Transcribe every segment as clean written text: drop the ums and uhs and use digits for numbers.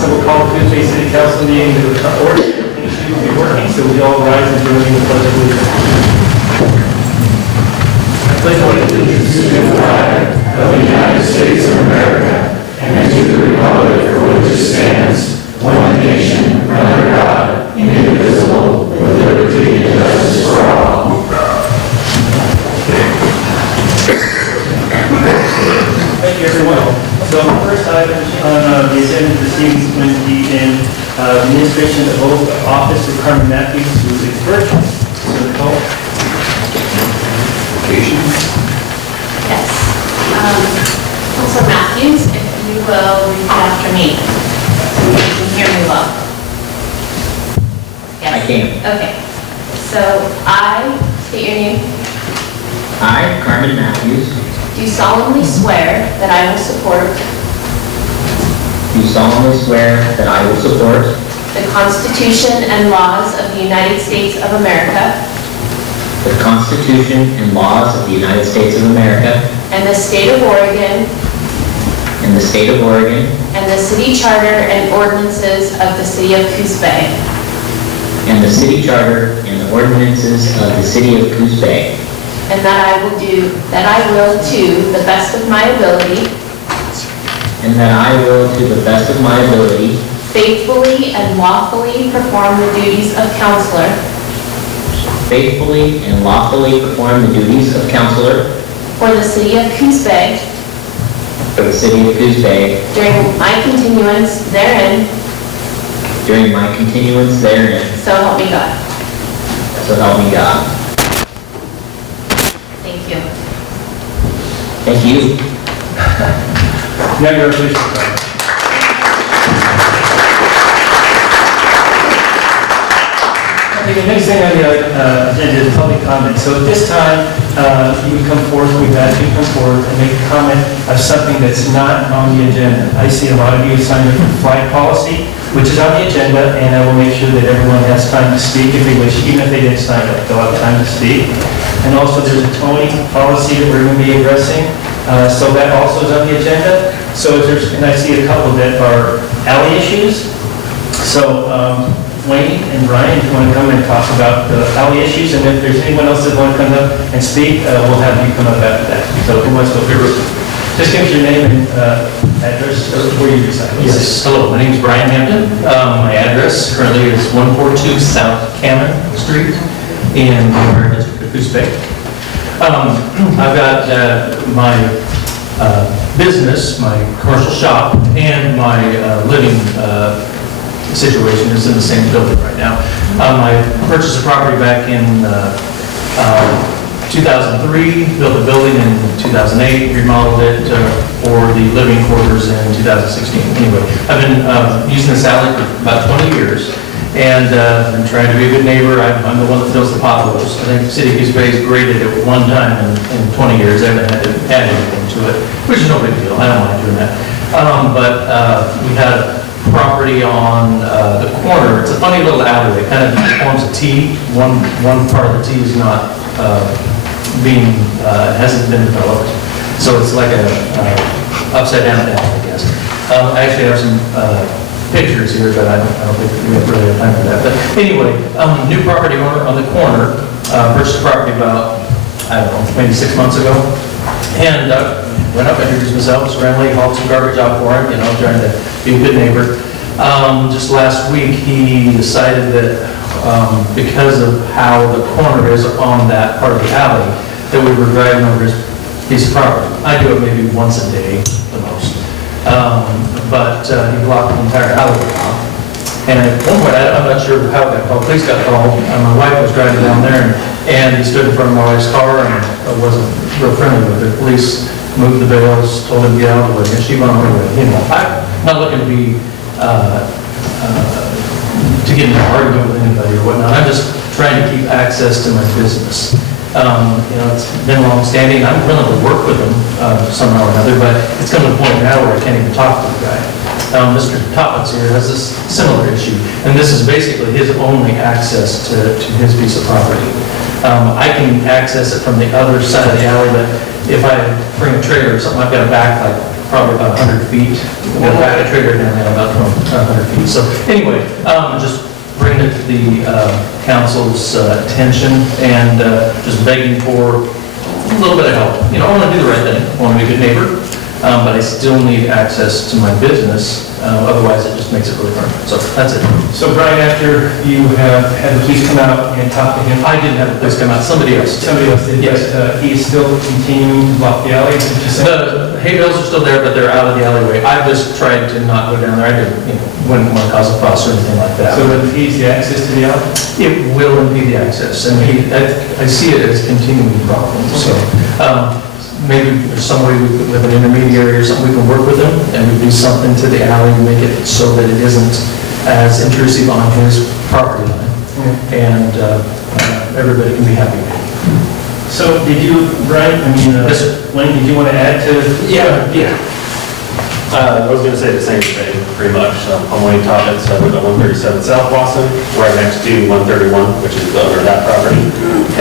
So we'll call the Coos Bay City Council meeting to order. Things seem to be working, so we all rise and join in the pledge of allegiance. I pledge allegiance to the flag of the United States of America and to the republic for which it stands, one nation, under God, indivisible, with liberty and justice for all. Thank you, everyone. So the first item on the agenda this evening is going to be in administration of oath of office for Carmen Matthews, who is virtual. So the call. Yes. Councilor Matthews, if you will repeat after me, so you can hear me well. Yes. I can. Okay. So I state your name. I, Carmen Matthews, Do solemnly swear that I will support do solemnly swear that I will support the Constitution and laws of the United States of America the Constitution and laws of the United States of America and the state of Oregon and the state of Oregon and the city charter and ordinances of the city of Coos Bay, and the city charter and the ordinances of the city of Coos Bay, and that I will to the best of my ability and that I will, to the best of my ability, faithfully and lawfully perform the duties of counselor faithfully and lawfully perform the duties of counselor for the city of Coos Bay for the city of Coos Bay during my continuance therein, during my continuance therein, so help me God. so help me God. Thank you. Thank you. Now your resolution. Okay, the next thing on the agenda is public comment. So at this time, you would come forth, we've asked you to come forward and make a comment of something that's not on the agenda. I see a lot of you signed up for flag policy, which is on the agenda, and I will make sure that everyone has time to speak if they wish, even if they didn't sign up, they'll have time to speak. And also there's a towing policy that we're going to be addressing. So that also is on the agenda. So and I see a couple that are alley issues. So Wayne and Brian, if you want to come and talk about the alley issues, and if there's anyone else that want to come up and speak, we'll have you come up after that. So who wants to go first? Just give us your name and address where you reside. Yes, hello, my name is Brian Hampton. My address currently is 142 South Cameron Street in the American District of Coos Bay. I've got my business, my commercial shop, and my living situation is in the same building right now. I purchased a property back in 2003, built a building in 2008, remodeled it for the living quarters in 2016. Anyway, I've been using this alley for about 20 years. And I'm trying to be a good neighbor. I'm the one that fills the potholes. I think the city of Coos Bay has graded it one time in 20 years. They haven't had to add anything to it, which is no big deal. I don't mind doing that. But we had a property on the corner. It's a funny little alley. It kind of forms a T. One part of the T is not hasn't been developed. So it's like a upside down alley, I guess. I actually have some pictures here, but I don't think we really have time for that. But anyway, new property owner on the corner, purchased the property about, I don't know, maybe 6 months ago. And went up, introduced myself, was friendly, hauled some garbage out for him, trying to be a good neighbor. Just last week, he decided that because of how the corner is on that part of the alley, that we were driving over his piece of property. I do it maybe once a day, the most. But he blocked the entire alley off. And at one point, I'm not sure how that called, police got called. My wife was driving down there, and he stood in front of my wife's car, and I wasn't real friendly with it. Police moved the bales, told him to get out of the way, and she went on her way. I'm not looking to be to get into an argument with anybody or whatnot. I'm just trying to keep access to my business. It's been long-standing. I'm willing to work with him somehow or another, but it's come to the point now where I can't even talk to the guy. Mr. Toppins here has this similar issue, and this is basically his only access to his piece of property. I can access it from the other side of the alley, but if I bring a trailer or something, I've got to back like probably about 100 feet. We're going to back a trailer down there about 100 feet. So anyway, just bring it to the council's attention and just begging for a little bit of help. You know, I want to do the right thing. I want to be a good neighbor, but I still need access to my business. Otherwise, it just makes it really hard. So that's it. So Brian, after you have had the police come out and talk to him, I didn't have the police come out. Somebody else did. somebody else did, Yes. but he's still continuing to block the alley, is what you said? The hay bales are still there, but they're out of the alleyway. I just tried to not go down there. I didn't, wouldn't want to cause a fuss or anything like that. So it impedes the access to the alley? It will impede the access, and I see it as continuing problem. So maybe there's some way we could, with an intermediary or something, we can work with them, and we do something to the alley to make it so that it isn't as intrusive on his property line, and everybody can be happy. So did you, Brian, I mean, Yes, sir. Wayne, did you want to add to? Yeah. I was going to say the same thing, pretty much. I'm Wayne Toppitz, I live at 137 South Boston, right next to 131, which is the owner of that property.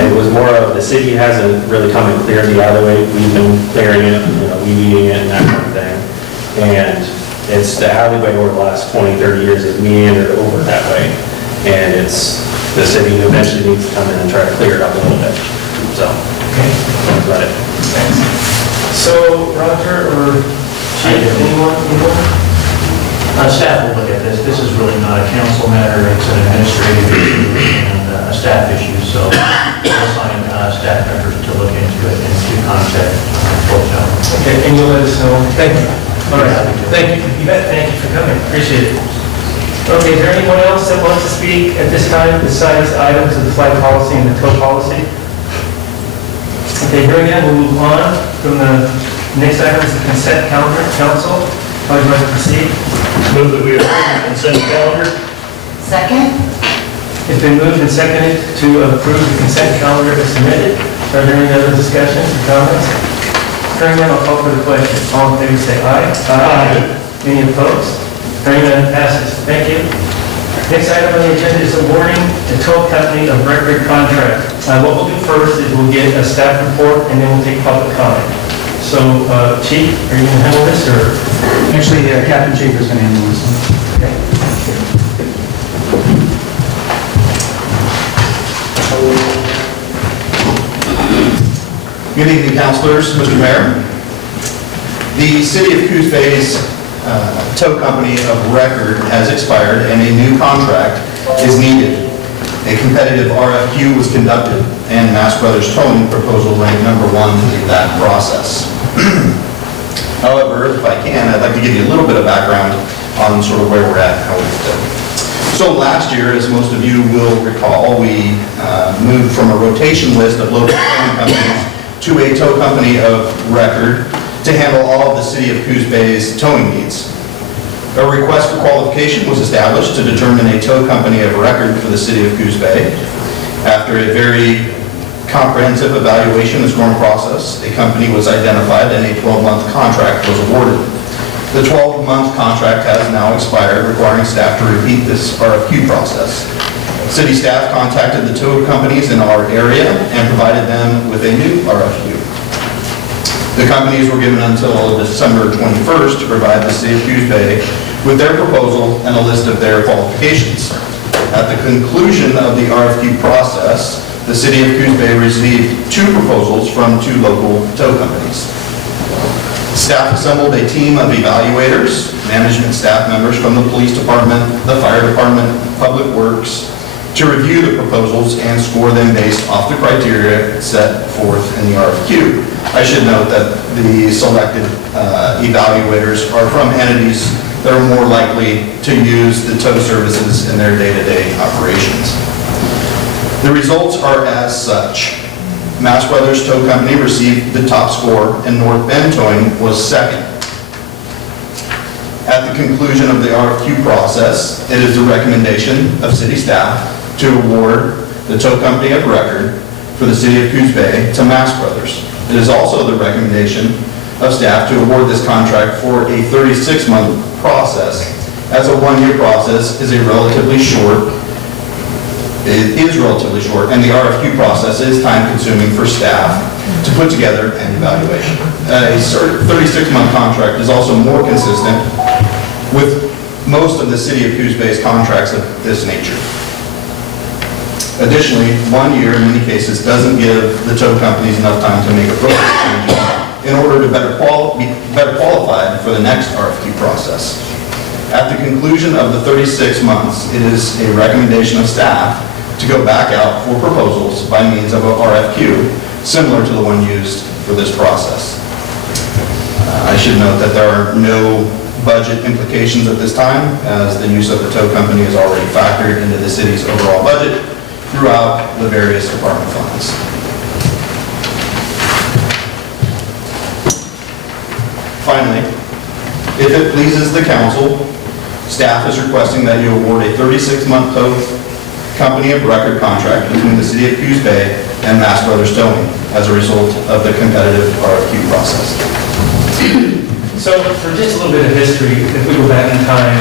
And it was more of, the city hasn't really come and cleared the alleyway. We've been clearing it, weeding it and that kind of thing. And it's the alleyway over the last 20, 30 years has meandered over that way. And it's, the city eventually needs to come in and try to clear it up a little bit. So, that's about it. Thanks. So Roger or Chief, anyone? Staff will look at this. This is really not a council matter, it's an administrative issue and a staff issue, so we'll assign staff members to look into it and to contact both gentlemen. Okay, and you'll let us know. Thank you. All right, thank you. You bet, thank you for coming, appreciate it. Okay, is there anyone else that wants to speak at this time besides items of the flag policy and the tow policy? Okay, here again, we'll move on from the next item is the consent calendar. Council, how would you like to proceed? Move that we approve the consent calendar. Second? It's been moved and seconded to approve the consent calendar as submitted. Are there any other discussions or comments? Hearing none, I'll call for the question. All in favor, say aye. Aye. Any opposed? Hearing none, passes. Thank you. Next item on the agenda is awarding the tow company a record contract. What we'll do first is we'll get a staff report and then we'll take public comment. So, Chief, are you going to handle this or? Actually, Captain Schaefer's going to handle this one. Okay. Good evening, councilors, Mr. Mayor. The City of Coos Bay's tow company of record has expired and a new contract is needed. A competitive RFQ was conducted and Mass Brothers Towing proposal ranked #1 in that process. However, if I can, I'd like to give you a little bit of background on sort of where we're at and how we've done. So last year, as most of you will recall, we moved from a rotation list of local towing companies to a tow company of record to handle all of the City of Coos Bay's towing needs. A request for qualification was established to determine a tow company of record for the City of Coos Bay. After a very comprehensive evaluation and scoring process, a company was identified and a 12-month contract was awarded. The 12-month contract has now expired, requiring staff to repeat this RFQ process. City staff contacted the tow companies in our area and provided them with a new RFQ. The companies were given until December 21st to provide the City of Coos Bay with their proposal and a list of their qualifications. At the conclusion of the RFQ process, the City of Coos Bay received 2 proposals from 2 local tow companies. Staff assembled a team of evaluators, management staff members from the police department, the fire department, public works, to review the proposals and score them based off the criteria set forth in the RFQ. I should note that the selected evaluators are from entities that are more likely to use the tow services in their day-to-day operations. The results are as such. Mass Brothers Tow Company received the top score and North Bend Towing was second. At the conclusion of the RFQ process, it is the recommendation of city staff to award the tow company of record for the City of Coos Bay to Mass Brothers. It is also the recommendation of staff to award this contract for a 36-month process, as a 1-year process is relatively short, and the RFQ process is time-consuming for staff to put together an evaluation. A 36-month contract is also more consistent with most of the City of Coos Bay's contracts of this nature. Additionally, 1 year in many cases doesn't give the tow companies enough time to make appropriate changes in order to be better qualified for the next RFQ process. At the conclusion of the 36 months, it is a recommendation of staff to go back out for proposals by means of a RFQ, similar to the one used for this process. I should note that there are no budget implications at this time, as the use of the tow company is already factored into the city's overall budget throughout the various department funds. Finally, if it pleases the council, staff is requesting that you award a 36-month tow company of record contract between the City of Coos Bay and Mass Brothers Towing as a result of the competitive RFQ process. So for just a little bit of history, if we go back in time,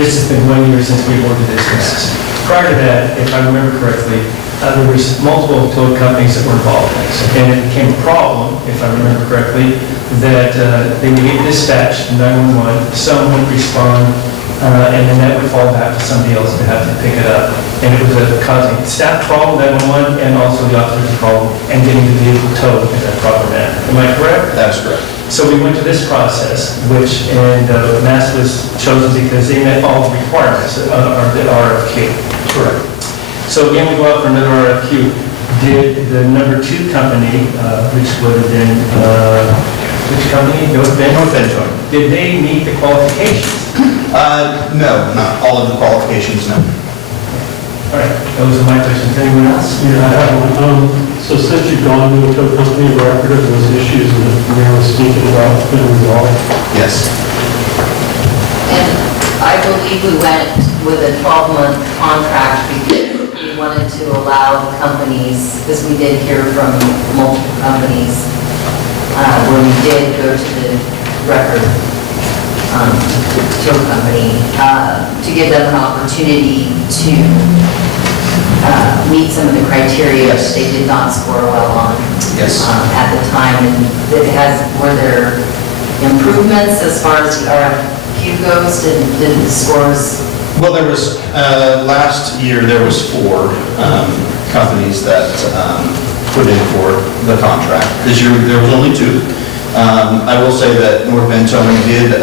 this has been 1 year since we awarded this task. Prior to that, if I remember correctly, there was multiple tow companies that were involved in this. And it became a problem, if I remember correctly, that they would get dispatched 911, someone would respond, and then that would fall back to somebody else to have to pick it up. And it was causing staff problem, 911, and also the officers problem, and getting the vehicle towed in that proper manner. Am I correct? That is correct. So we went to this process, and Mass was chosen because they met all the requirements of the RFQ. Correct. So again, we go out for another RFQ. Did the number 2 company, which would have been, which company? North Bend? North Bend. Did they meet the qualifications? No, not all of the qualifications, no. All right, those are my questions. Anyone else? Yeah, I have one. So since you've gone to a tow company of record of those issues that Mayor was speaking about, been resolved? Yes. And I believe we went with a 12-month contract because we wanted to allow companies, because we did hear from multiple companies, where we did go to the record tow company, to give them an opportunity to meet some of the criteria that they did not score well on. Yes. At the time, and were there improvements as far as the RFQ goes? Did the scores? Well, there was, last year, there was 4 companies that put in for the contract. This year, there was only 2. I will say that North Bend Towing did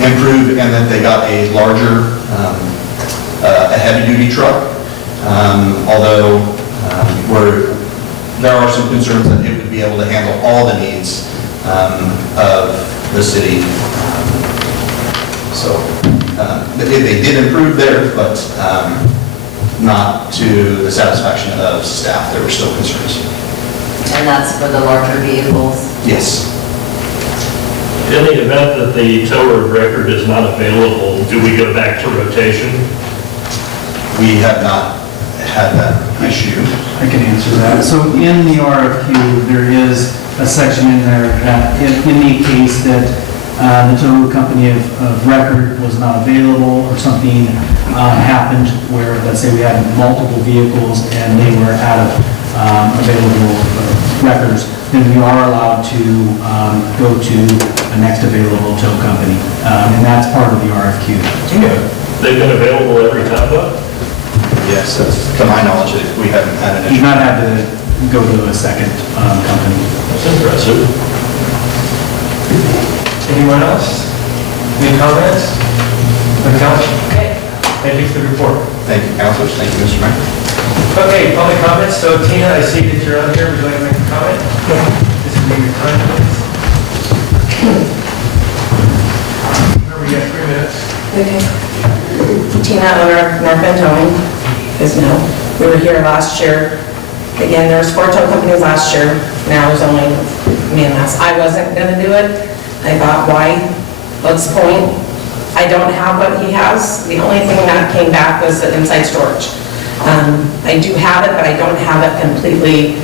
improve, and that they got a larger, a heavy-duty truck. Although there are some concerns that it would be able to handle all the needs of the city. So they did improve there, but not to the satisfaction of staff. There were still concerns. And that's for the larger vehicles? Yes. In the event that the tower of record is not available, do we go back to rotation? We have not had that issue. I can answer that. So in the RFQ, there is a section in there that in the case that the tow company of record was not available or something happened where, let's say we had multiple vehicles and they were out of available records, then we are allowed to go to the next available tow company. And that's part of the RFQ. They've been available every time, though? Yes, to my knowledge, we haven't had an You've issue. not had to go to a second company. That's impressive. Anyone else? Any comments? The council? Okay. Thank you for the report. Thank you, councilors. Thank you, Mr. Mayor. Okay, public comments. So Tina, I see that you're on here. Would you like to make a comment? This will be your time, please. Remember, we got 3 minutes. Okay. Tina, owner of North Bend Towing, as you know, we were here last year. Again, there was 4 tow companies last year. Now there's only me and us. I wasn't gonna do it. I thought, why? What's the point? I don't have what he has. The only thing that came back was the inside storage. I do have it, but I don't have it completely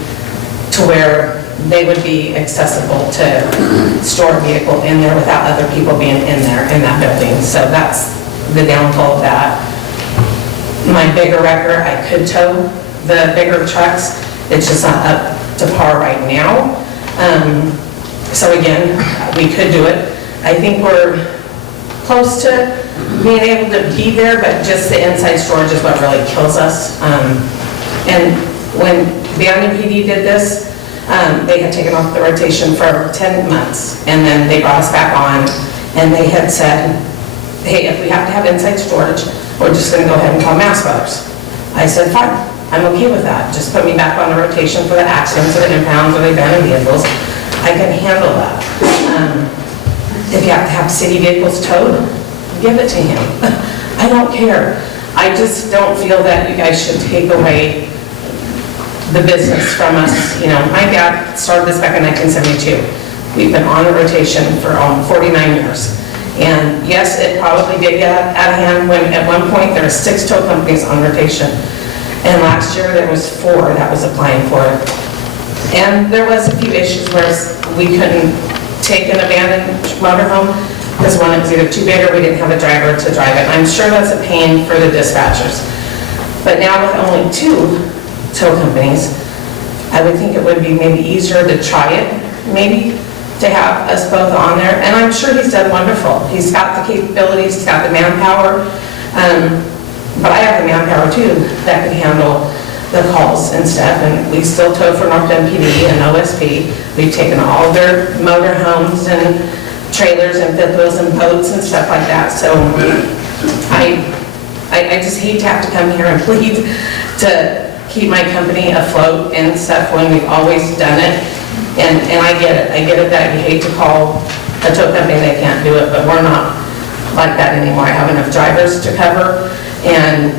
to where they would be accessible to store a vehicle in there without other people being in there, in that building. So that's the downfall of that. My bigger wrecker, I could tow the bigger trucks. It's just not up to par right now. So again, we could do it. I think we're close to being able to be there, but just the inside storage is what really kills us. And when Banning PD did this, they had taken off the rotation for 10 months, and then they brought us back on, and they had said, hey, if we have to have inside storage, we're just gonna go ahead and call Mass Brothers. I said, fine, I'm okay with that. Just put me back on the rotation for the accidents or the impounds or the abandoned vehicles. I can handle that. If you have to have city vehicles towed, give it to him. I don't care. I just don't feel that you guys should take away the business from us. You know, my dad started this back in 1972. We've been on a rotation for 49 years. And yes, it probably did get out of hand when at one point there were 6 tow companies on rotation. And last year there was 4 that was applying for it. And there was a few issues where we couldn't take an abandoned motorhome because one, it was either too big or we didn't have a driver to drive it. I'm sure that's a pain for the dispatchers. But now with only 2 tow companies, I would think it would be maybe easier to try it, maybe, to have us both on there. And I'm sure he's done wonderful. He's got the capabilities, he's got the manpower, but I have the manpower too that can handle the calls and stuff, and we still tow for North Bend PD and OSP. We've taken all their motor homes and trailers and fifth wheels and boats and stuff like that. So I just hate to have to come here and plead to keep my company afloat and stuff when we've always done it. And I get it. I get it that you hate to call a tow company, they can't do it, but we're not like that anymore. I have enough drivers to cover, and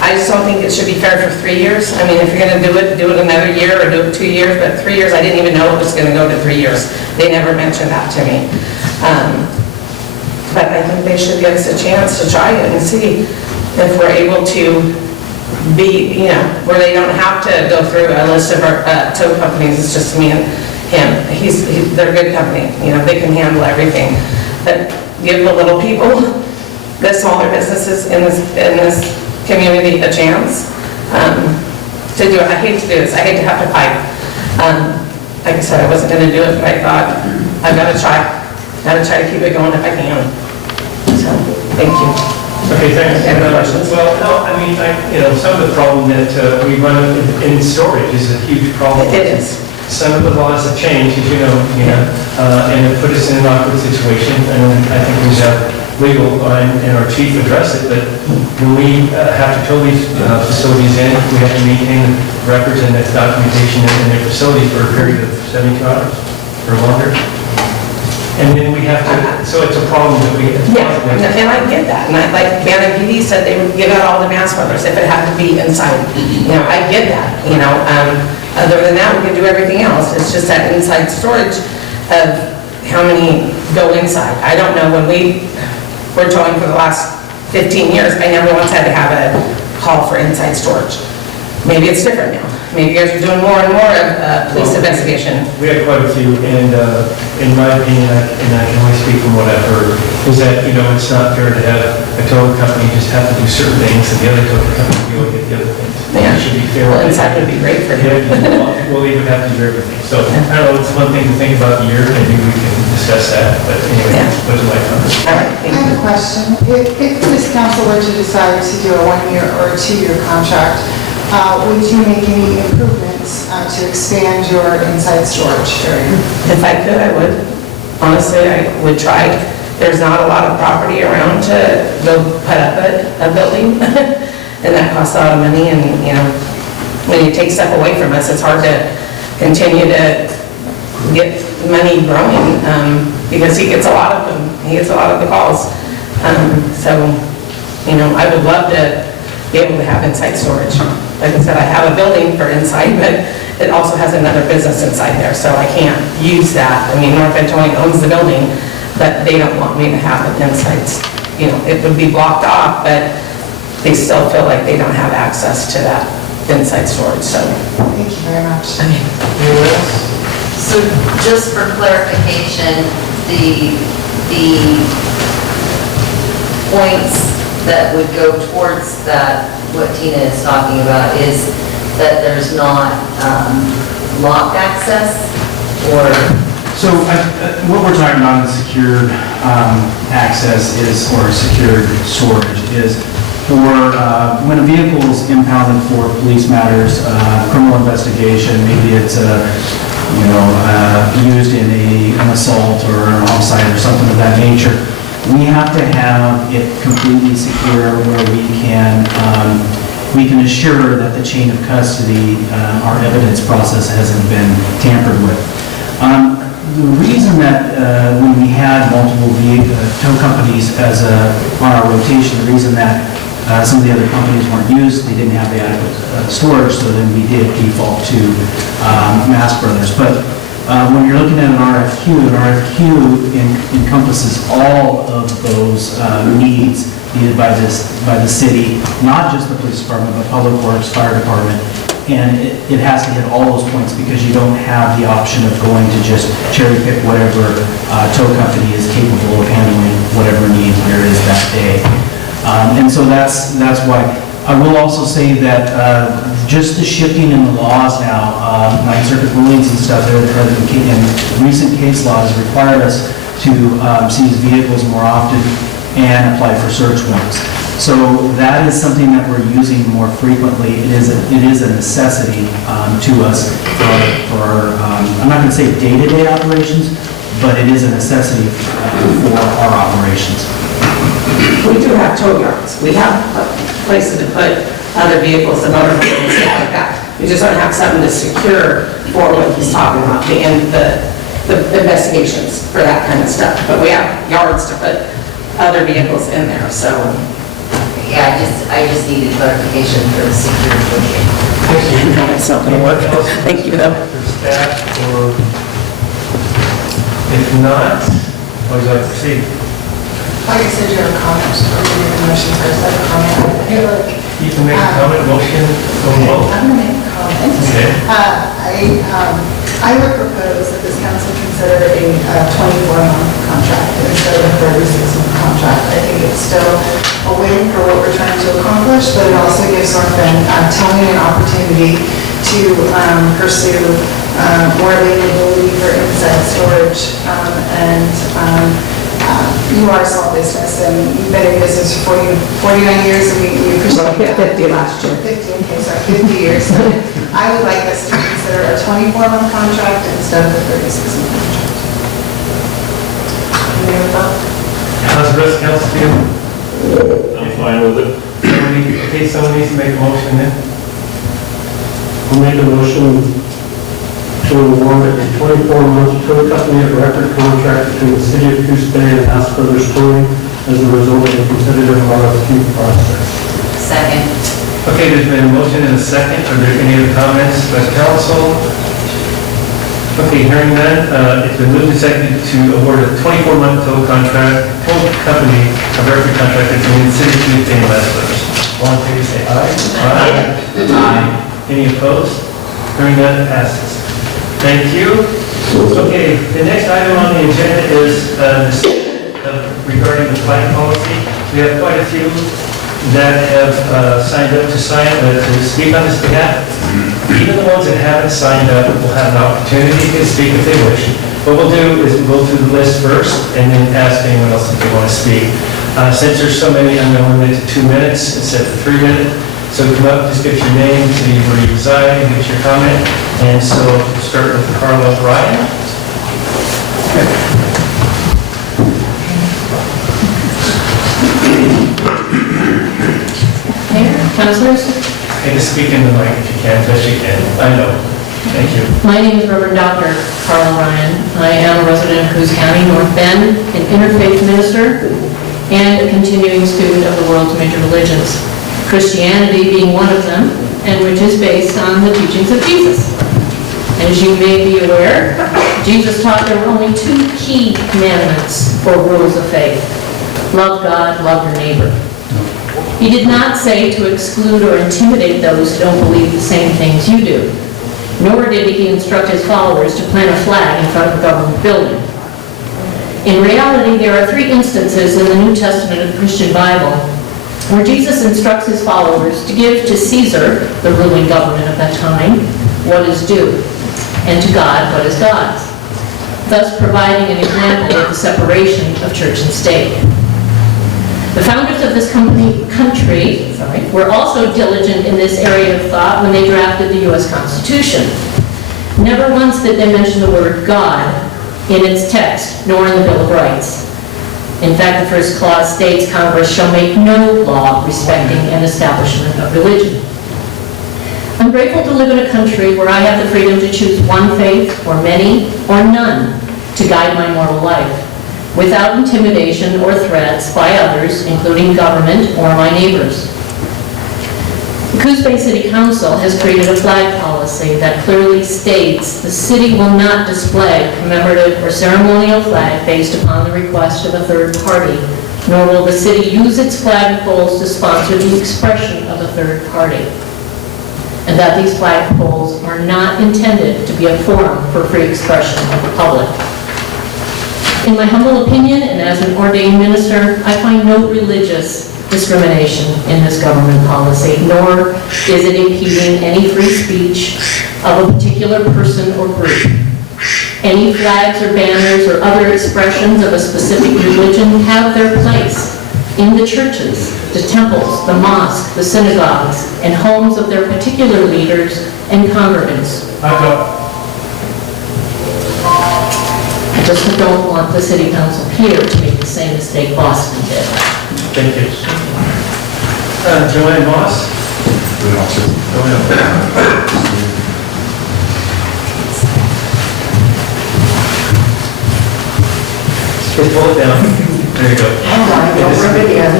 I just don't think it should be fair for 3 years. I mean, if you're gonna do it another year or do it 2 years, but 3 years, I didn't even know it was gonna go to 3 years. They never mentioned that to me. But I think they should give us a chance to try it and see if we're able to be, you know, where they don't have to go through a list of our tow companies. It's just me and him. They're a good company, you know, they can handle everything. But give the little people, the smaller businesses in this community a chance to do it. I hate to do this. I hate to have to fight. Like I said, I wasn't going to do it, but I thought I've got to try. Got to try to keep it going if I can. So, thank you. Okay, thanks. Any questions? Well, no, I mean, some of the problem that we run in storage is a huge problem. It is. Some of the laws have changed, as you know, and it put us in an awkward situation, and I think we have legal and our chief address it, but when we have to tow these facilities in, we have to maintain records and documentation in their facilities for a period of 72 hours or longer. And then we have to, so it's a problem that we... Yeah, and I get that. And like Banning PD said, they would give out all the Mass Brothers if it had to be inside. You know, I get that, you know. Other than that, we can do everything else. It's just that inside storage of how many go inside. I don't know, when we were towing for the last 15 years, I never once had to have a call for inside storage. Maybe it's different now. Maybe you guys are doing more and more of police investigation. We had quite a few, and in my opinion, and I can only speak from what I've heard, is that, it's not fair to have a tow company just have to do certain things, and the other tow company deal with the other things. Yeah. It should be fair. Well, inside would be great for you. We'll even have to do everything. So, I don't know, it's one thing to think about the year, maybe we can discuss that, but anyway, Yeah. those are my comments. All right, I thank have you. a question. If this council were to decide to do a 1-year or a 2-year contract, would you make any improvements to expand your inside storage area? If I could, I would. Honestly, I would try. There's not a lot of property around to go put up a building, and that costs a lot of money, and, when you take stuff away from us, it's hard to continue to get money growing, because he gets a lot of them. He gets a lot of the calls. So, I would love to be able to have inside storage. Like I said, I have a building for inside, but it also has another business inside there, so I can't use that. I mean, North Bend Towing owns the building, but they don't want me to have it inside. It would be blocked off, but they still feel like they don't have access to that inside storage, so. Thank you very much. So just for clarification, the points that would go towards that, what Tina is talking about, is that there's not locked access, or? So what we're talking about in secured access is, or secured storage is for when a vehicle is impounded for police matters, criminal investigation, maybe it's used in an assault or an homicide or something of that nature. We have to have it completely secure where we can assure that the chain of custody, our evidence process hasn't been tampered with. The reason that when we had multiple tow companies on our rotation, the reason that some of the other companies weren't used, they didn't have the adequate storage, so then we did default to Mass Brothers. But when you're looking at an RFQ encompasses all of those needs needed by the city, not just the police department, but public works, fire department, and it has to hit all those points because you don't have the option of going to just cherry pick whatever tow company is capable of handling whatever need there is that day. And so that's why. I will also say that just the shifting in the laws now, Ninth Circuit rulings and stuff, and recent case laws require us to seize vehicles more often and apply for search warrants. So that is something that we're using more frequently. It is a necessity to us for our, I'm not going to say day-to-day operations, but it is a necessity for our operations. We do have tow yards. We have places to put other vehicles and motor vehicles and stuff like that. We just don't have something to secure for what he's talking about, the investigations for that kind of stuff. But we have yards to put other vehicles in there, so. Yeah, I just needed clarification for the security. It's not gonna work. Thank you, though. For staff, or if not, how would you like to proceed? Like I said, you have a comment, or you make a motion first, I have a comment. I feel like. You can make a comment, motion, go vote. I'm going to make a comment. Okay. I would propose that this council consider a 24-month contract instead of a 36-month contract. I think it's still a win for what we're trying to accomplish, but it also gives Northern County an opportunity to pursue more availability for inside storage, and you are a small business, and you've been in business for 49 years, and we appreciate that. 50 last year. 50, okay, sorry, 50 years. So I would like us to consider a 24-month contract instead of a 36-month contract. Any other thought? How's the rest of council feel? I'm fine with it. Someone needs to make a motion then. I'll make a motion to award a 24-month tow company of record contract between the city of Coos and Mass Brothers Towing as a result of a competitive RFQ process. Second. Okay, there's been a motion and a second. Are there any other comments by council? Okay, hearing none, it's been moved and seconded to award a 24-month tow company of record contract between the city of Coos and Mass Brothers. All in favor, say aye. Aye. Any opposed? Hearing none, passes. Thank you. Okay, the next item on the agenda is regarding the flag policy. We have quite a few that have signed up to speak on this behalf. Even the ones that haven't signed up will have an opportunity to speak if they wish. What we'll do is we'll go through the list first and then ask anyone else if they want to speak. Since there's so many, I'm going to limit it to 2 minutes instead of 3 minutes. So come up, just get your name, city where you reside, and get your comment. And so we'll start with Carla Ryan. Mayor, councilors, And just speak in the mic if you can, best you can. I know. Thank you. my name is Reverend Dr. Carla Ryan. I am a resident of Coos County, North Bend, an interfaith minister, and a continuing student of the world's major religions, Christianity being one of them, and which is based on the teachings of Jesus. As you may be aware, Jesus taught there were only 2 key commandments or rules of faith. Love God, love your neighbor. He did not say to exclude or intimidate those who don't believe the same things you do, nor did he instruct his followers to plant a flag in front of a government building. In reality, there are 3 instances in the New Testament of the Christian Bible where Jesus instructs his followers to give to Caesar, the ruling government of that time, what is due, and to God what is God's, thus providing an example of the separation of church and state. The founders of this country were also diligent in this area of thought when they drafted the U.S. Constitution. Never once did they mention the word God in its text, nor in the Bill of Rights. In fact, the first clause states Congress shall make no law respecting an establishment of religion. I'm grateful to live in a country where I have the freedom to choose one faith, or many, or none, to guide my moral life, without intimidation or threats by others, including government or my neighbors. The Coos Bay City Council has created a flag policy that clearly states the city will not display a commemorative or ceremonial flag based upon the request of a third party, nor will the city use its flagpoles to sponsor the expression of a third party, and that these flagpoles are not intended to be a forum for free expression of the public. In my humble opinion, and as an ordained minister, I find no religious discrimination in this government policy, nor is it impeding any free speech of a particular person or group. Any flags or banners or other expressions of a specific religion have their place in the churches, the temples, the mosques, the synagogues, and homes of their particular leaders and congregants. I just don't want the city council here to make the same mistake Boston did. Thank you. Joanne Moss? Okay, pull it down. There you go. Don't rub it in.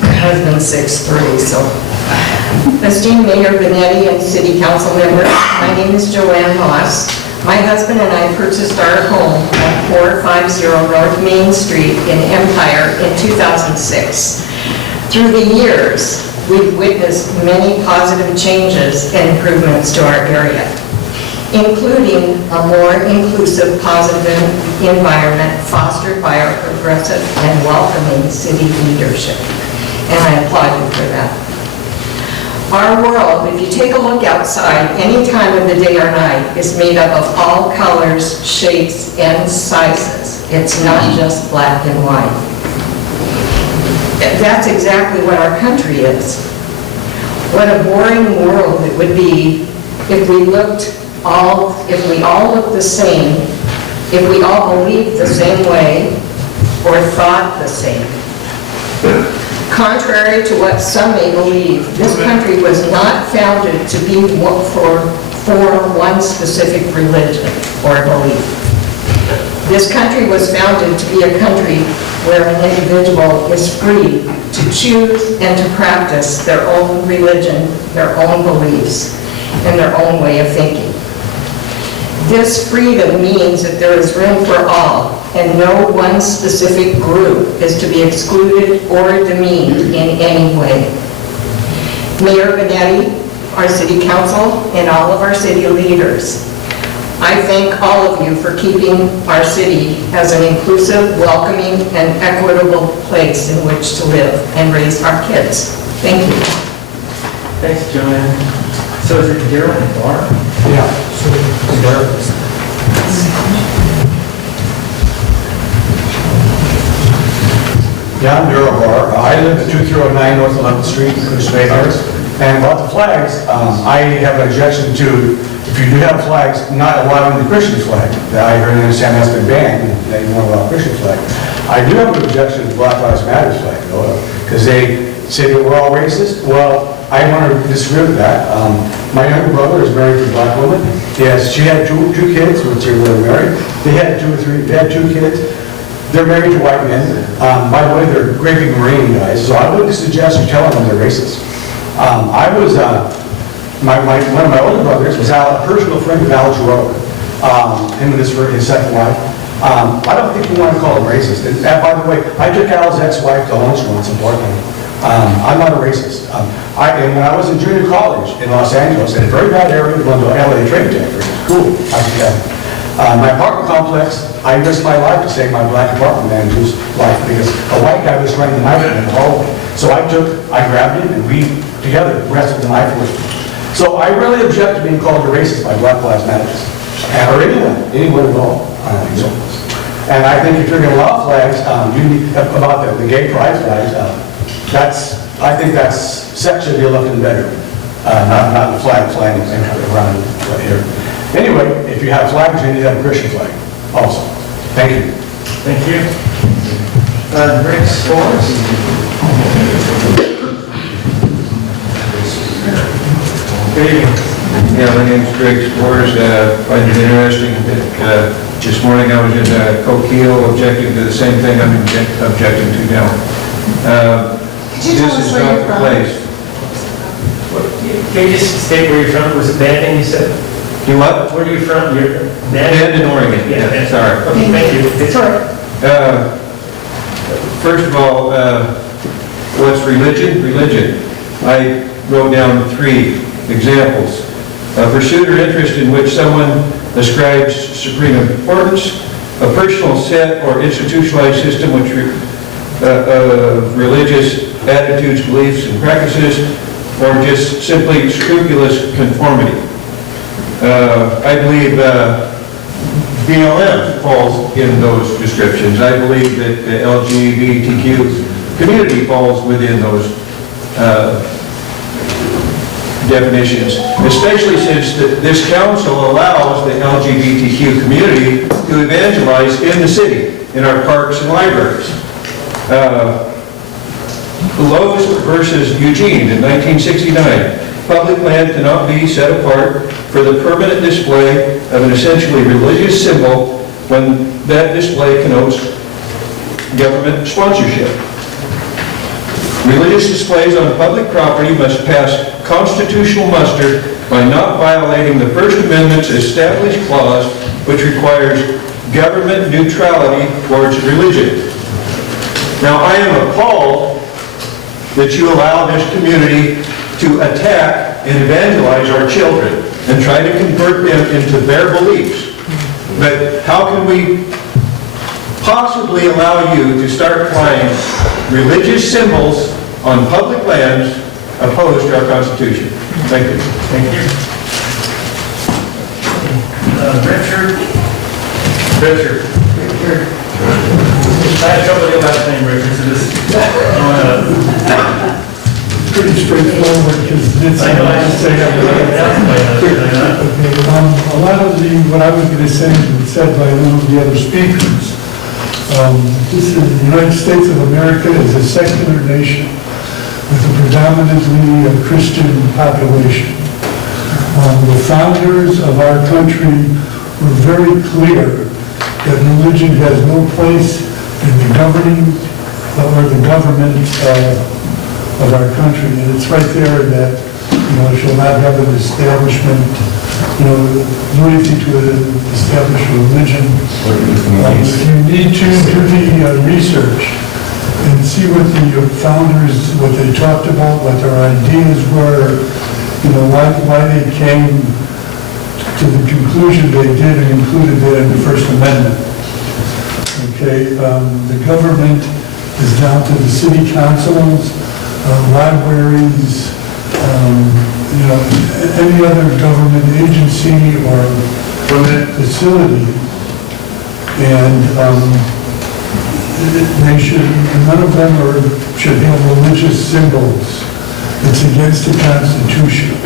My husband's 6'3", so. Esteemed Mayor Benetti and City Council members, my name is Joanne Moss. My husband and I purchased our home at 450 North Main Street in Empire in 2006. Through the years, we've witnessed many positive changes and improvements to our area, including a more inclusive, positive environment fostered by our progressive and welcoming city leadership. And I applaud you for that. Our world, if you take a look outside, any time of the day or night, is made up of all colors, shapes, and sizes. It's not just black and white. That's exactly what our country is. What a boring world it would be if we all looked the same, if we all believed the same way, or thought the same. Contrary to what some may believe, this country was not founded to be for one specific religion or belief. This country was founded to be a country where an individual is free to choose and to practice their own religion, their own beliefs, and their own way of thinking. This freedom means that there is room for all, and no one specific group is to be excluded or demeaned in any way. Mayor Benetti, our city council, and all of our city leaders, I thank all of you for keeping our city as an inclusive, welcoming, and equitable place in which to live and raise our kids. Thank you. Thanks, Joanne. So is it Daryl Barr? Yeah. Yeah, I'm Daryl Barr. I live at 2309 North 11th Street in Coos Bay here. And about the flags, I have an objection to, if you do have flags, not allowing the Christian flag. I heard and understand that's been banned, and they won't allow Christian flag. I do have an objection to the Black Lives Matter flag, though, because they say that we're all racist. Well, I want to disagree with that. My younger brother is married to a black woman. Yes, she had two kids, which they were married. They had two kids. They're married to white men. By the way, they're Gravy Marine guys, so I wouldn't suggest you tell them they're racist. One of my older brothers was a personal friend of Al Jarreau, him and his second wife. I don't think you want to call him racist. And by the way, I took Al's ex-wife to lunch once in Portland. I'm not a racist. And when I was in junior college in Los Angeles, in a very bad area, went to LA Trade Tech, which is cool. My apartment complex, I risked my life to save my black apartment manager's life because a white guy was trying to knife him in the hallway. So I grabbed him and we together wrestled the knife with him. So I really object to being called a racist by Black Lives Matter, or anyone at all. And I think if you're going to allow flags, about the gay pride flags, I think that's should be left in the bedroom, not the flag flying around right here. Anyway, if you have flags, you need to have a Christian flag also. Thank you. Thank you. Rick Spores? Yeah, my name's Greg Spores. Find it interesting that this morning I was in Coquille objecting to the same thing I'm objecting to now. Could you tell us where you're from? Place. Can you just state where you're from? Was it Bandon, you said? You what? Where are you from? You're Bandon, Oregon. Yeah, Sorry. Okay, thank you. It's all right. First of all, what's religion? Religion. I wrote down 3 examples. A pursuit or interest in which someone ascribes supreme importance, a personal set or institutionalized system which of religious attitudes, beliefs, and practices, or just simply scrupulous conformity. I believe BLM falls in those descriptions. I believe that the LGBTQ community falls within those definitions, especially since this council allows the LGBTQ community to evangelize in the city, in our parks and libraries. Lowe's versus Eugene in 1969. Public land cannot be set apart for the permanent display of an essentially religious symbol when that display connotes government sponsorship. Religious displays on public property must pass constitutional muster by not violating the First Amendment's established clause, which requires government neutrality towards religion. Now, I am appalled that you allow this community to attack and evangelize our children and try to convert them into their beliefs. But how can we possibly allow you to start flying religious symbols on public lands opposed to our Constitution? Thank you. Thank you. Richard? Richard. I had trouble with your last name, Richard, so this, Pretty straightforward, because it's... I know, I just say that, a lot of what I was going to say has been said by one of the other speakers. The United States of America is a secular nation with a predominantly Christian population. The founders of our country were very clear that religion has no place in the governing or the government of our country. And it's right there that, it shall not have an establishment, do anything to establish a religion. If you need to do the research and see what the founders, what they talked about, what their ideas were, why they came to the conclusion they did and included that in the First Amendment. Okay, the government is down to the city councils, libraries, any other government agency or facility, and they should, none of them should have religious symbols. It's against the Constitution.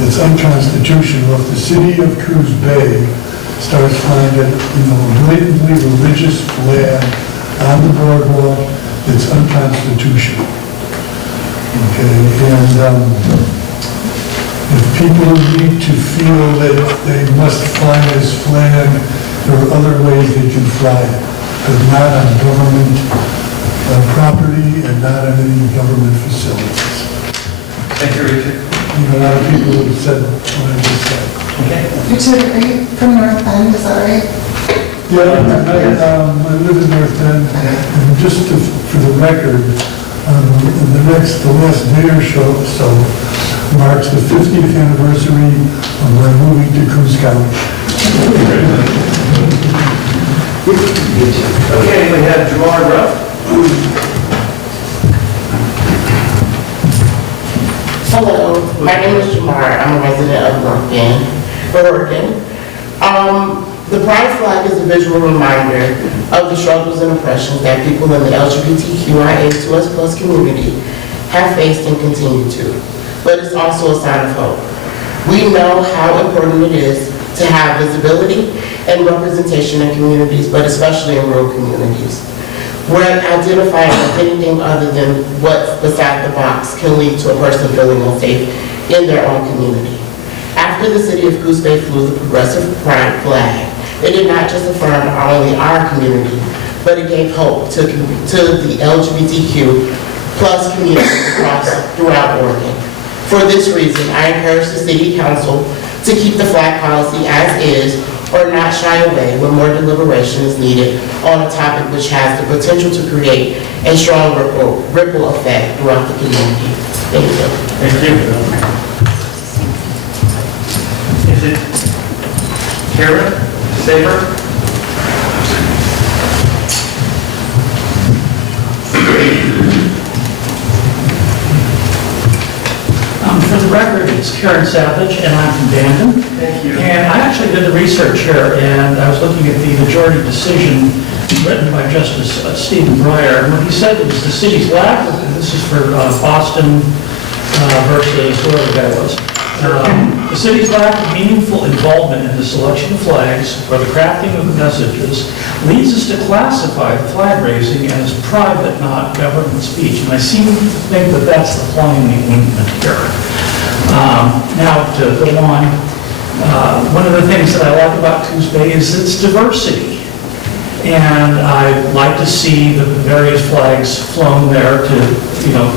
It's unconstitutional. If the city of Coos Bay starts flying a blatantly religious flag on the boardwalk, it's unconstitutional. Okay, and if people need to feel that they must fly this flag, there are other ways they can fly it, but not on government property and not on any government facilities. Thank you, Richard. A lot of people have said what I just said. Okay. Richard, are you from North Bend, is that right? Yeah, I live in North Bend, and just for the record, the last day or so, marks the 50th anniversary of my moving to Coos County. Okay, we have Jamar Ruff. Hello, my name is Jamar. I'm a resident of North Bend, Oregon. The pride flag is a visual reminder of the struggles and oppressions that people in the LGBTQIA2S+ community have faced and continue to. But it's also a sign of hope. We know how important it is to have visibility and representation in communities, but especially in rural communities, where identifying as anything other than what's beside the box can lead to a person feeling unsafe in their own community. After the city of Coos Bay flew the progressive pride flag, it did not just affirm not only our community, but it gave hope to the LGBTQ plus communities throughout Oregon. For this reason, I encourage the city council to keep the flag policy as is, or not shy away when more deliberation is needed on a topic which has the potential to create a strong ripple effect throughout the community. Thank you. Thank you. Is it Kara Saber? For the record, it's Karen Savage, and I'm from Bandon. Thank you. And I actually did the research here, and I was looking at the majority decision written by Justice Stephen Breyer. And what he said was the city's lack of, and this is for Boston versus whoever the guy was, the city's lack of meaningful involvement in the selection of flags or the crafting of the messages leads us to classify the flag raising as private, not government speech. And I seem to think that that's the fly in the ointment here. Now, to go on, one of the things that I like about Coos Bay is its diversity. And I like to see the various flags flown there to,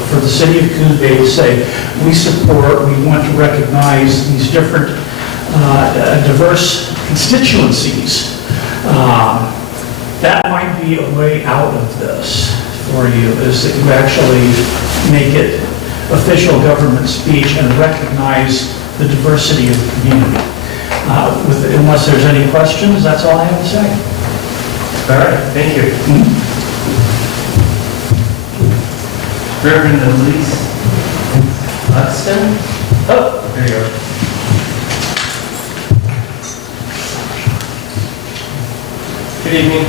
for the city of Coos Bay to say, we support, we want to recognize these different diverse constituencies. That might be a way out of this for you, is that you actually make it official government speech and recognize the diversity of the community. Unless there's any questions, that's all I have to say. All right, thank you. Reverend Elise Hudson. Oh, there you go. Good evening.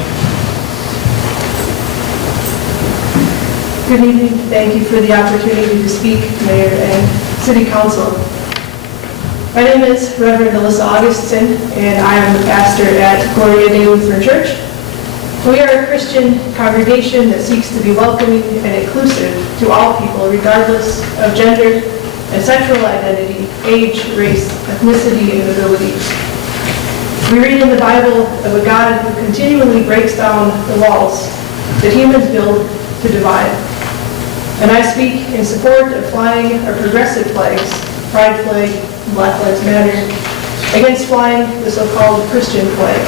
Good evening. Thank you for the opportunity to speak, Mayor and City Council. My name is Reverend Alyssa Augustin, and I am the pastor at Gloria Dei Lutheran Church. We are a Christian congregation that seeks to be welcoming and inclusive to all people, regardless of gender and sexual identity, age, race, ethnicity, and ability. We read in the Bible of a God who continually breaks down the walls that humans build to divide. And I speak in support of flying our progressive flags, Pride flag, Black Lives Matter, against flying the so-called Christian flag.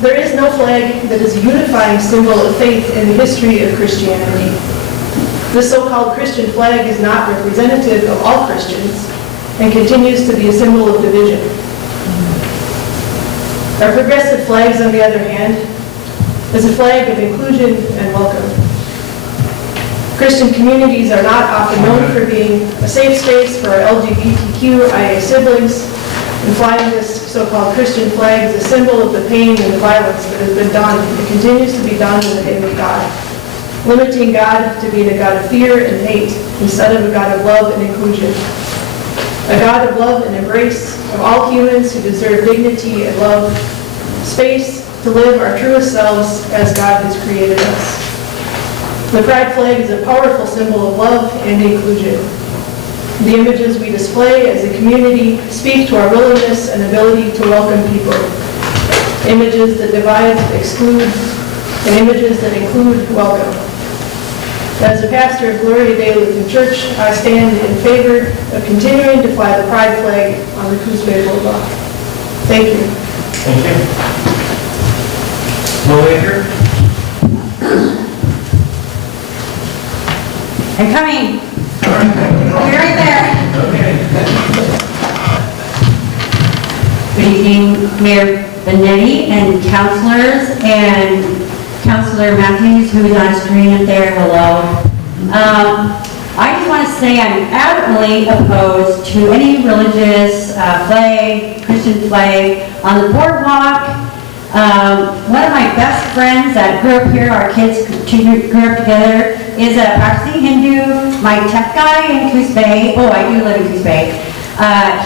There is no flag that is a unifying symbol of faith in the history of Christianity. This so-called Christian flag is not representative of all Christians and continues to be a symbol of division. Our progressive flags, on the other hand, is a flag of inclusion and welcome. Christian communities are not often known for being a safe space for our LGBTQIA siblings, and flying this so-called Christian flag is a symbol of the pain and the violence that has been done and continues to be done in the name of God, limiting God to being a God of fear and hate instead of a God of love and inclusion, a God of love and embrace of all humans who deserve dignity and love, space to live our truest selves as God has created us. The pride flag is a powerful symbol of love and inclusion. The images we display as a community speak to our willingness and ability to welcome people. Images that divide, exclude, and images that include, welcome. As a pastor of Gloria Dei Lutheran Church, I stand in favor of continuing to fly the pride flag on the Coos Bay Boulevard. Thank you. Thank you. Lawyer? I'm coming. Be right there. Good evening, Mayor Benetti and councilors, and Councilor Matthews, who is on screen up there, hello. I just want to say I'm adamantly opposed to any religious flag, Christian flag on the boardwalk. One of my best friends that grew up here, our kids grew up together, is a practicing Hindu. My tech guy in Coos Bay, oh, I do live in Coos Bay.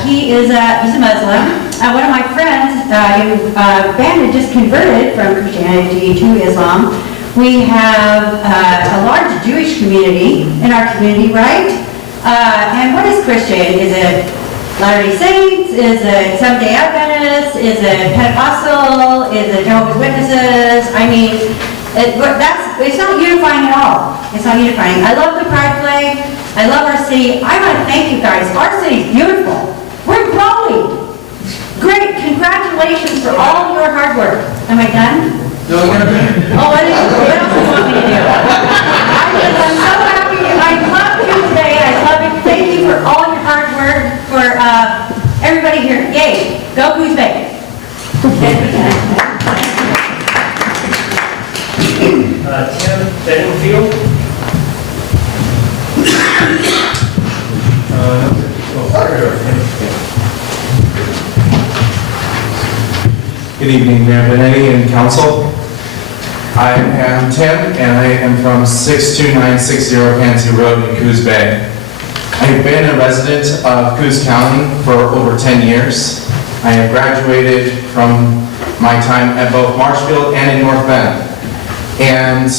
He's a Muslim. One of my friends in Bandit just converted from Christianity to Islam. We have a large Jewish community in our community, right? And what is Christian? Is it Latter-day Saints? Is it Seventh-day Adventists? Is it Pentecostal? Is it Jehovah's Witnesses? I mean, it's not unifying at all. It's not unifying. I love the pride flag. I love our city. I want to thank you guys. Our city's beautiful. We're growing. Great. Congratulations for all your hard work. Am I done? No, Oh, what else do you want me to do? I'm so happy. I love you today. I love you. Thank you for all your hard work, for everybody here. Yay. Go Coos Bay. Tim Bedingfield. Good evening, Mayor Benetti and Council. I am Tim, and I am from 62960 Pansy Road in Coos Bay. I have been a resident of Coos County for over 10 years. I have graduated from my time at both Marshfield and in North Bend. And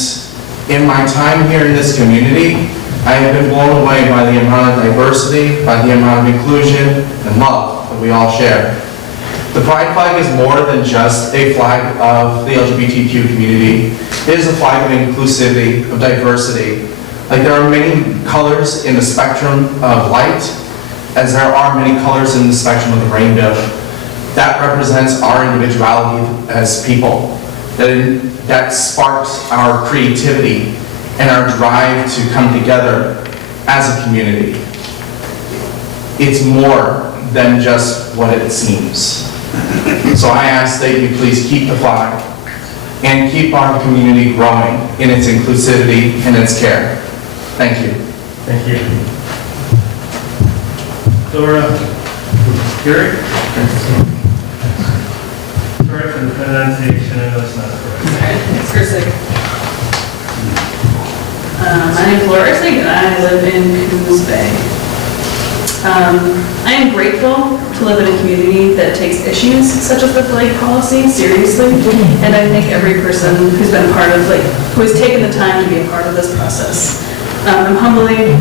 in my time here in this community, I have been blown away by the amount of diversity, by the amount of inclusion and love that we all share. The pride flag is more than just a flag of the LGBTQ community. It is a flag of inclusivity, of diversity. Like there are many colors in the spectrum of light, as there are many colors in the spectrum of the rainbow. That represents our individuality as people. That sparks our creativity and our drive to come together as a community. It's more than just what it seems. So I ask that you please keep the flag and keep our community growing in its inclusivity and its care. Thank you. Thank you. Dora Gary? Sorry for the pronunciation, I know it's not correct. It's Ursig. My name is Laura Ursig, and I live in Coos Bay. I am grateful to live in a community that takes issues such as the flag policy seriously, and I thank every person who's been a part of, who has taken the time to be a part of this process. I'm humbly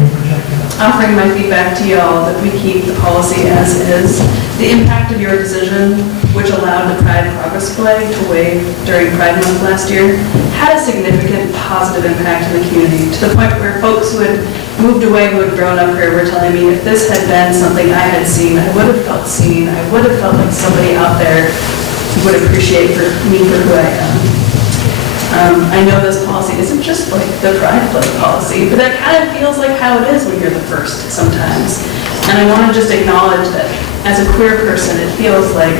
offering my feedback to y'all that we keep the policy as is. The impact of your decision, which allowed the Pride Progress flag to wave during Pride Month last year, had a significant positive impact in the community, to the point where folks who had moved away, who had grown up here, were telling me if this had been something I had seen, I would have felt seen, I would have felt like somebody out there would appreciate me for who I am. I know this policy isn't just like the Pride flag policy, but that kind of feels like how it is when you're the first sometimes. And I want to just acknowledge that as a queer person, it feels like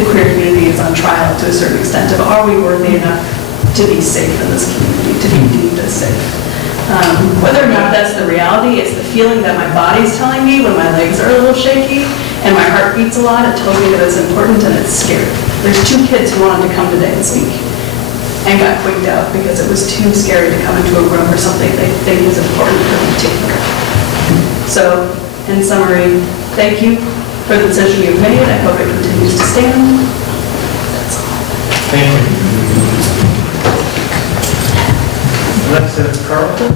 the queer community is on trial to a certain extent of are we worthy enough to be safe in this community, to be deemed as safe. Whether or not that's the reality, it's the feeling that my body's telling me when my legs are a little shaky and my heart beats a lot. It tells me that it's important and it's scary. There's 2 kids who wanted to come today and speak and got quicked out because it was too scary to come into a room or something they think is important for me to hear. So, in summary, thank you for the decision you've made. I hope it continues to stand. That's all. Thank you. Alexa Carlton?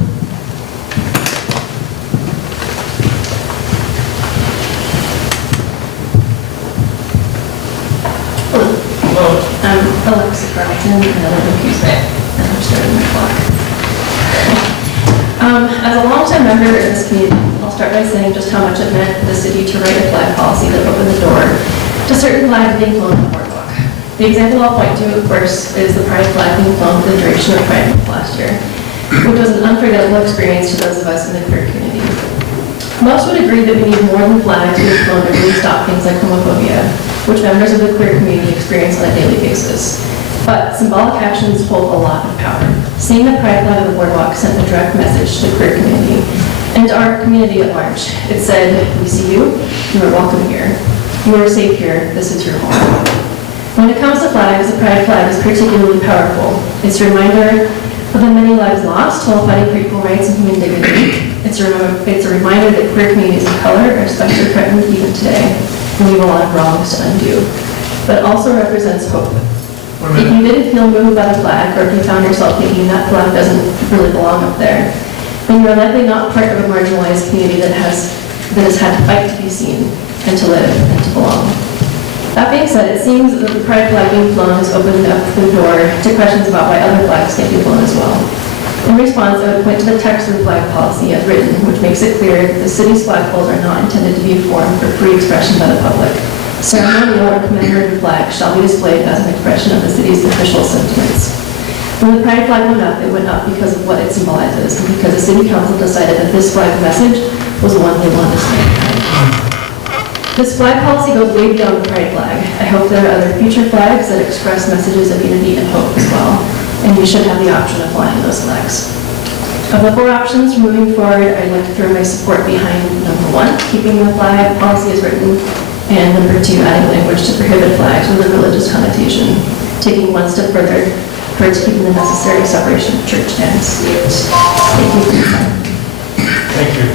Hello, I'm Alexa Carlton, and I live in Coos Bay, and I'm starting my clock. As a longtime member of this community, I'll start by saying just how much it meant for the city to write a flag policy that opened the door to certain flags being flown on the boardwalk. The example I'll point to, of course, is the pride flag being flown for the duration of Pride Month last year. which was an unforgettable experience to those of us in the queer community. Most would agree that we need more than flags to be flown to really stop things like homophobia, which members of the queer community experience on a daily basis. But symbolic actions hold a lot of power. Seeing the pride flag on the boardwalk sent a direct message to the queer community and to our community at large. It said, "We see you, you are welcome here. You are safe here, this is your home." When it comes to flags, the pride flag is particularly powerful. It's a reminder of the many lives lost while fighting for equal rights and human dignity. It's a reminder that queer communities of color are especially threatened even today, and we have a lot of wrongs to undo. But it also represents hope. If you didn't feel moved by the flag, or if you found yourself thinking that flag doesn't really belong up there, then you're likely not part of a marginalized community that has had to fight to be seen, and to live, and to belong. That being said, it seems that the pride flag being flown has opened up the door to questions about why other flags can't be flown as well. In response, I would point to the text of the flag policy as written, which makes it clear that the city's flagpoles are not intended to be a forum for free expression by the public. Ceremonial or commemorative flags shall be displayed as an expression of the city's official sentiments. When the pride flag went up because of what it symbolizes, and because the city council decided that this flag message was the one they wanted to stand behind. This flag policy goes way beyond the pride flag. I hope there are other future flags that express messages of unity and hope as well, and we should have the option of flying those flags. Of the 4 options moving forward, I'd like to throw my support behind number 1, keeping the flag policy as written, and number 2, adding language to prohibit flags with a religious connotation, taking one step further towards keeping the necessary separation of church and state. Thank you for your time. Thank you.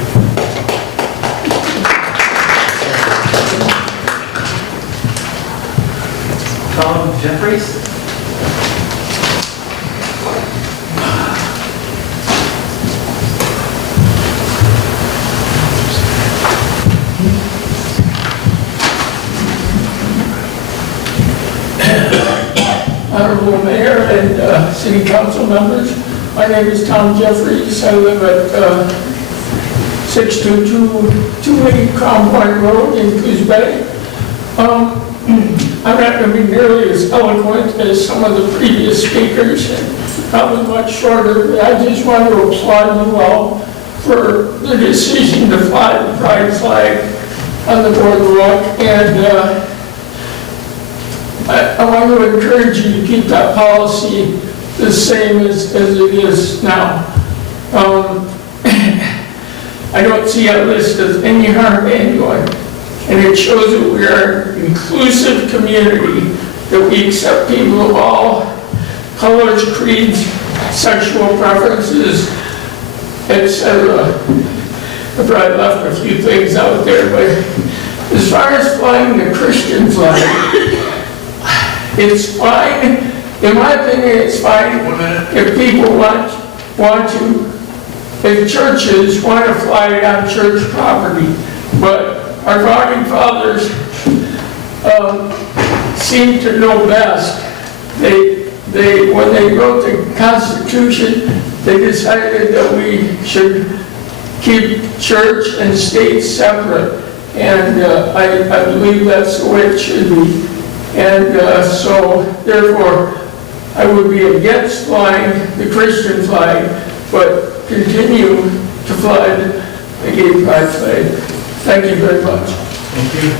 Tom Jeffries? Honorable Mayor and City Council members, my name is Tom Jeffries. I live at 62228 Crown Point Road in Coos Bay. I'm not going to be nearly as eloquent as some of the previous speakers, and probably much shorter, but I just want to applaud you all for the decision to fly the pride flag on the boardwalk, and I want to encourage you to keep that policy the same as it is now. I don't see a list of any harm to anyone, and it shows that we are an inclusive community, that we accept people of all colors, creeds, sexual preferences, etc. I probably left a few things out there, but as far as flying the Christian flag, it's fine. In my opinion, it's fine if people want to, if churches want to fly it on church property. But our founding fathers seem to know best. When they wrote the Constitution, they decided that we should keep church and state separate. And I believe that's the way it should be. And so, therefore, I would be against flying the Christian flag, but continue to fly the gay pride flag. Thank you very much. Thank you.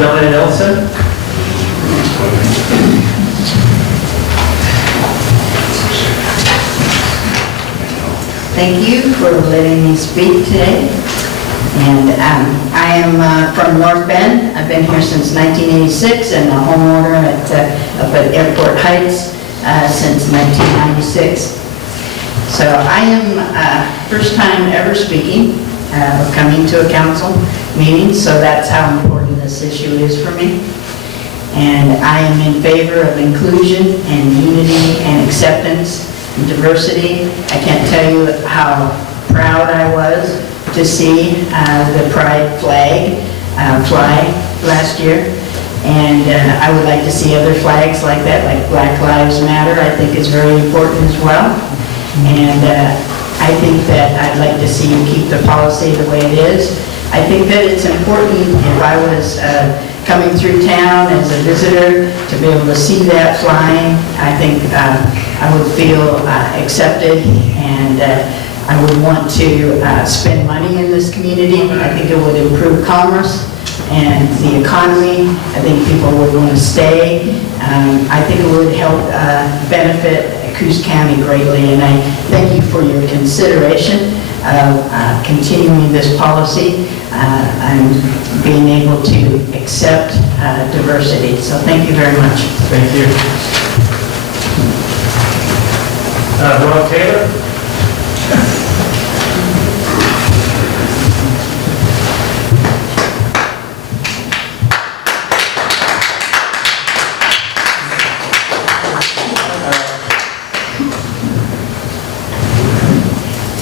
Diane Nelson? Thank you for letting me speak today. And I am from North Bend. I've been here since 1986 and a homeowner up at Airport Heights since 1996. So I am first time ever speaking, coming to a council meeting, so that's how important this issue is for me. And I am in favor of inclusion and unity and acceptance and diversity. I can't tell you how proud I was to see the pride flag fly last year. And I would like to see other flags like that, like Black Lives Matter, I think is very important as well. And I think that I'd like to see you keep the policy the way it is. I think that it's important, if I was coming through town as a visitor, to be able to see that flying, I think I would feel accepted, and I would want to spend money in this community. I think it would improve commerce and the economy. I think people would want to stay. I think it would help benefit Coos County greatly, and I thank you for your consideration of continuing this policy and being able to accept diversity. So thank you very much. Thank you. Ron Taylor?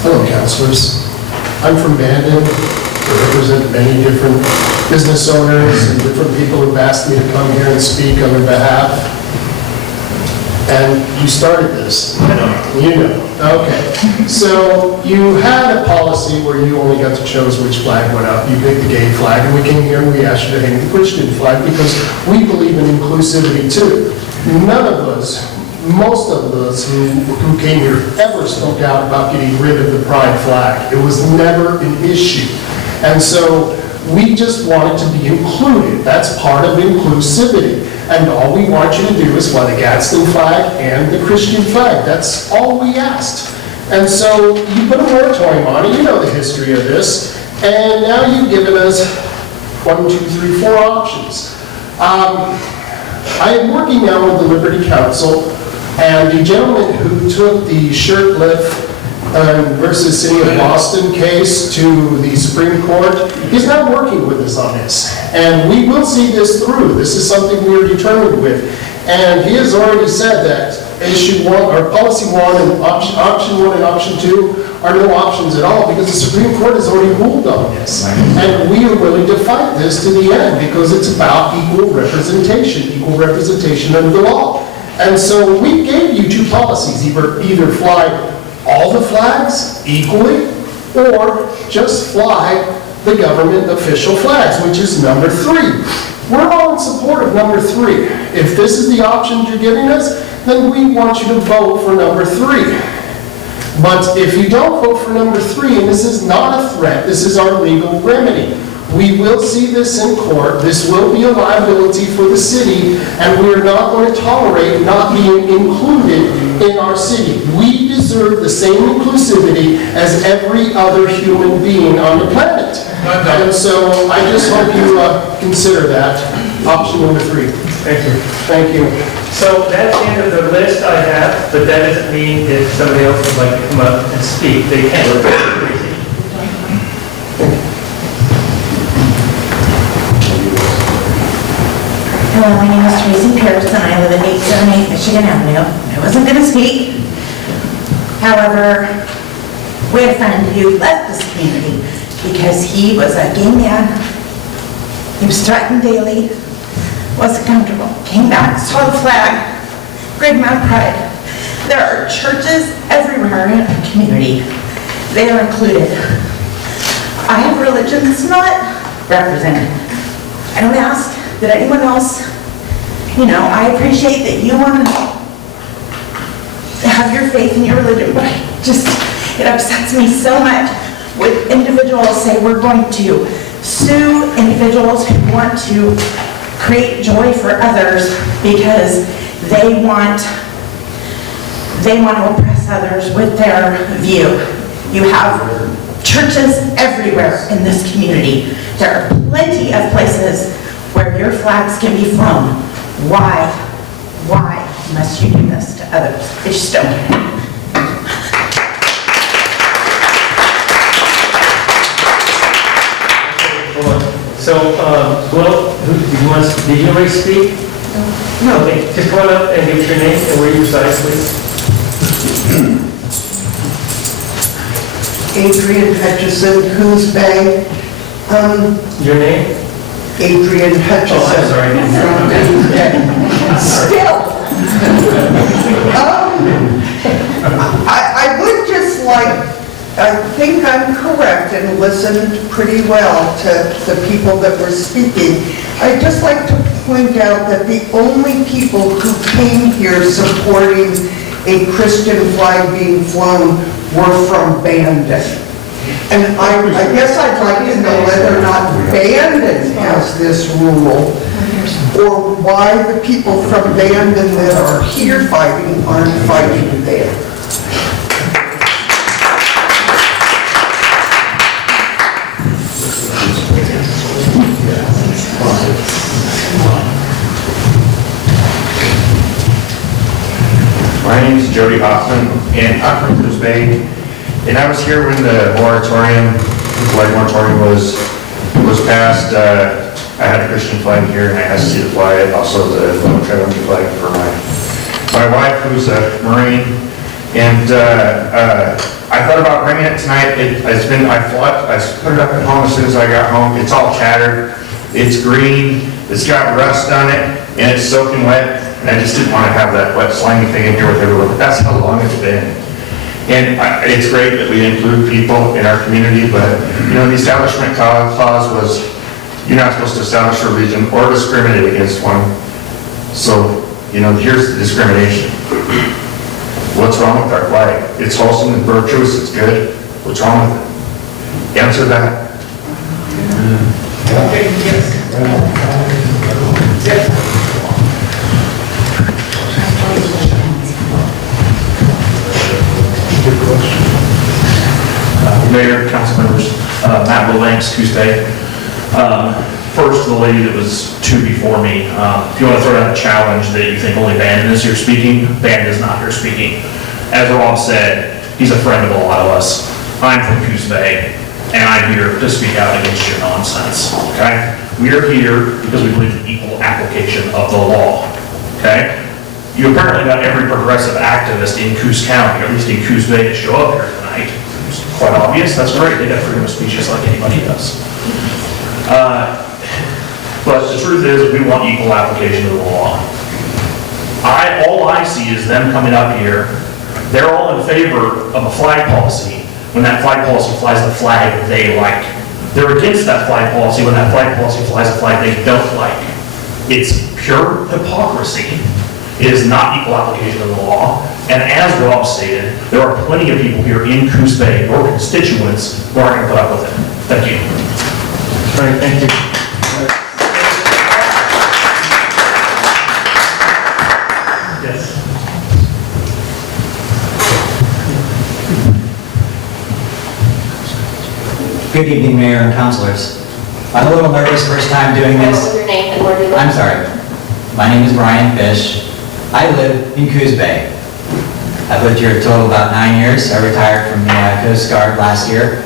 Hello, councilors. I'm from Bandon. I represent many different business owners and different people who've asked me to come here and speak on their behalf. And you started this. I know. You know. Okay. So you had a policy where you only got to choose which flag went up. You picked the gay flag, and we came here and we asked you to hang the Christian flag because we believe in inclusivity too. None of us, most of us who came here ever spoke out about getting rid of the pride flag. It was never an issue. And so we just wanted to be included. That's part of inclusivity. And all we want you to do is fly the Gadsden flag and the Christian flag. That's all we asked. And so you put a moratorium on it. You know the history of this. And now you've given us 1, 2, 3, 4 options. I am working now with the Liberty Council, and the gentleman who took the shirtlift versus City of Boston case to the Supreme Court, he's now working with us on this. And we will see this through. This is something we're determined with. And he has already said that issue 1, or policy 1 and option 1 and option 2 are no options at all because the Supreme Court has already ruled on this. And we are willing to fight this to the end because it's about equal representation under the law. And so we gave you 2 policies, either fly all the flags equally or just fly the government official flags, which is number 3. We're all in support of number 3. If this is the option you're giving us, then we want you to vote for number 3. But if you don't vote for number 3, and this is not a threat, this is our legal remedy, we will see this in court. This will be a liability for the city, and we are not going to tolerate not being included in our city. We deserve the same inclusivity as every other human being on the planet. And so I just hope you consider that option number 3. Thank you. Thank you. So that's the end of the list I have, but that doesn't mean if somebody else would like to come up and speak, they can. Hello, my name is Tracy Pearson. I live at 878 Michigan Avenue. I wasn't going to speak. However, we had a friend who left this community because he was a gay man. He was threatened daily, wasn't comfortable. Came back, saw the flag, great amount of pride. There are churches everywhere in our community. They are included. I have religion that's not represented. I don't ask that anyone else, I appreciate that you want to have your faith in your religion, but it upsets me so much when individuals say we're going to sue individuals who want to create joy for others because they want to oppress others with their view. You have churches everywhere in this community. There are plenty of places where your flags can be flown. Why must you do this to others? I just don't get it. So, did you already speak? No. Okay, just come on up and give us your name and where you reside, please. Adrian Hutchison, Coos Bay. Your name? Adrian Hutchison. Oh, I'm sorry. Still. I would just like, I think I'm correct correct and listened pretty well to the people that were speaking. I'd just like to point out that the only people who came here supporting a Christian flag being flown were from Bandon. And I guess I'd like to know whether or not Bandon has this rule, or why the people from Bandon that are here fighting aren't fighting there. My name is Jody Hoffman, and I'm from Coos Bay. And I was here when the moratorium, the flag moratorium was passed. I had a Christian flag here, and I asked to see the flag, also the Lemon flag for my wife, who's a Marine. And I thought about bringing it tonight. I put it up at home as soon as I got home. It's all tattered. It's green. It's got rust on it, and it's soaking wet. And I just didn't want to have that wet, slimy thing in here with everyone. But that's how long it's been. And it's great that we include people in our community, but, you know, the establishment clause was, you're not supposed to establish a religion or discriminate against one. So, you know, here's the discrimination. What's wrong with our flag? It's wholesome and virtuous, it's good. What's wrong with it? Answer that. Okay, yes. Mayor, council members, Matt Wilbanks, Coos Bay. First, the lady that was two before me, if you want to throw out a challenge that you think only Bandon is here speaking, Bandon is not here speaking. As Rob said, he's a friend of a lot of us. I'm from Coos Bay, and I'm here to speak out against your nonsense, okay? We are here because we believe in equal application of the law, okay? You apparently got every progressive activist in Coos County, or at least in Coos Bay, to show up here tonight. It's quite obvious, that's great, they got freedom of speech just like anybody does. But the truth is, we want equal application of the law. All I see is them coming up here, they're all in favor of a flag policy when that flag policy flies the flag they like. They're against that flag policy when that flag policy flies a flag they don't like. It's pure hypocrisy. It is not equal application of the law. And as Rob stated, there are plenty of people here in Coos Bay, your constituents, who aren't going to put up with it. Thank you. All right, thank you. Yes. Good evening, Mayor and councilors. I'm a little nervous first time doing this. What's your name and where do you live? I'm sorry. My name is Brian Fish. I live in Coos Bay. I've lived here a total of about 9 years. I retired from the Coast Guard last year.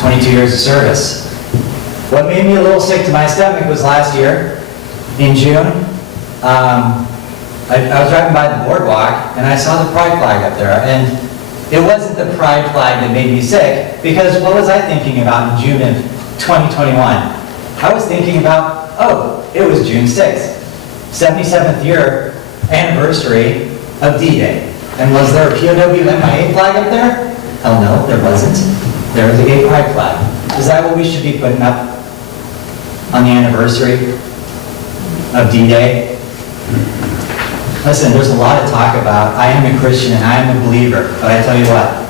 22 years of service. What made me a little sick to my stomach was last year, in June, I was driving by the boardwalk and I saw the pride flag up there. And it wasn't the pride flag that made me sick, because what was I thinking about in June of 2021? I was thinking about, oh, it was June 6th, 77th year anniversary of D-Day. And was there a POW MIA flag up there? Hell no, there wasn't. There was a gay pride flag. Is that what we should be putting up on the anniversary of D-Day? Listen, there's a lot of talk about, I am a Christian and I am a believer, but I tell you what,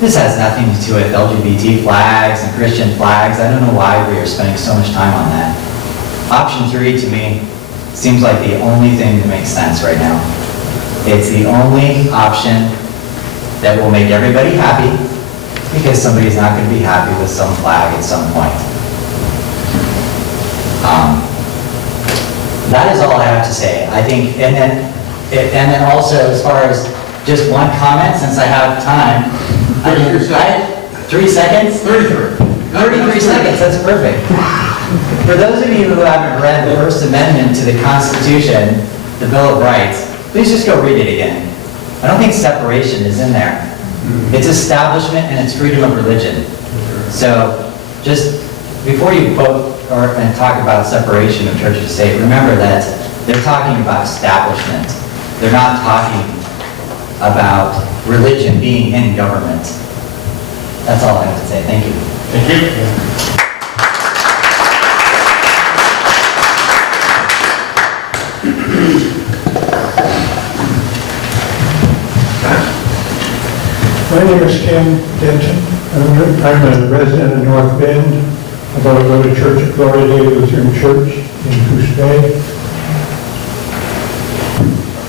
this has nothing to do with LGBT flags and Christian flags. I don't know why we are spending so much time on that. Option 3 to me seems like the only thing that makes sense right now. It's the only option that will make everybody happy, because somebody's not going to be happy with some flag at some point. That is all I have to say. I think, and then also, as far as just one comment, since I have time. 3 seconds? 33 seconds, that's perfect. For those of you who haven't read the First Amendment to the Constitution, the Bill of Rights, please just go read it again. I don't think separation is in there. It's establishment and it's freedom of religion. So just before you vote and talk about separation of church and state, remember that they're talking about establishment. They're not talking about religion being in government. That's all I have to say. Thank you. Thank you. My name is Ken Denton. I'm a resident of North Bend. I go to church at Gloria Dei Lutheran Church in Coos Bay.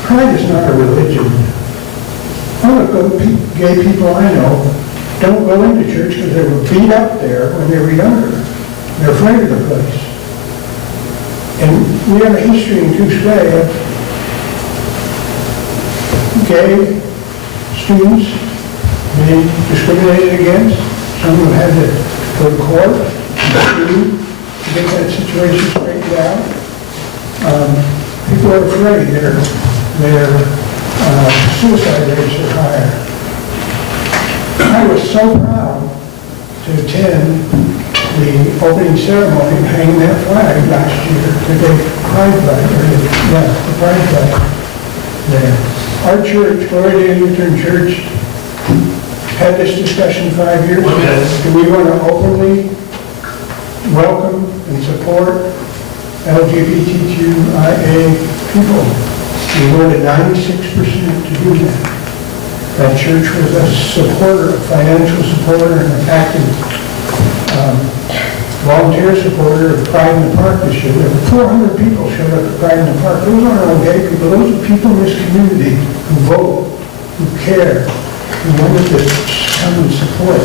Pride is not a religion. All the gay people I know don't go into church because they were beat up there when they were younger. They're afraid of the place. And we have a history in Coos Bay of gay students being discriminated against. Some have had to go to court to get that situation straightened out. People are afraid. Their suicide rates are higher. I was so proud to attend the opening ceremony and hang that flag last year, the pride flag, the pride flag there. Our church, Gloria Dei Lutheran Church, had this discussion 5 years ago. Do we want to openly welcome and support LGBTQIA people? We voted 96% to do that. That church was a supporter, a financial supporter, and an active volunteer supporter of Pride in the Park this year. There were 400 people showed up at Pride in the Park. Those aren't all gay people. Those are people in this community who vote, who care, who wanted to come and support.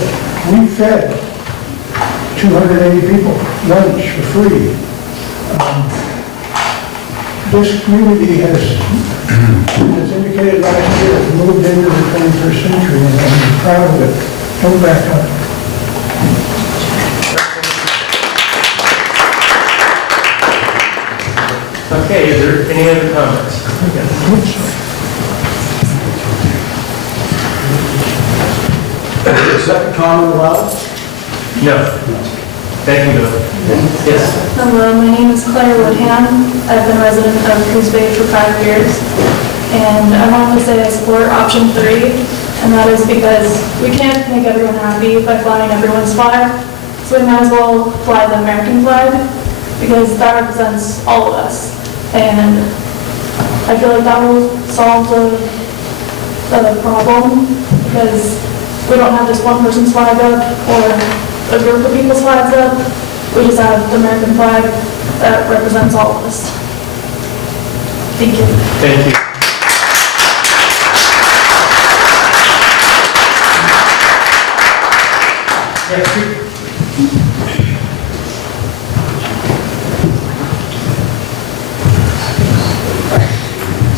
We fed 280 people lunch for free. This community has, as indicated last year, moved into the 21st century, and I'm proud of it. Don't back up. Okay, is there any other comments? Is that comment allowed? No. Thank you, Bill. Yes. Hello, my name is Claire Woodham. I've been a resident of Coos Bay for 5 years. And I wanted to say I support option 3, and that is because we can't make everyone happy by flying everyone's flag. So we might as well fly the American flag, because that represents all of us. And I feel like that will solve the problem, because we don't have just one person's flag up or a group of people's flags up. We just have the American flag that represents all of us. Thank you. Thank you.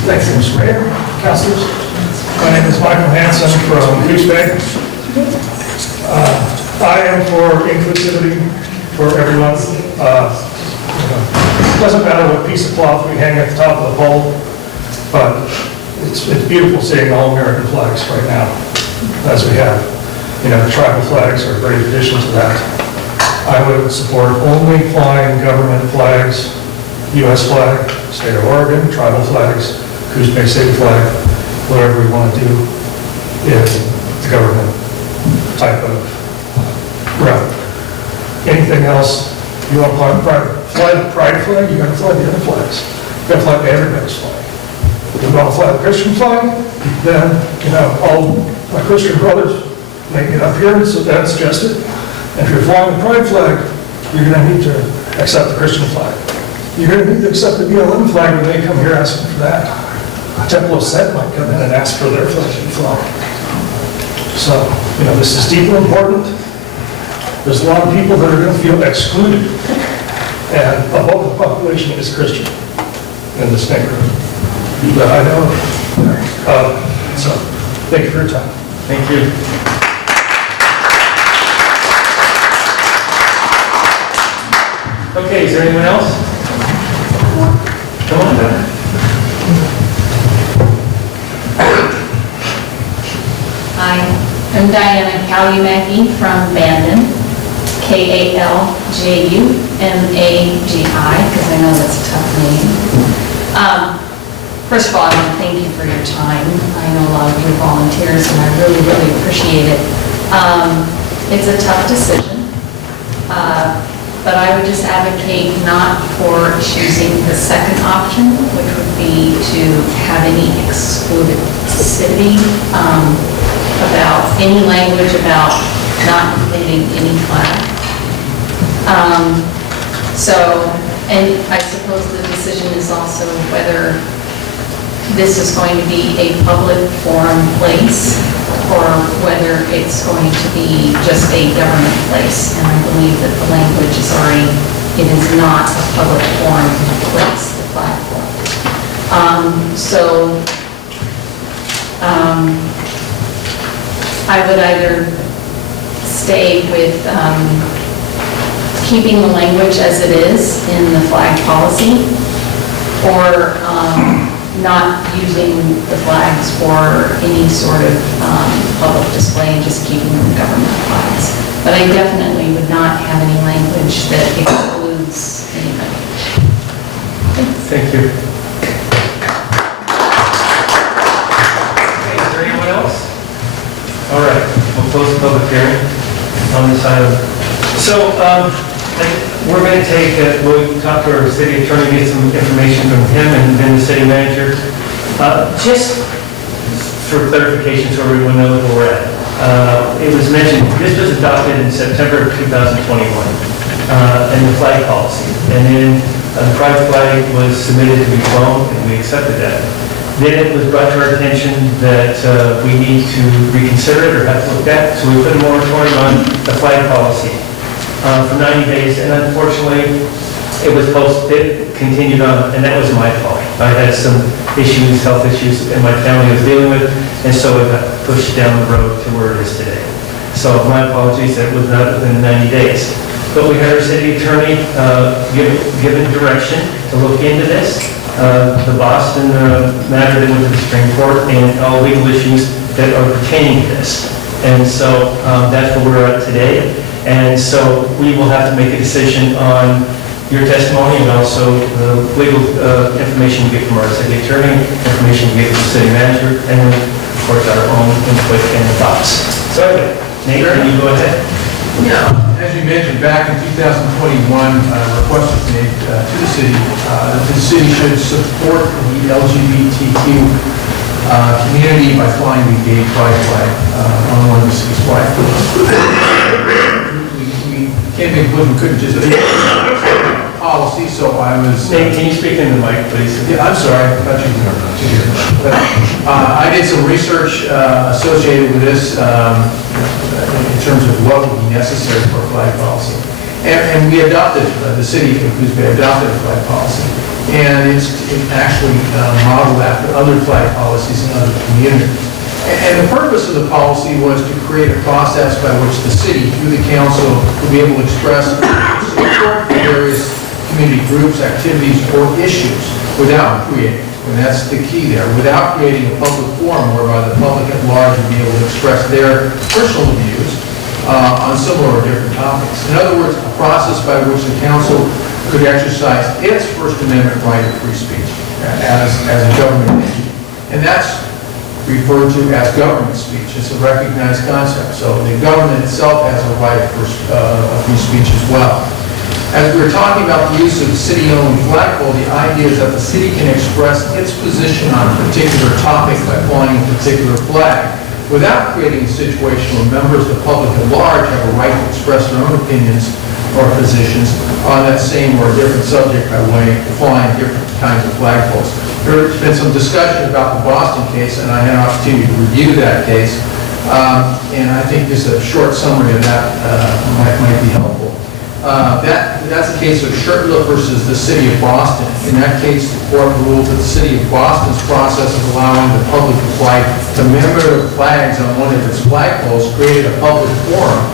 Thanks, Mr. Mayor, councilors. My name is Michael Hanson from Coos Bay. I am for inclusivity for everyone. It doesn't matter what piece of cloth we hang at the top of the pole, but it's beautiful seeing all American flags right now, as we have. You know, the tribal flags are a great addition to that. I would support only flying government flags, U.S. flag, state of Oregon, tribal flags, Coos Bay City flag, whatever we want to do in the government type of route. Anything else, you want to fly the pride flag, you got to fly the other flags. You got to fly everybody's flag. If you want to fly the Christian flag, then, you know, all my Christian brothers make it up here, so that's just it. And if you're flying the pride flag, you're going to need to accept the Christian flag. You're going to need to accept the BLM flag when they come here asking for that. Temple of Set might come in and ask for their flag to be flown. So, you know, this is deeply important. There's a lot of people that are going to feel excluded, and the bulk of the population is Christian in this neighborhood. But I know, so, thank you for your time. Thank you. Okay, is there anyone else? Come on down. Hi, I'm Diana Kaljumaki from Bandon, Kaljumagi, because I know that's a tough name. First of all, I want to thank you for your time. I know a lot of you are volunteers, and I really, really appreciate it. It's a tough decision, but I would just advocate not for choosing the second option, which would be to have any exclusivity about any language about not including any flag. And I suppose the decision is also whether this is going to be a public forum place or whether it's going to be just a government place. And I believe that the language is already, it is not a public forum place, the platform. I would either stay with keeping the language as it is in the flag policy, or not using the flags for any sort of public display and just keeping them government flags. But I definitely would not have any language that excludes anybody. Thank you. Okay, is there anyone else? All right, we'll close the public hearing on this item. So, we're going to take, we'll talk to our city attorney, get some information from him and then the city manager. Just for clarification so everyone knows where we're at. It was mentioned, this was adopted in September of 2021, and the flag policy. And then the pride flag was submitted to be flown and we accepted that. Then it was brought to our attention that we need to reconsider it or have to look at, so we put a moratorium on the flag policy for 90 days, and unfortunately, it continued on, and that was my fault. I had some issues, health issues, and my family was dealing with, and so it got pushed down the road to where it is today. So my apologies, that was not within 90 days. But we had our city attorney given direction to look into this, the Boston matter that went to the Supreme Court, and all legal issues that are pertaining to this. And so that's where we're at today. And so we will have to make a decision on your testimony and also the legal information we get from our city attorney, information we get from the city manager, and then, of course, our own input and thoughts. So anyway, Nate, can you go ahead? Yeah. As you mentioned, back in 2021, request was made to the city that the city should support the LGBTQ community by flying the gay pride flag on one of the city's flag poles. Can't make a we couldn't just policy, so I was... Nate, can you speak in the mic, please? Yeah, I'm sorry, I thought you were I did some research associated with this in terms of what would be necessary for a flag policy. And we adopted, the city of Coos Bay adopted a flag policy. And it's actually modeled after other flag policies in other communities. And the purpose of the policy was to create a process by which the city, through the council, would be able to express support for various community groups, activities, or issues without creating, and that's the key there, without creating a public forum whereby the public at large would be able to express their personal views on similar or different topics. In other words, a process by which the council could exercise its First Amendment right of free speech as a government entity. And that's referred to as government speech. It's a recognized concept. So the government itself has a right of free speech as well. As we were talking about the use of the city-owned flagpole, the idea is that the city can express its position on a particular topic by flying a particular flag without creating a situation where members of the public at large have a right to express their own opinions or positions on that same or different subject by way of flying different kinds of flagpoles. There's been some discussion about the Boston case, and I had an opportunity to review that case, and I think just a short summary of that might be helpful. That's a case of Shurtleff versus the city of Boston. In that case, the court ruled that the city of Boston's process of allowing the public to fly commemorative flags on one of its flagpoles created a public forum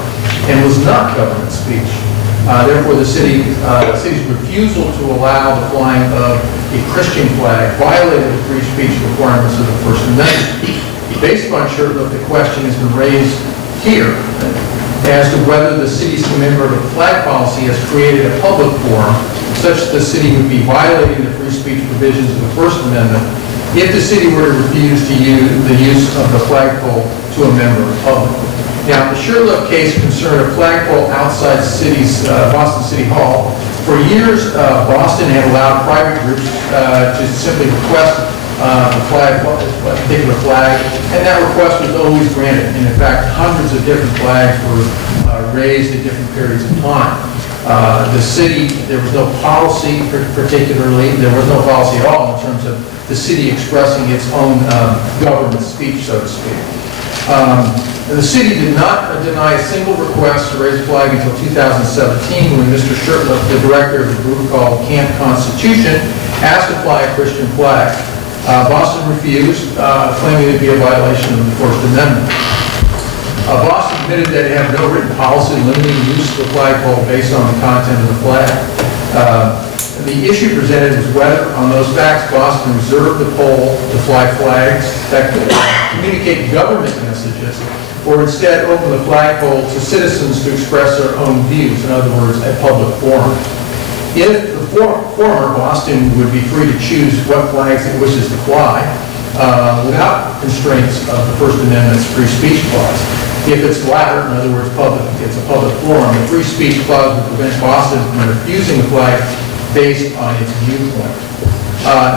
and was not government speech. Therefore, the city's refusal to allow the flying of a Christian flag violated the free speech requirements of the First Amendment. Based on Shurtleff, the question has been raised here as to whether the city's commemorative flag policy has created a public forum such that the city would be violating the free speech provisions of the First Amendment if the city were to refuse to use the use of the flagpole to a member of the public. Now, the Sherlock case concerned a flagpole outside the city's Boston City Hall. For years, Boston had allowed private groups to simply request a particular flag, and that request was always granted. And in fact, hundreds of different flags were raised at different periods of time. The city, there was no policy particularly, there was no policy at all in terms of the city expressing its own government speech, so to speak. The city did not deny a single request to raise a flag until 2017 when Mr. Shurtleff, the director of the group called Camp Constitution, asked to fly a Christian flag. Boston refused, claiming it to be a violation of the First Amendment. Boston admitted that it had no written policy limiting the use of the flagpole based on the content of the flag. The issue presented was whether, on those facts, Boston reserved the pole to fly flags that could communicate government messages, or instead open the flagpole to citizens to express their own views, in other words, a public forum. If the former, Boston would be free to choose what flags it wishes to fly without constraints of the First Amendment's free speech clause. If it's latter, in other words, it's a public forum, the free speech clause would prevent Boston from refusing the flag based on its viewpoint.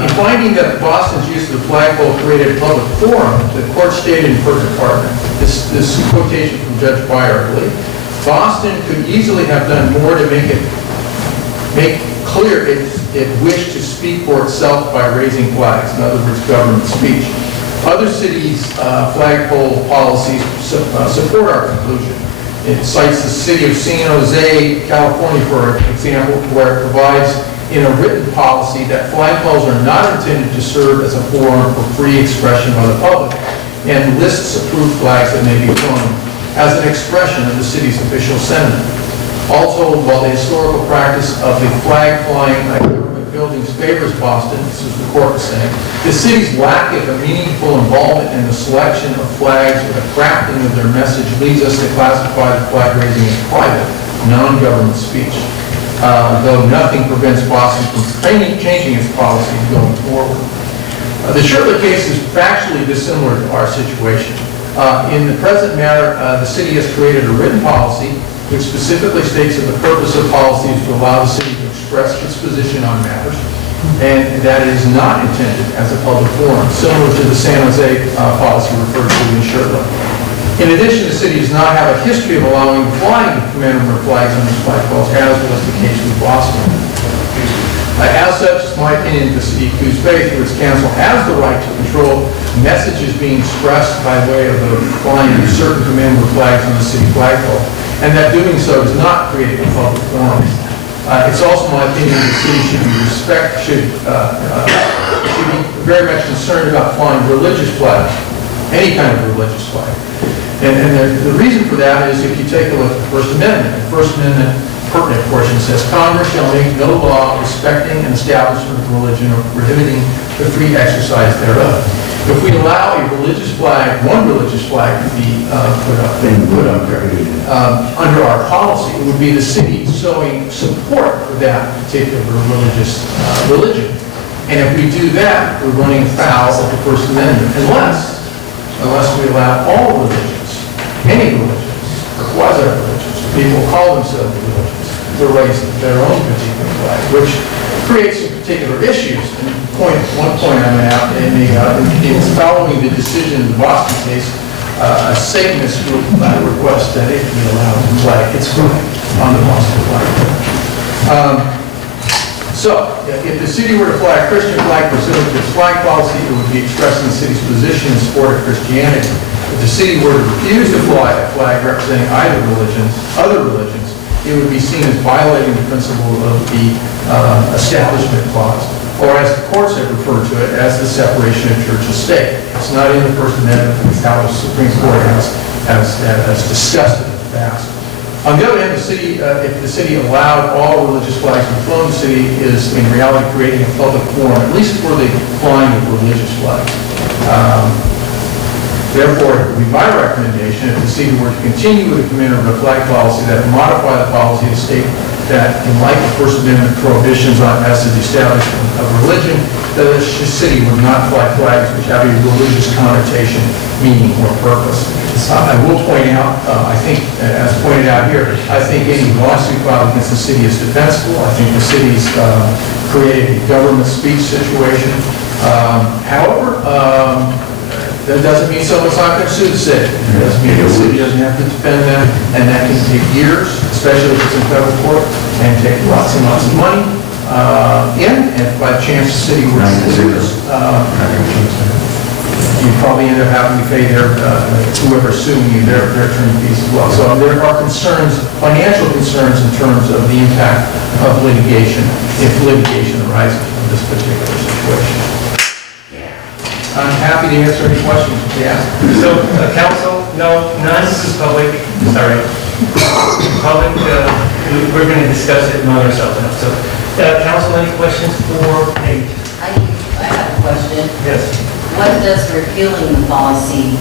In finding that Boston's use of the flagpole created a public forum, the court stated in pertinent part, this quotation from Judge Breyer, I believe, Boston could easily have done more to make clear it wished to speak for itself by raising flags, in other words, government speech. Other cities' flagpole policies support our conclusion. It cites the city of San Jose, California, for example, where it provides in a written policy that flagpoles are not intended to serve as a forum for free expression by the public, and lists approved flags that may be flown as an expression of the city's official sentiment. All told, while the historical practice of the flag flying at government buildings favors Boston, this is the court saying, the city's lack of a meaningful involvement in the selection of flags or the crafting of their message leads us to classify the flag raising as private, non-government speech. Though nothing prevents Boston from changing its policies going forward. The Shirley case is factually dissimilar to our situation. In the present matter, the city has created a written policy which specifically states that the purpose of policy is to allow the city to express its position on matters, and that it is not intended as a public forum, similar to the San Jose policy referred to in Shirley. In addition, the city does not have a history of allowing the flying of commemorative flags on its flagpoles, as was the case with Boston. As such, it's my opinion, the city of Coos Bay, through its council, has the right to control messages being expressed by way of the flying of certain commemorative flags on the city flagpole, and that doing so does not create a public forum. It's also my opinion that the city should be very much concerned about flying religious flags, any kind of religious flag. And the reason for that is if you take a look at the First Amendment, the First Amendment pertinent portion says, Congress shall make no law respecting an establishment of religion or prohibiting the free exercise thereof. If we allow a religious flag, one religious flag to be put up there, under our policy, it would be the city showing support for that particular religion. And if we do that, we're running afoul of the First Amendment, unless we allow all religions, any religions, or quasi-religions, people call themselves religions, to raise their own particular flag, which creates some particular issues. And one point I'm at, in following the decision in the Boston case, a Satanist group requests that it be allowed to flag its flag on the Boston flag. So, if the city were to fly a Christian flag pursuant to its flag policy, it would be expressing the city's position in support of Christianity. If the city were to refuse to fly a flag representing other religions, it would be seen as violating the principle of the Establishment Clause, or as the courts have referred to it, as the separation of church and state. It's not in the First Amendment, it's how the Supreme Court has discussed it in the past. On the other hand, if the city allowed all religious flags to be flown, the city is in reality creating a public forum, at least for the flying of religious flags. Therefore, it would be my recommendation if the city were to continue with the commemorative flag policy, that it modify the policy to state that, in light of First Amendment prohibitions on as to the establishment of religion, that the city would not fly flags which have a religious connotation, meaning, or purpose. I will point out, I think, as pointed out here, I think any lawsuit filed against the city is defensible. I think the city's created a government speech situation. However, that doesn't mean someone's not going to sue the city. It doesn't mean the city doesn't have to defend them, and that can take years, especially if it's in federal court, and take lots and lots of money. And if by chance the city were to lose, you probably end up having to pay their, whoever's suing you, their attorney fees as well. So there are concerns, financial concerns in terms of the impact of litigation, if litigation arises from this particular situation. I'm happy to answer any questions. Yeah. So, council, no, none, this is public, sorry. Public, we're going to discuss it among ourselves now. So, council, any questions for Nate? I have a question. Yes. What does repealing the policy,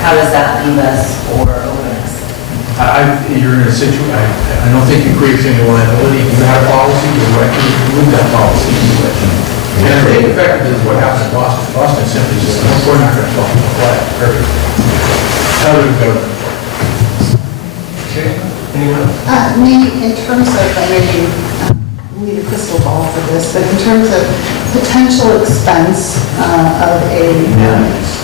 how does that leave us or open us? You're in a situation, I don't think you create any liability. If you have a policy, you're right to remove that policy. And I think effectively is what happened in Boston. Boston simply said, we're not going to talk about that, period. How do we go? Okay, anyone? In terms of, I know you need a crystal ball for this, but in terms of potential expense of a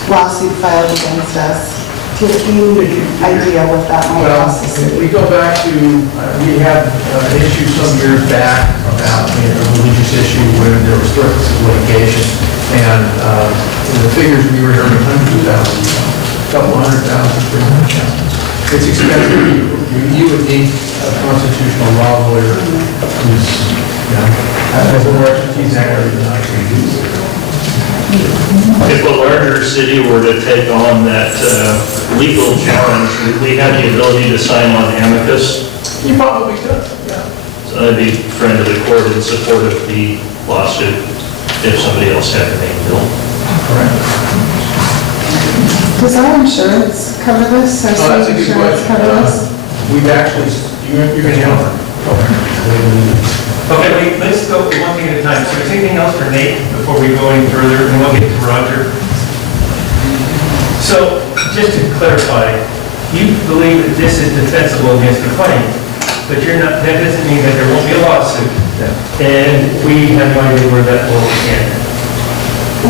lawsuit filed against us, do you have any idea what that might cost the city? Well, we go back to, we had an issue some years back about a religious issue where there was threats of litigation, and the figures we were hearing, hundreds of thousands, a couple $100,000, $300,000. It's expensive. You would need a constitutional law lawyer who's, has more expertise in that area than I do. If a larger city were to take on that legal challenge, would we have the ability to sign on amicus? You probably could, yeah. So I'd be friend of the court in support of the lawsuit if somebody else had the name bill. Correct. Does our insurance cover this? Our Oh, that's a city good insurance question. cover this? We've actually, you can handle it. Okay, let's go one thing at a time. So is anything else for Nate before we go any further, and we'll get to Roger? So, just to clarify, you believe that this is defensible against the claim, but you're not, that doesn't mean that there won't be a lawsuit. And we have no idea where that will end.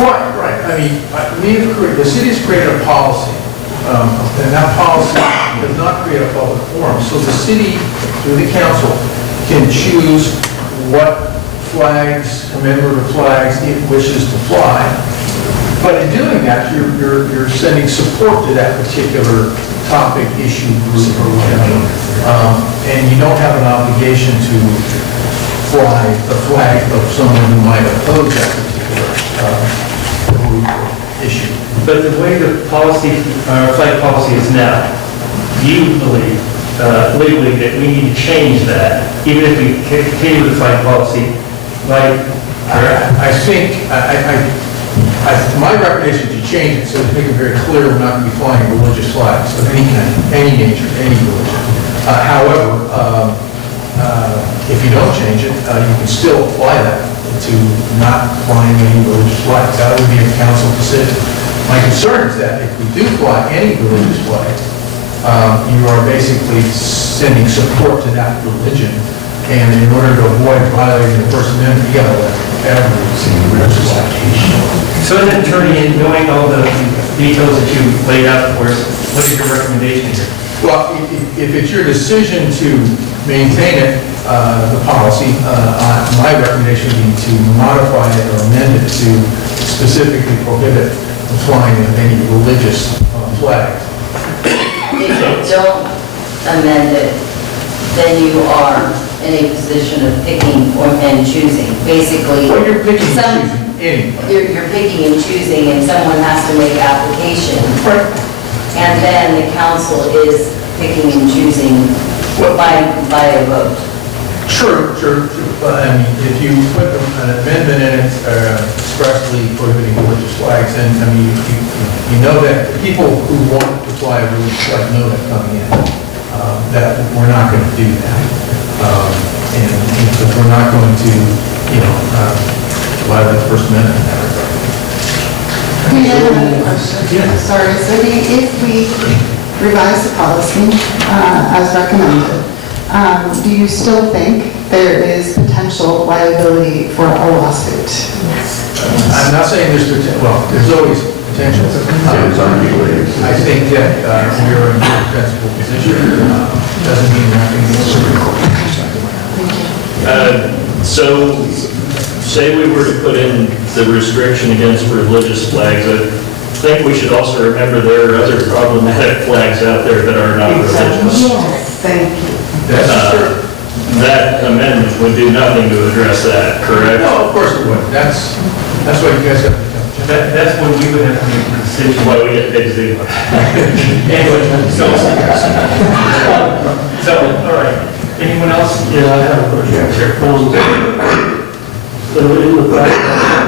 Right. I mean, the city's created a policy, and that policy does not create a public forum. So the city, through the council, can choose what flags, commemorative flags it wishes to fly. But in doing that, you're sending support to that particular topic, issue, group, or whatever. And you don't have an obligation to fly the flag of someone who might oppose that particular group issue. But the way the policy, flag policy is now, you believe legally that we need to change that, even if we continue with the flag policy, like, I think, my recommendation is to change it so to make it very clear we're not going to be flying religious flags of any kind, any nature, any religion. However, if you don't change it, you can still apply that to not flying any religious flags. That would be a council decision. My concern is that if we do fly any religious flag, you are basically sending support to that religion. And in order to avoid violating the First Amendment, you gotta let every single religious flag. so as an attorney, in knowing all the details that you laid out for us, what is your recommendation here? Well, if it's your decision to maintain it, the policy, my recommendation would be to modify it or amend it to specifically prohibit the flying of any religious flag. If you don't amend it, then you are in a position of picking and choosing. Basically, Well, you're picking and choosing anyway. you're picking and choosing, and someone has to make application. And then the council is picking and choosing by a vote. True. But I mean, if you put an amendment in it expressly prohibiting religious flags, then, I mean, you know that the people who want to fly a religious flag know that coming in, that we're not going to do that. And that we're not going to, violate the First Amendment in that regard. I have another question. Sorry, so if we revise the policy as recommended, do you still think there is potential liability for a lawsuit? I'm not saying there's potential, well, there's always potential. I think that we are in a good principal position. Doesn't mean nothing is So, say we were to put in the restriction against religious flags, I think we should also remember there are other problematic flags out there that are not religious. Yes, thank you. That amendment would do nothing to address that, correct? No, of course it would. That's what you guys have to tell. That's when we would have to make a decision. Why we get big Z. Anyway, so, all right. Anyone else? Yeah, I have a question. Sure. So in the fact,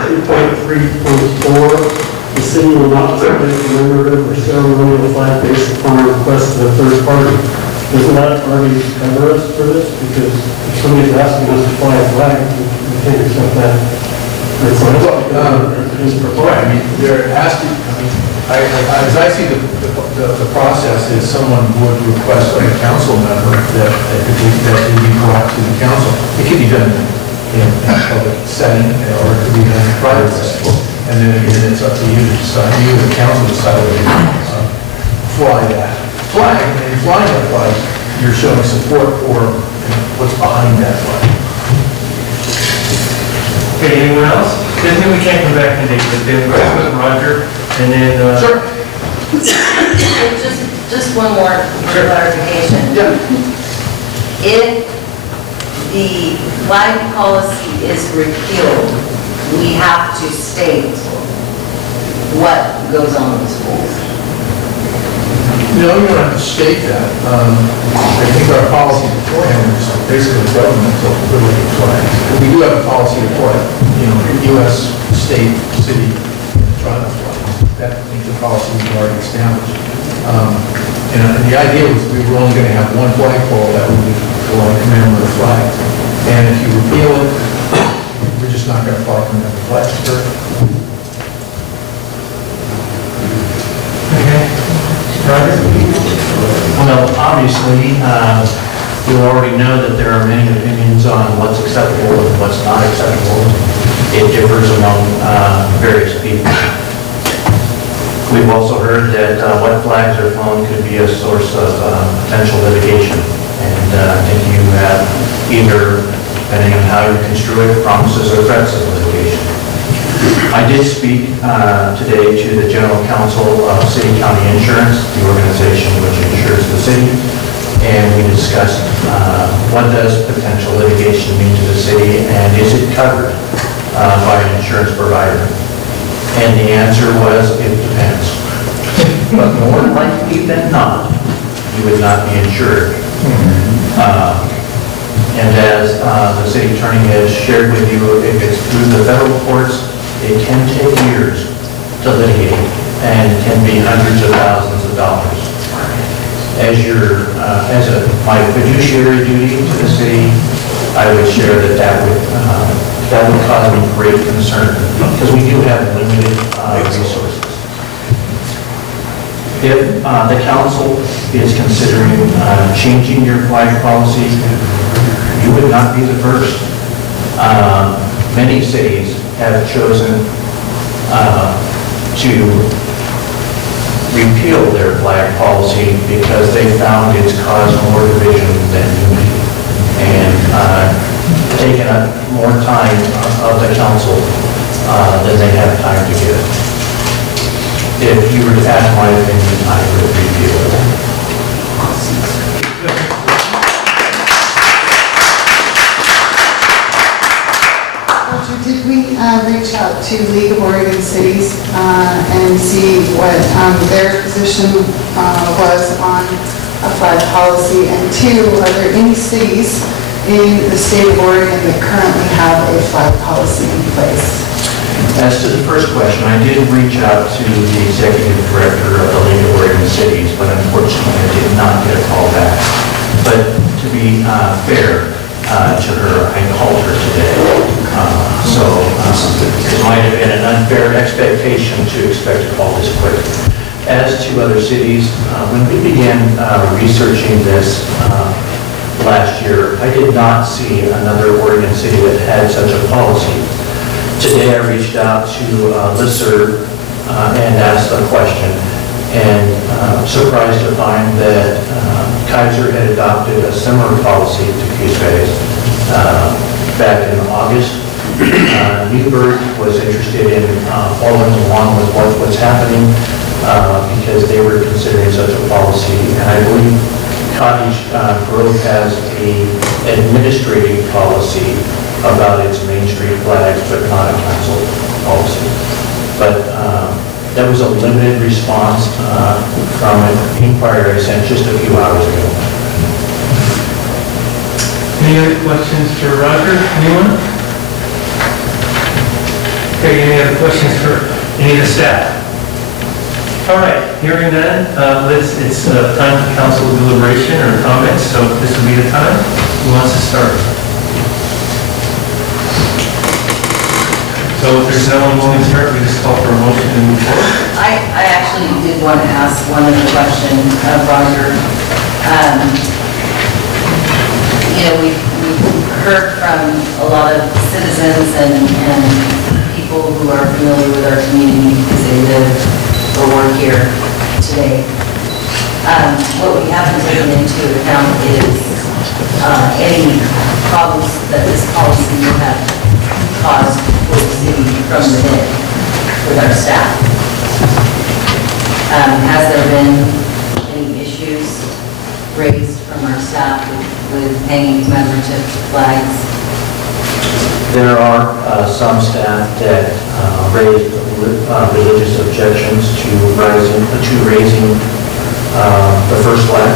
2.3.4, the city will not submit a commemorative or ceremonial flag based upon a request of a third party. Doesn't that already cover us for this? Because if somebody's asking us to fly a flag, we can't accept that request. I mean, there has to, as I see the process is someone would request like a council member that it be brought to the council. It can be done in a public setting or it could be done in a private setting. And then again, it's up to you to decide, you and the council decide whether you fly that flag. And flying that flag, you're showing support for what's behind that flag. Okay, anyone else? Then we can't come back today, but then we'll go with Roger, and then... Sure. Just one more clarification. Yeah. If the flag policy is repealed, we have to state what goes on in the schools. No, you don't have to state that. I think our policy beforehand was basically governmental equivalent flags. We do have a policy for, U.S., state, city, trial flags. That, I think the policy was already established. And the idea was we were only going to have one flagpole that would be for commemorative flags. And if you repeal it, we're just not going to fly commemorative flags. Well, obviously, you already know that there are many opinions on what's acceptable and what's not acceptable. It differs among various people. We've also heard that what flags are flown could be a source of potential litigation. And I think you have either, depending on how you construe it, promises or threats of litigation. I did speak today to the General Counsel of City County Insurance, the organization which insures the city, and we discussed what does potential litigation mean to the city and is it covered by an insurance provider? And the answer was, it depends. But more likely than not, you would not be insured. And as the city attorney has shared with you, if it's through the federal courts, it can take years to litigate, and it can be hundreds of thousands of dollars. As my fiduciary duty to the city, I would share that would cause me great concern, because we do have limited resources. If the council is considering changing your flag policy, you would not be the first. Many cities have chosen to repeal their flag policy because they found it's caused more division than unity, and taken up more time of the council than they have time to give. If you were to ask my opinion, I would repeal it. Did we reach out to League of Oregon Cities and see what their position was on a flag policy? And two, are there any cities in the state of Oregon that currently have a flag policy in place? As to the first question, I did reach out to the executive director of the League of Oregon Cities, but unfortunately I did not get a call back. But to be fair to her, I called her today. It might have been an unfair expectation to expect a call this quick. As to other cities, when we began researching this last year, I did not see another Oregon city that had such a policy. Today I reached out to listserv and asked a question, and surprised to find that Kaiser had adopted a similar policy to Coos Bay back in August. Newburgh was interested in following along with what's happening because they were considering such a policy, and I believe Cottage Grove has an administrative policy about its Main Street flags, but not a council policy. But that was a limited response from an inquiry I sent just a few hours ago. Any other questions for Roger? Anyone? Okay, any other questions for any of the staff? All right, hearing none, it's time for council deliberation or comments, so this will be the time. Who wants to start? So if there's no one willing to start, we just call for a motion and move forward. I actually did want to ask one other question of Roger. We've heard from a lot of citizens and people who are familiar with our community because they live or work here today. What we haven't taken into account is any problems that this policy will have caused for the city from the net with our staff. Has there been any issues raised from our staff with hanging commemorative flags? There are some staff that raised religious objections to raising the first flag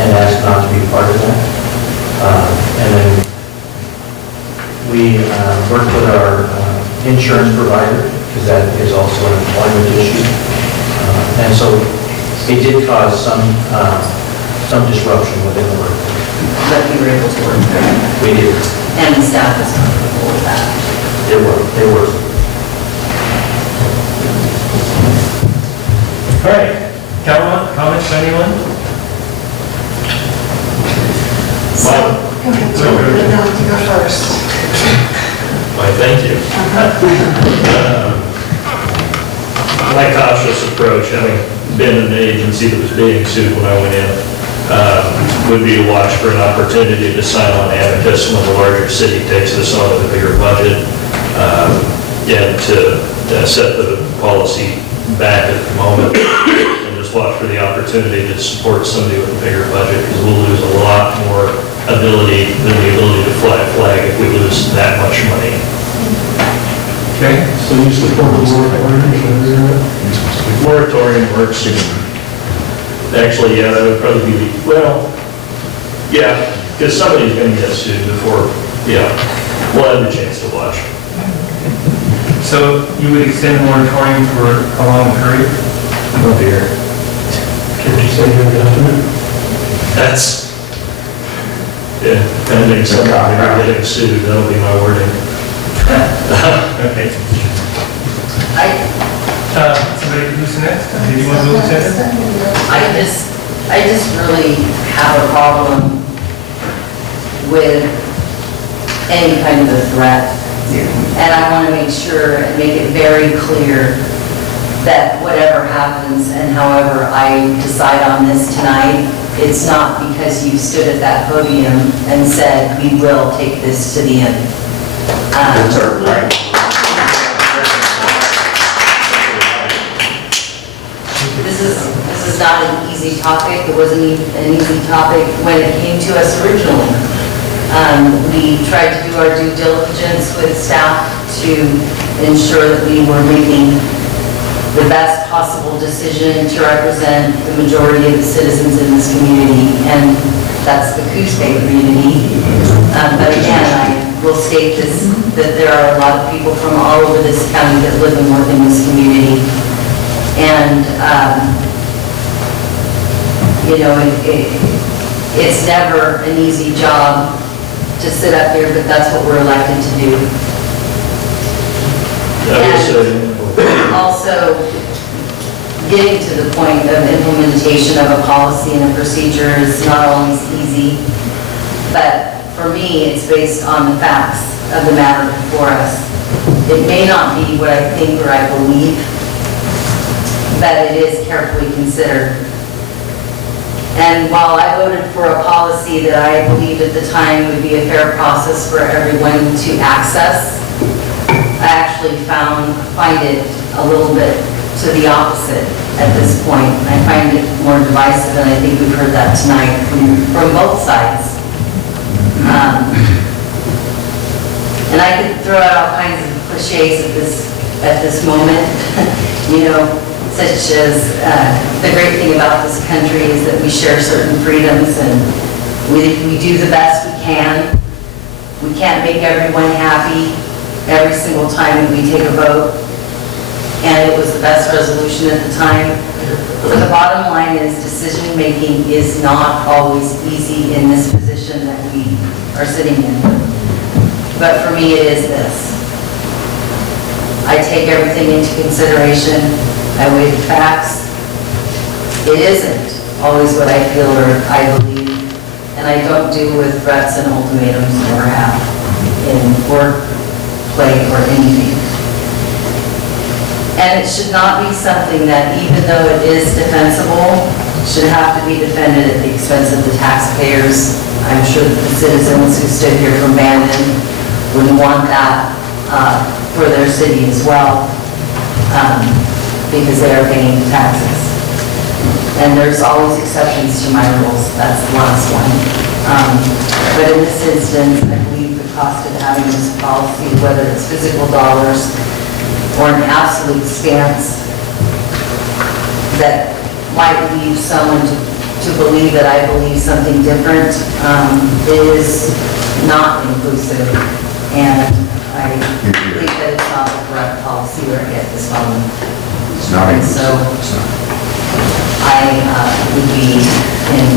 and asked not to be part of that. And then we worked with our insurance provider, because that is also an employment issue. And so it did cause some disruption within the work. But we were able to work through it. We did. And the staff was comfortable with that. They were. All right, comments by anyone? So, go ahead, Joe, you go first. Why, thank you. My cautious approach, having been in an agency that was being sued when I went in, would be to watch for an opportunity to sign on amicus when the larger city takes this on with a bigger budget, and to set the policy back at the moment, and just watch for the opportunity to support somebody with a bigger budget, because we'll lose a lot more ability than the ability to fly a flag if we lose that much money. Okay. So you support the moratorium? Moratorium works. Actually, yeah, that would probably be, yeah, because somebody's going to get sued before, yeah, we'll have the chance to watch. So you would extend the moratorium for a long period? No beer. Can you say you're definite? That's, yeah, pending somebody getting sued, that'll be my wording. Okay. Somebody who's next? Did you want to go next? I just really have a problem with any kind of a threat. And I want to make sure and make it very clear that whatever happens and however I decide on this tonight, it's not because you stood at that podium and said, we will take this to the end. That's our right. This is not an easy topic. It wasn't even an easy topic when it came to us originally. We tried to do our due diligence with staff to ensure that we were making the best possible decision to represent the majority of the citizens in this community, and that's the Coos Bay community. But again, I will state this, that there are a lot of people from all over this county that live and work in this community. And, it's never an easy job to sit up here, but that's what we're elected to do. And also, getting to the point of implementation of a policy and a procedure is not always easy, but for me, it's based on the facts of the matter before us. It may not be what I think or I believe, but it is carefully considered. And while I voted for a policy that I believed at the time would be a fair process for everyone to access, I actually find it a little bit to the opposite at this point. I find it more divisive, and I think we've heard that tonight from both sides. And I could throw out all kinds of cliches at this moment, such as the great thing about this country is that we share certain freedoms, and we do the best we can. We can't make everyone happy every single time that we take a vote, and it was the best resolution at the time. But the bottom line is decision-making is not always easy in this position that we are sitting in. But for me, it is this. I take everything into consideration. I weigh the facts. It isn't always what I feel or I believe, and I don't deal with threats and ultimatums or have in work, play, or anything. And it should not be something that, even though it is defensible, should have to be defended at the expense of the taxpayers. I'm sure that the citizens who stood here from Bandon wouldn't want that for their city as well, because they are paying the taxes. And there's always exceptions to my rules. That's the last one. But in this instance, I believe the cost of having this policy, whether it's physical dollars or an absolute stance that might lead someone to believe that I believe something different, is not inclusive. And I think that it's not the correct policy or at this moment. It's not And so I would be in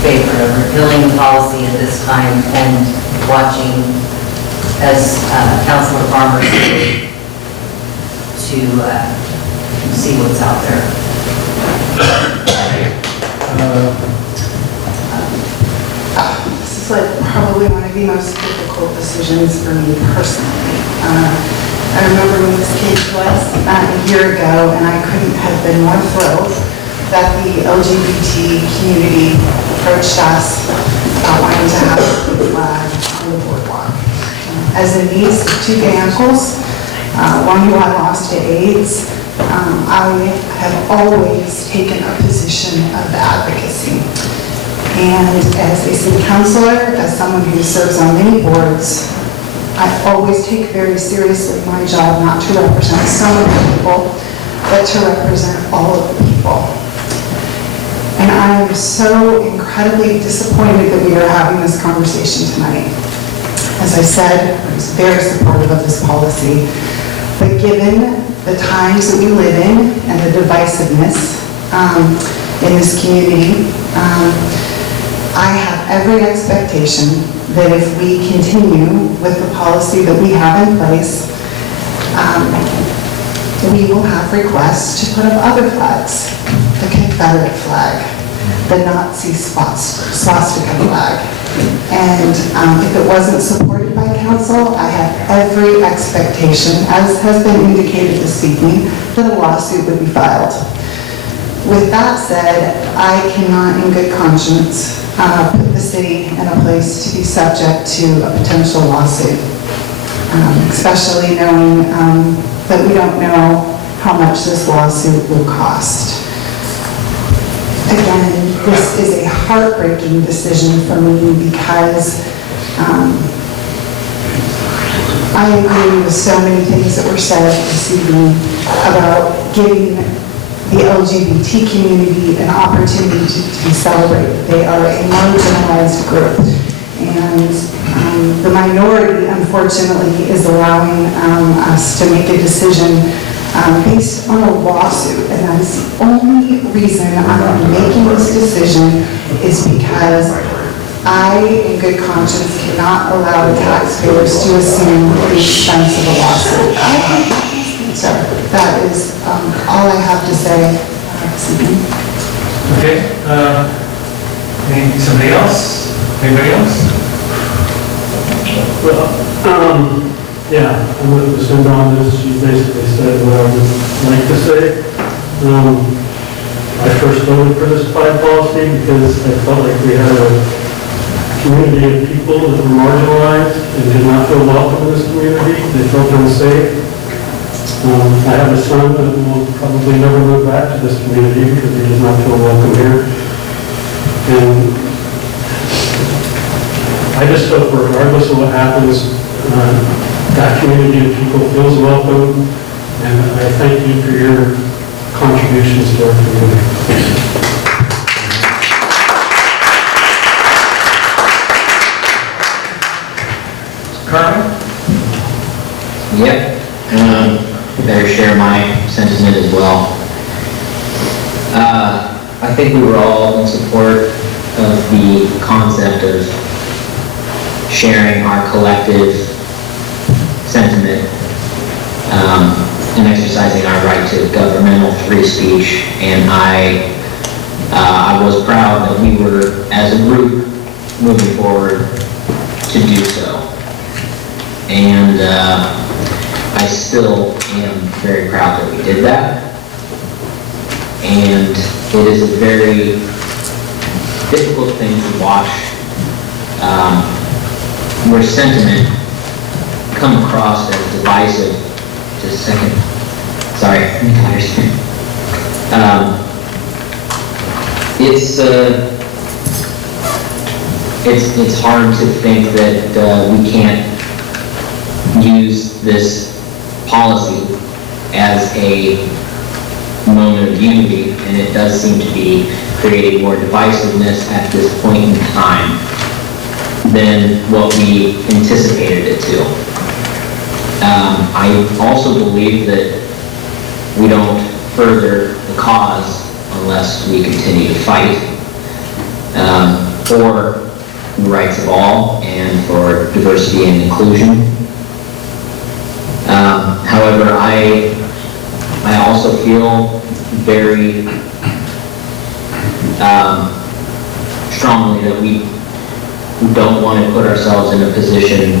favor of repealing the policy at this time and watching, as Councilor Farmer said, to see what's out there. This is like probably one of the most difficult decisions for me personally. I remember when this case was a year ago, and I couldn't have been more thrilled that the LGBT community approached us about wanting to have a flag on the boardwalk. As a niece of two gay uncles, one who I lost to AIDS, I have always taken a position of advocacy. And as a city councilor, as someone who serves on many boards, I always take very seriously my job not to represent some of the people, but to represent all of the people. And I am so incredibly disappointed that we are having this conversation tonight. As I said, I was very supportive of this policy, but given the times that we live in and the divisiveness in this community, I have every expectation that if we continue with the policy that we have in place, we will have requests to put up other flags, the Confederate flag, the Nazi swastika flag. And if it wasn't supported by council, I have every expectation, as has been indicated this evening, that a lawsuit would be filed. With that said, I cannot in good conscience put the city in a place to be subject to a potential lawsuit, especially knowing that we don't know how much this lawsuit will cost. Again, this is a heartbreaking decision for me because I agree with so many things that were said this evening about giving the LGBT community an opportunity to be celebrated. They are a marginalized group. And the minority, unfortunately, is allowing us to make a decision based on a lawsuit. And that is the only reason I'm making this decision is because I, in good conscience, cannot allow the taxpayers to assume the expense of a lawsuit. So that is all I have to say this evening. Okay, somebody else? Anybody else? Yeah, I'm with Lucinda on this. She basically said what I would like to say. I first voted for this flag policy because I felt like we had a community of people that were marginalized and did not feel welcome in this community. They felt unsafe. I have a son that will probably never move back to this community because he does not feel welcome here. And I just hope regardless of what happens, that community of people feels welcome, and I thank you for your contributions to our community. Carmen? Yep. Better share my sentiment as well. I think we were all in support of the concept of sharing our collective sentiment and exercising our right to governmental free speech. And I was proud that we were, as a group, moving forward to do so. And I still am very proud that we did that. And it is a very difficult thing to watch where sentiment come across as divisive. Just a second. Sorry, let me tell you. It's hard to think that we can't use this policy as a moment of unity, and it does seem to be creating more divisiveness at this point in time than what we anticipated it to. I also believe that we don't further the cause unless we continue to fight for the rights of all and for diversity and inclusion. However, I also feel very strongly that we don't want to put ourselves in a position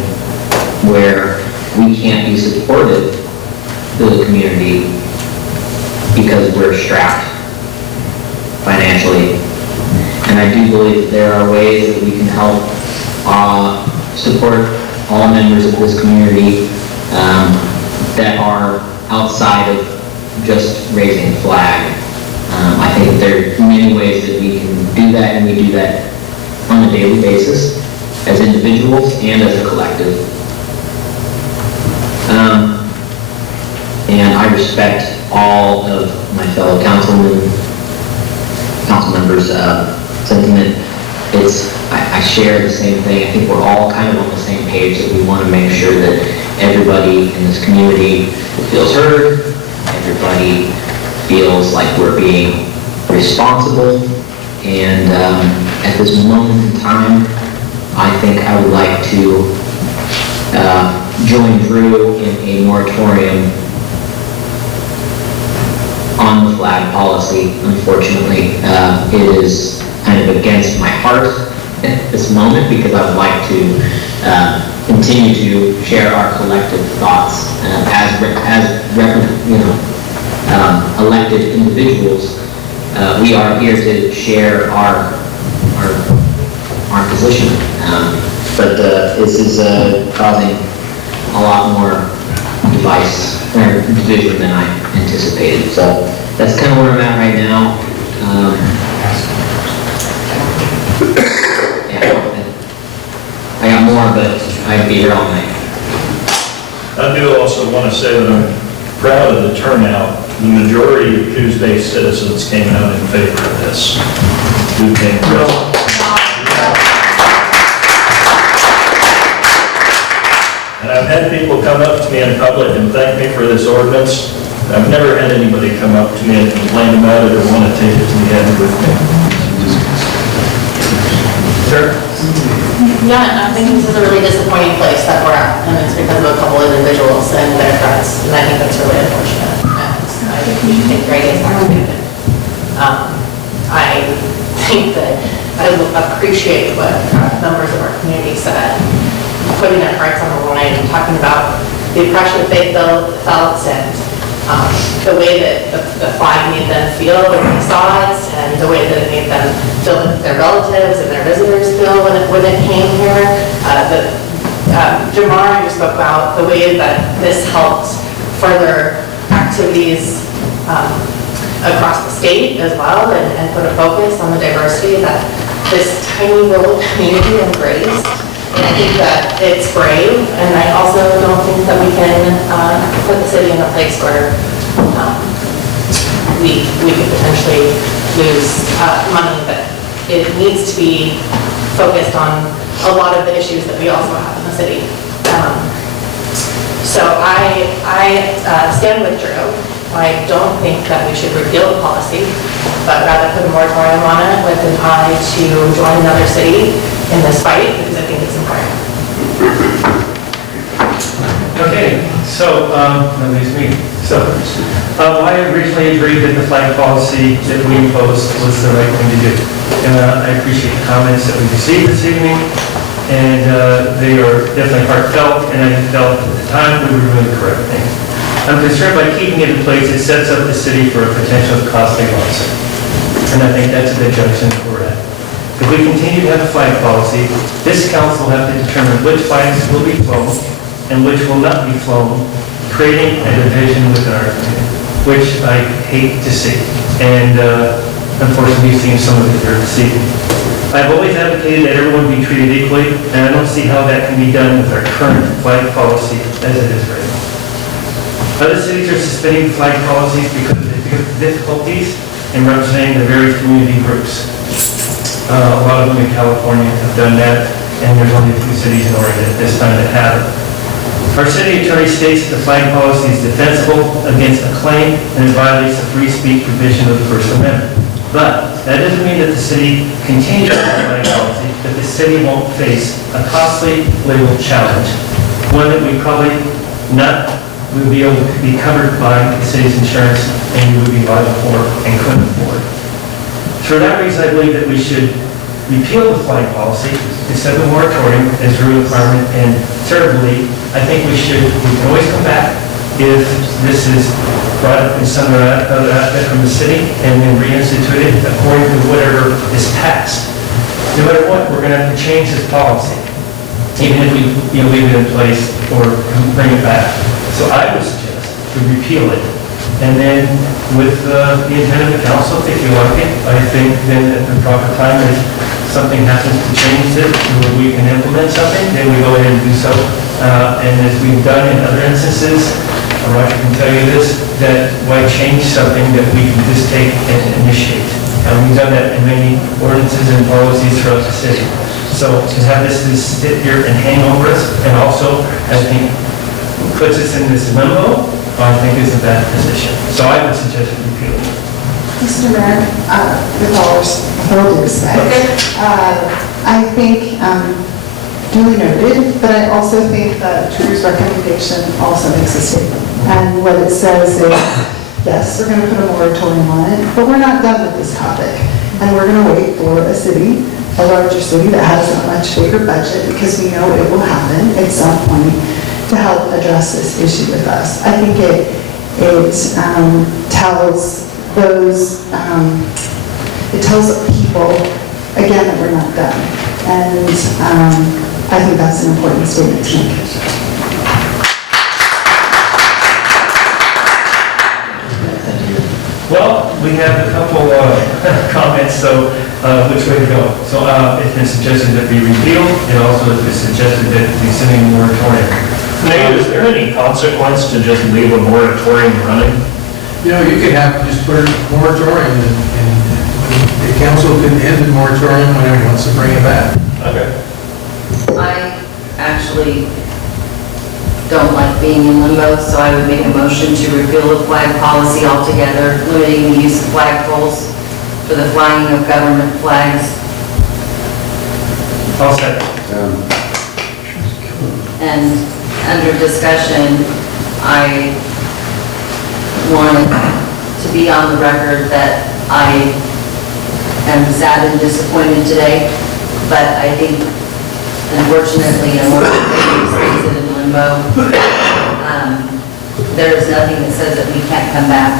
where we can't be supportive to the community because we're strapped financially. And I do believe that there are ways that we can help support all members of this community that are outside of just raising the flag. I think there are many ways that we can do that, and we do that on a daily basis as individuals and as a collective. And I respect all of my fellow council members' sentiment. I share the same thing. I think we're all kind of on the same page that we want to make sure that everybody in this community feels heard, everybody feels like we're being responsible, and at this moment in time, I think I would like to join Drew in a moratorium on the flag policy. Unfortunately, it is kind of against my heart at this moment because I would like to continue to share our collective thoughts as elected individuals. We are here to share our position, but this is causing a lot more division than I anticipated. So that's kind of where I'm at right now. I got more, but I'd be here all night. I do also want to say that I'm proud of the turnout. The majority of Coos Bay citizens came out in favor of this. Who came present. And I've had people come up to me in public and thank me for this ordinance. I've never had anybody come up to me and complain about it or want to take it to the end with me. Sure. Yeah, I think this is a really disappointing place that we're at, and it's because of a couple individuals and their threats, and I think that's really unfortunate. And I think we should take great action. I think that I appreciate what members of our community said, putting their hearts on the line and talking about the oppression that they felt and the way that the flag made them feel when they saw it, and the way that it made them feel that their relatives and their visitors feel when it came here. Jamar, you spoke about the way that this helped further activities across the state as well, and put a focus on the diversity that this tiny little community embraced. And I think that it's brave, and I also don't think that we can put the city in a place where we could potentially lose money, but it needs to be focused on a lot of the issues that we also have in the city. So I stand with Drew. I don't think that we should repeal the policy, but rather put a moratorium on it with an eye to join another city in this fight, because I think it's important. Okay, so, that leaves me. So, I originally agreed that the flag policy that we imposed was the right thing to do. And I appreciate the comments that we received this evening, and they are definitely heartfelt, and I felt at the time we were doing the correct thing. I'm concerned by keeping it in place, it sets up the city for a potential costly lawsuit. And I think that's a big junction that we're at. If we continue to have a flag policy, this council will have to determine which flags will be flown and which will not be flown, creating a division within our community, which I hate to see. And unfortunately, we've seen some of it here this evening. I've always advocated that everyone be treated equally, and I don't see how that can be done with our current flag policy as it is right now. Other cities are suspending flag policies because of the difficulties in representing the various community groups. A lot of them in California have done that, and there's only a few cities in Oregon at this time that have it. Our city attorney states that the flag policy is defensible against a claim and it violates the free speech provision of the First Amendment. But that doesn't mean that the city continues with the flag policy, that the city won't face a costly legal challenge, one that we probably would be able to be covered by the city's insurance and you would be liable for and couldn't afford. For that reason, I believe that we should repeal the flag policy, instead of a moratorium as a requirement, and thirdly, I think we can always come back if this is brought up in some other aspect from the city and then reinstituted according to whatever is passed. No matter what, we're going to have to change this policy, even if we leave it in place or bring it back. So I would suggest we repeal it. And then with the intent of the council, if you like it, I think then at the proper time, if something happens to change it, or we can implement something, then we go ahead and do so. And as we've done in other instances, Roger can tell you this, that why change something that we can just take and initiate? And we've done that in many ordinances and policies throughout the city. So to have this sit here and hang over us, and also, I think, puts us in this limbo, I think is a bad position. So I would suggest repeal it. Mr. Mayor, with all due respect, I think duly noted, but I also think that Drew's recommendation also makes a statement. And what it says is, yes, we're going to put a moratorium on it, but we're not done with this topic. And we're going to wait for a city, a larger city that has a much bigger budget, because we know it will happen at some point, to help address this issue with us. I think it tells those, it tells people, again, that we're not done. And I think that's an important statement to make. Well, we have a couple comments, so which way to go? So it's been suggested that be repealed, and also it's been suggested that be sending a moratorium. Mayor, is there any consequence to just leave a moratorium running? You know, you could have just put a moratorium and the council can end the moratorium whenever it wants to bring it back. Okay. I actually don't like being in limbo, so I would make a motion to repeal the flag policy altogether, limiting the use of flag poles for the flying of government flags. Okay, so we have a motion and a second. Any further discussion? All those in favor? Aye. Opposed? Motion carries. Next, Flag I'll second. And under discussion, I wanted to be on the record that I am sad and disappointed today, but I think unfortunately, I'm one of the things in limbo. There is nothing that says that we can't come back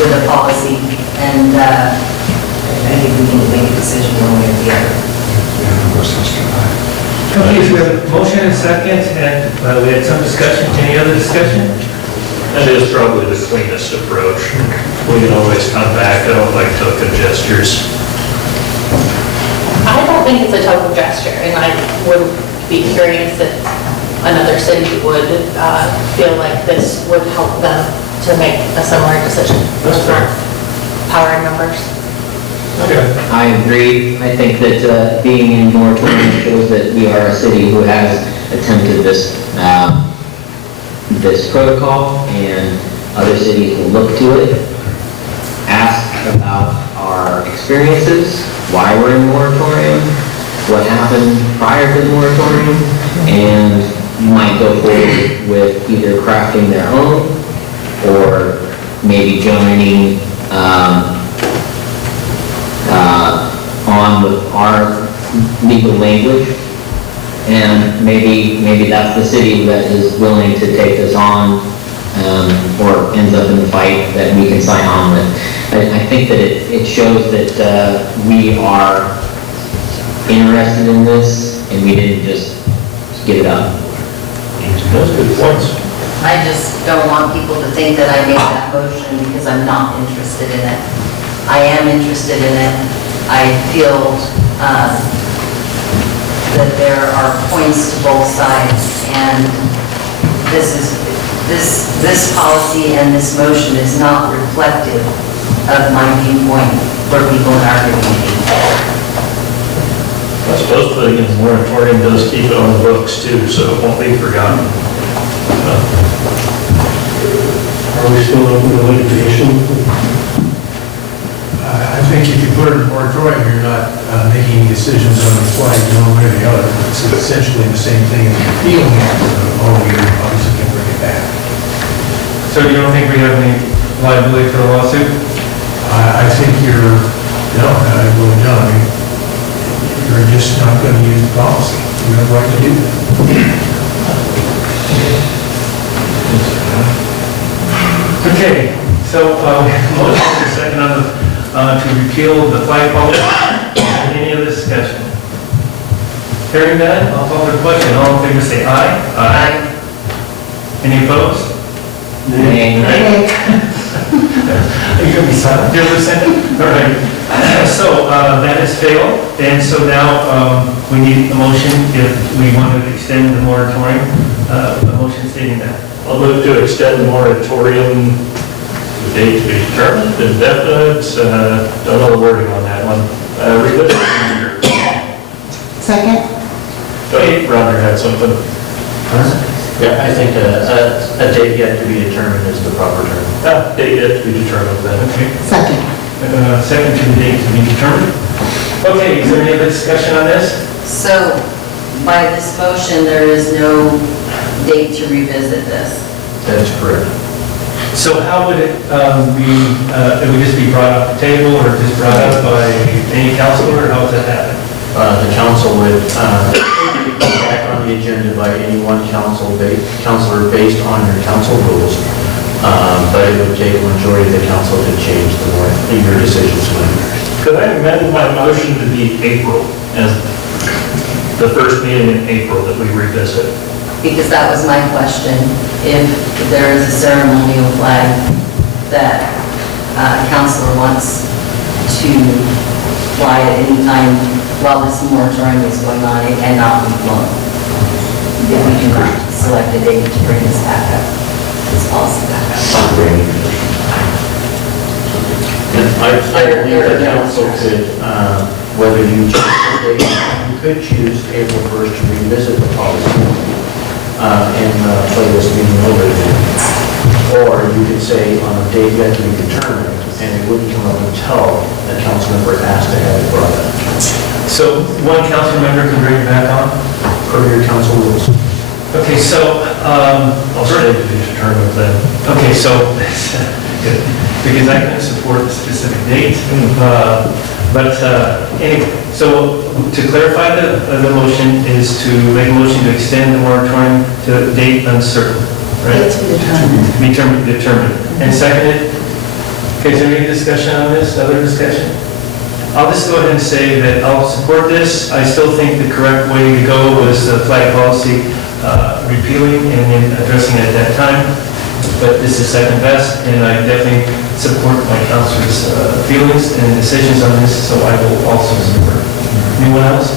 with a policy, and I think we need to make a decision one way or the other. Okay, so we have a motion and second, and we had some discussion. Any other discussion? That is probably the cleanest approach. We can always come back. I don't like token gestures. I don't think it's a total gesture, and I would be curious if another city would feel like this would help them to make a similar decision. That's fair. Power in numbers. I agree. I think that being in moratorium shows that we are a city who has attempted this this protocol, and other cities will look to it, ask about our experiences, why we're in moratorium, what happened prior to the moratorium, and might go forward with either crafting their own or maybe joining on with our legal language. And maybe that's the city that is willing to take this on, or ends up in the fight that we can sign on with. I think that it shows that we are interested in this, and we didn't just give it up. Those good points. I just don't want people to think that I made that motion because I'm not interested in it. I am interested in it. I feel that there are points to both sides, and this policy and this motion is not reflective of my viewpoint for people in our community. I suppose putting in the moratorium does keep it on the books too, so it won't be forgotten. Are we still open to litigation? I think if you put it in a moratorium, you're not making any decisions on the fly one way or the other. It's essentially the same thing as appealing it, although you obviously can bring it back. So you don't think we have any liability for the lawsuit? I think no, I really don't. I mean, you're just not going to use the policy. You have a right to do that. Okay, so motion is second on to repeal the flag policy. Any other discussion? Hearing none, I'll call for the question. All in favor say aye. Aye. Any opposed? Nay. Are you going to be silent here for a second? All right. So that has failed, and so now we need a motion if we want to extend the moratorium. A motion stating that. I'll move to extend the moratorium, the date to be determined, indefinite, don't know the wording on that one. Revisit it here. Second? Roger had something. Yeah, I think a date yet to be determined is the proper term. Date yet to be determined then. Okay. Second. Second to the date to be determined. Okay, is there any other discussion on this? So by this motion, there is no date to revisit this. That is correct. So how would it it would just be brought off the table or just brought up by any counselor, or how would that happen? The council would be back on the agenda by any one counselor based on your council rules, but it would take a majority of the council to change your decisions. Could I amend my motion to be April, as the first meeting in April that we revisit? Because that was my question. If there is a ceremonial flag that a counselor wants to fly at any time while this moratorium is going on and not be flown, if we do not select a date to bring this back up, this policy back up. I believe the council could, whether you choose the date, you could choose April 1st to revisit the policy and play this meeting over again. Or you could say on a date yet to be determined, and it wouldn't come up until the council member asked to have it brought up. So one council member can bring it back on? Per your council rules. Okay, so, I'll say to be determined then. okay, so, good, because I can support a specific date. But anyway, so to clarify, the motion is to make a motion to extend the moratorium to a date uncertain, right? It's determined. Determined. And seconded? Okay, is there any discussion on this, other discussion? I'll just go ahead and say that I'll support this. I still think the correct way to go was the flag policy repealing and then addressing it at that time. But this is second best, and I definitely support my councilor's feelings and decisions on this, so I will also support. Anyone else?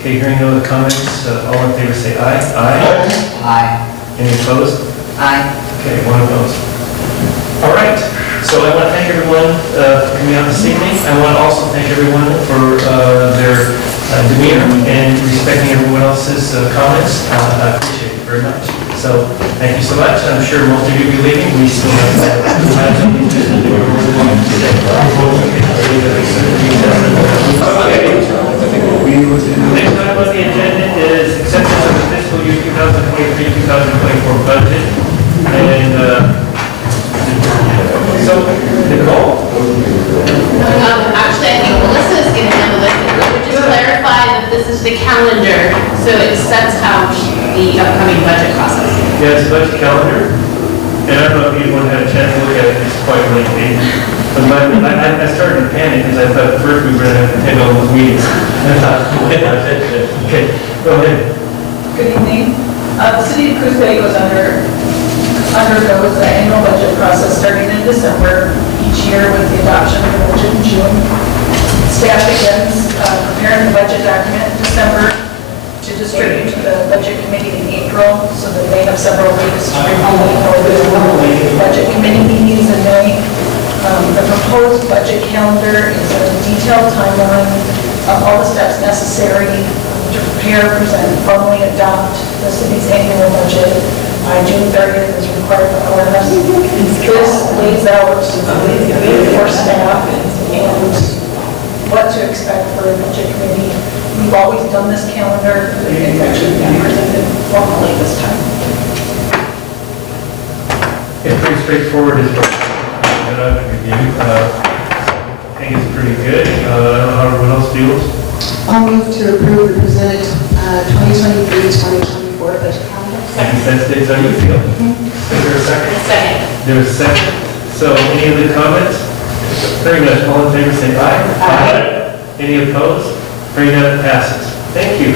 Okay, hearing no other comments, all in favor say aye. Aye. Aye. Any opposed? Aye. Okay, one opposed. All right, so I want to thank everyone for coming out this evening. I want to also thank everyone for their demeanor and respecting everyone else's comments. I appreciate it very much. So, thank you so much. I'm sure most of you will be leaving. We still have something to do. Next item on the agenda is acceptance of the fiscal year 2023-2024 budget. And so, Nicole? Actually, I think Melissa is going to handle this. Let me just clarify that this is the calendar, so it sets out the upcoming budget process. Yeah, it's a budget calendar. And I don't know if anyone had a chance to look at it. It's quite lengthy. But I started to panic because I thought first we were going to have to attend all those meetings. Okay, go ahead. Good evening. The city of Coos Bay undergoes the annual budget process starting in December each year with the adoption of the budget in June. Staff begins preparing the budget document in December to distribute to the budget committee in April, so that they have several weeks to review for the budget committee meetings in May. The proposed budget calendar is a detailed timeline of all the steps necessary to prepare, present, and formally adopt the city's annual budget by June 30th as required by OMS. This lays out for staff and what to expect for a budget committee. We've always done this calendar, but it's actually been presented formally this time. It's pretty straightforward as well. I think it's pretty good. I don't know how everyone else feels. I'll move to approve the presented 2023-2024 budget calendar. Any sense dates, how you feel? Is there a second? Second. There's a second. So any other comments? Very good. All in favor say aye. Aye. Any opposed? Very good, it passes. Thank you.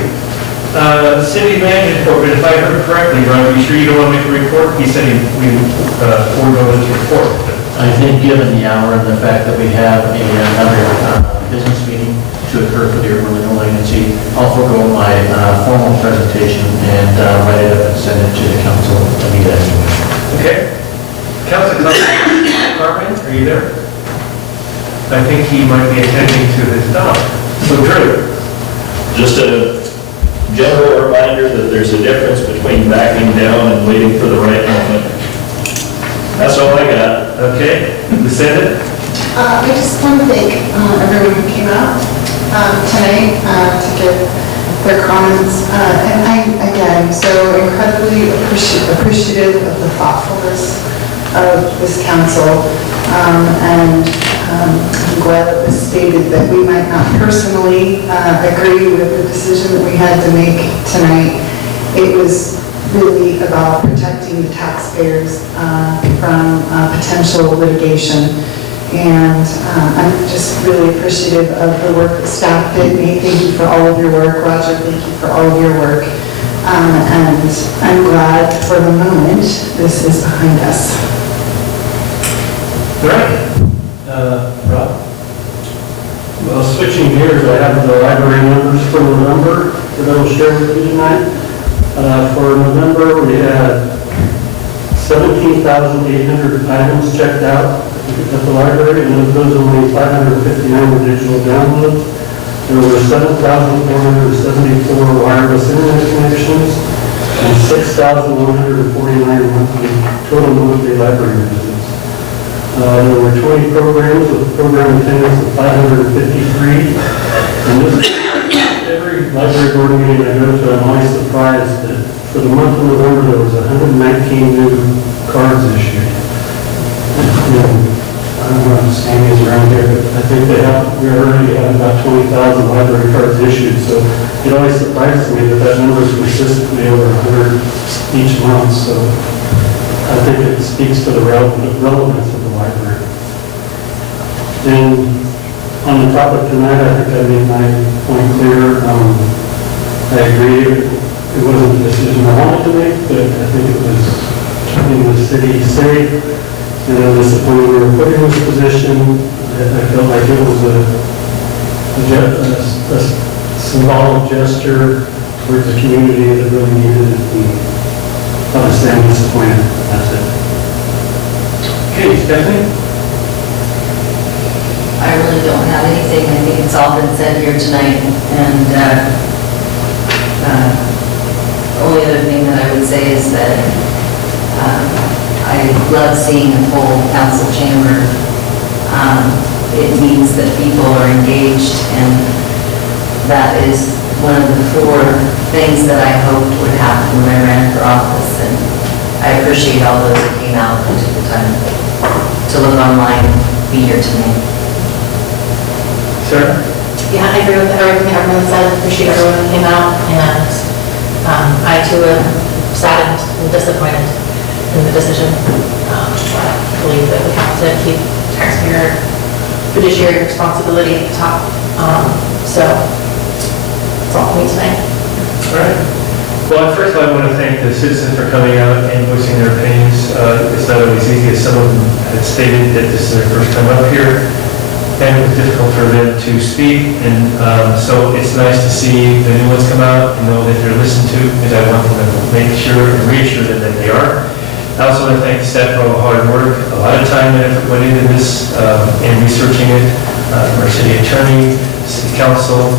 City manager report, but if I heard correctly, Ron, are you sure you don't want to make a report? He said we forego this report. I think given the hour and the fact that we have another business meeting to occur for the urban renewal agency, I'll forego my formal presentation and write it up and send it to the council immediately. Okay. Council Carmen, are you there? I think he might be attending to his dog. So Drew. Just a general reminder that there's a difference between backing down and waiting for the right moment. That's all I got. Okay, Lucinda? I just want to thank everyone who came out tonight to give their comments. And I'm so incredibly appreciative of the thoughtfulness of this council. And I'm glad it was stated that we might not personally agree with the decision that we had to make tonight. It was really about protecting the taxpayers from potential litigation. And I'm just really appreciative of the work that staff did. Nate, thank you for all of your work. Roger, thank you for all of your work. And I'm glad for the moment this is behind us. Right. Rob? Well, switching gears, I have the library numbers for November that I will share with you tonight. For November, we had 17,800 items checked out at the library, and of those only 559 were digital downloads. There were 7,474 wireless internet connections, and 6,149 total monthly library visits. There were 20 programs with program attendance of 553. And this, every library board meeting I go to, I'm always surprised that for the month of November, there was 119 new cards issued. And I don't know if Sammy is around here, but I think we already have about 20,000 library cards issued. So it always surprises me that number is consistently over 100 each month. So I think it speaks to the relevance of the library. And on the topic tonight, I think I made my point clear. I agree, it wasn't a decision I wanted to make, but I think it was keeping the city safe. And I'm disappointed we were put in this position. I felt like it was a symbolic gesture towards the community that really needed it. And obviously, I'm disappointed. That's it. Okay, Stephanie? I really don't have anything. I think it's all been said here tonight. And the only other thing that I would say is that I love seeing a full council chamber. It means that people are engaged, and that is one of the 4 things that I hoped would happen when I ran for office. And I appreciate all those that came out and took the time to look online and be here tonight. Sarah? Yeah, I agree with everything everyone said. Appreciate everyone that came out, and I too am saddened and disappointed in the decision. I believe that we have to keep taxpayer fiduciary responsibility at the top. So that's all for me tonight. All right. Well, first of all, I want to thank the citizens for coming out and voicing their opinions. It's not always easy, as some of them had stated that this is their first time up here, and it was difficult for them to speak. And so it's nice to see the new ones come out and know that they're listened to, because I want them to make sure and reassure them that they are. I also want to thank the staff for all the hard work. A lot of time and effort went into this and researching it. Our city attorney, city council,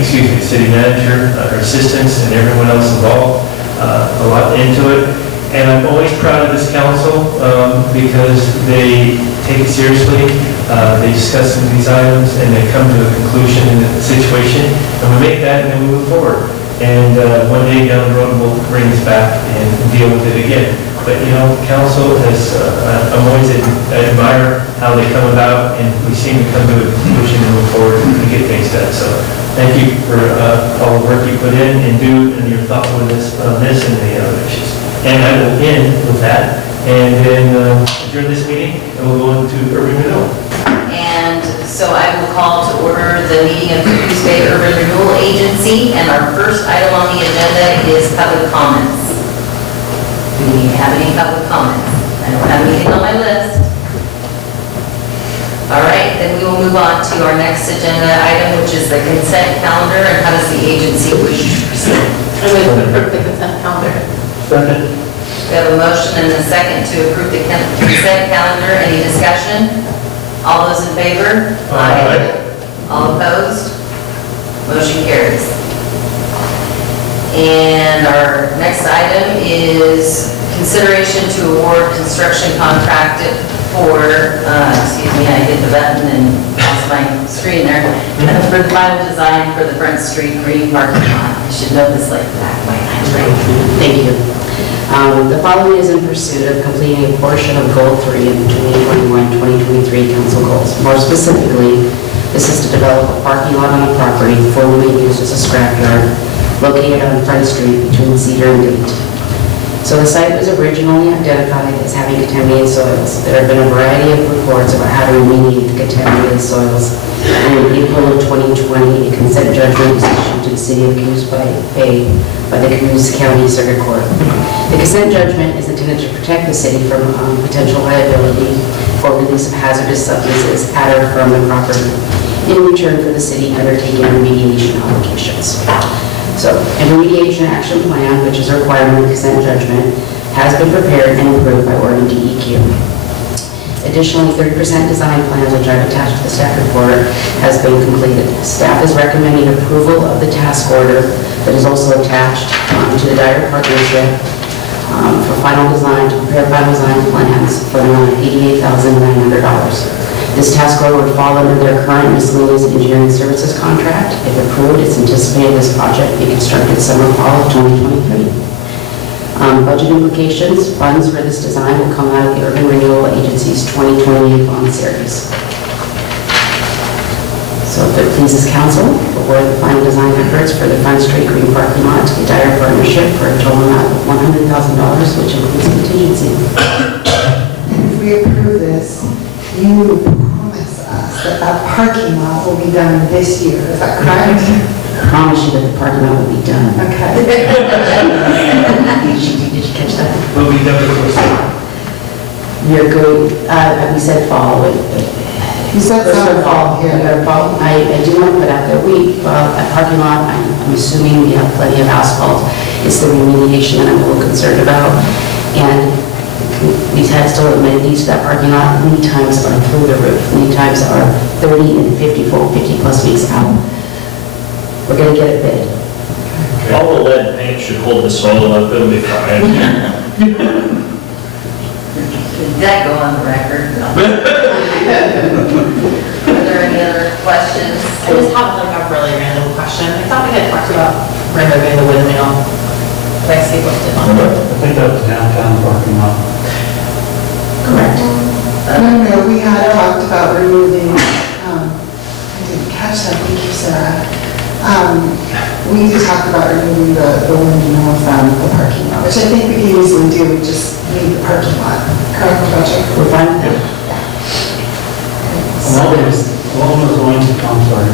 city manager, our assistants, and everyone else involved. A lot into it. And I'm always proud of this council because they take it seriously. They discuss some of these items and they come to a conclusion in the situation. And we make that and then we move forward. And one day down the road, we'll bring this back and deal with it again. But, council has, I'm always admire how they come about, and we seem to come to a conclusion and move forward and get things done. So thank you for all the work you put in and do, and your thoughtfulness on this and the other issues. And I will end with that, and then adjourn this meeting, and we'll go into urban renewal. And so I will call to order the meeting of the Coos Bay Urban Renewal Agency, and our first item on the agenda is public comments. Do we have any public comments? I don't have anything on my list. All right, then we will move on to our next agenda item, which is the consent calendar, and how does the agency wish to proceed? I move to approve the consent calendar. Second. We have a motion and a second to approve the consent calendar. Any discussion? All those in favor? Aye. All opposed? Motion carries. And our next item is consideration to award construction contract for, I hit the button and lost my screen there, for the final design for the Front Street Green parking lot. I should know this like the back of my hand. Thank you. The following is in pursuit of completing a portion of Goal 3 in 2021-2023 council goals. More specifically, this is to develop a parking lot on the property formerly used as a scrapyard located on Front Street between Cedar and Date. So the site was originally identified as having contaminated soils. There have been a variety of reports about how to remediate the contaminated soils. And in April of 2020, a consent judgment was issued to the city of Coos Bay by the Coos County Circuit Court. The consent judgment is intended to protect the city from potential liability for release of hazardous substances at or from the property in return for the city undertaking remediation obligations. So, a remediation action plan, which is a requirement of consent judgment, has been prepared and approved by Oregon DEQ. Additionally, 30% design plans, which I've attached to the staff report, has been completed. Staff is recommending approval of the task order that is also attached to the Dyer Partnership for final design, to prepare final design plans for around $88,900. This task order would fall under their current miscellaneous engineering services contract. If approved, it's anticipated this project be constructed summer, fall of 2023. Budget implications, funds for this design will come out of the Urban Renewal Agency's 2028 bond series. So if it pleases council, award the final design efforts for the Front Street Green Parking Lot to the Dyer Partnership for a total amount of $100,000, which includes contingency. If we approve this, you promise us that that parking lot will be done this year, is that correct? I promise you that the parking lot will be done. Okay. Did you catch that? Will be done before summer. You're good, we said fall, but You said summer, fall here. I do want to put out there, a parking lot, I'm assuming we have plenty of asphalt. It's the remediation that I'm a little concerned about. And we've had still amenities to that parking lot. Lead times are through the roof. Lead times are 30 and 50 plus weeks out. We're going to get it bid. All the lead paint should hold the soil up, it'll be fine. Did that go on the record? No. Are there any other questions? I just have like a really random question. I thought we had talked about removing the windmill. Did I see what's on I think that was downtown parking lot. Correct. No, we had talked about removing, I didn't catch that, thank you, Sarah. We talked about removing the windmill from the parking lot, which I think we can easily do, we just need the parking lot. Correct, Roger? We're fine with that. What was going to, I'm sorry.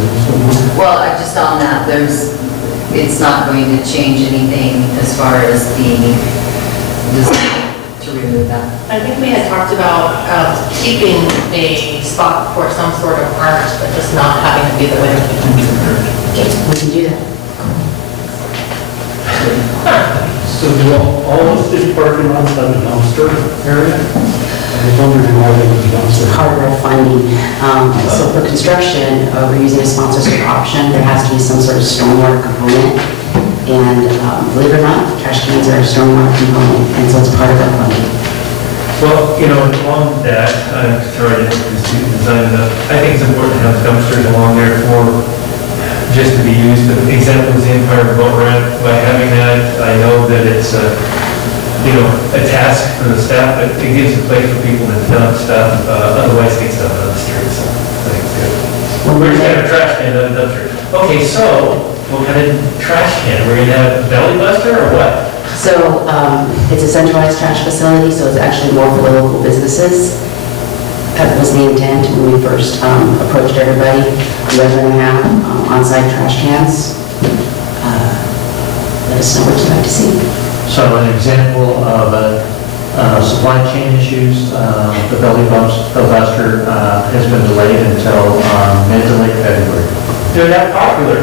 Well, just on that, it's not going to change anything as far as the design to remove that. I think we had talked about keeping a spot for some sort of art, but just not having to be the windmill. We can do that. So do all the city parking lots have a dumpster area? I was wondering why they have a dumpster. Part of our funding. So for construction, we're using a sponsorship option. There has to be some sort of stormwater component. And believe it or not, trash cans are a stormwater component, and so it's part of our funding. Well, along that, sorry to design it up, I think it's important to have dumpsters along there for, just to be used. The example is the Empire Boat Ramp. By having that, I know that it's a task for the staff, but it gives a place for people to dump stuff, otherwise get stuff on the streets. So I think it's good. We're just gonna have a trash can, not a dumpster. Okay, so what kind of trash can? We're gonna have a belly buster or what? So it's a centralized trash facility, so it's actually more for the local businesses. That was the intent when we first approached everybody. We are going to have on-site trash cans. Let us know what you'd like to see. So an example of supply chain issues, the belly buster has been delayed until mid to late February. They're that popular.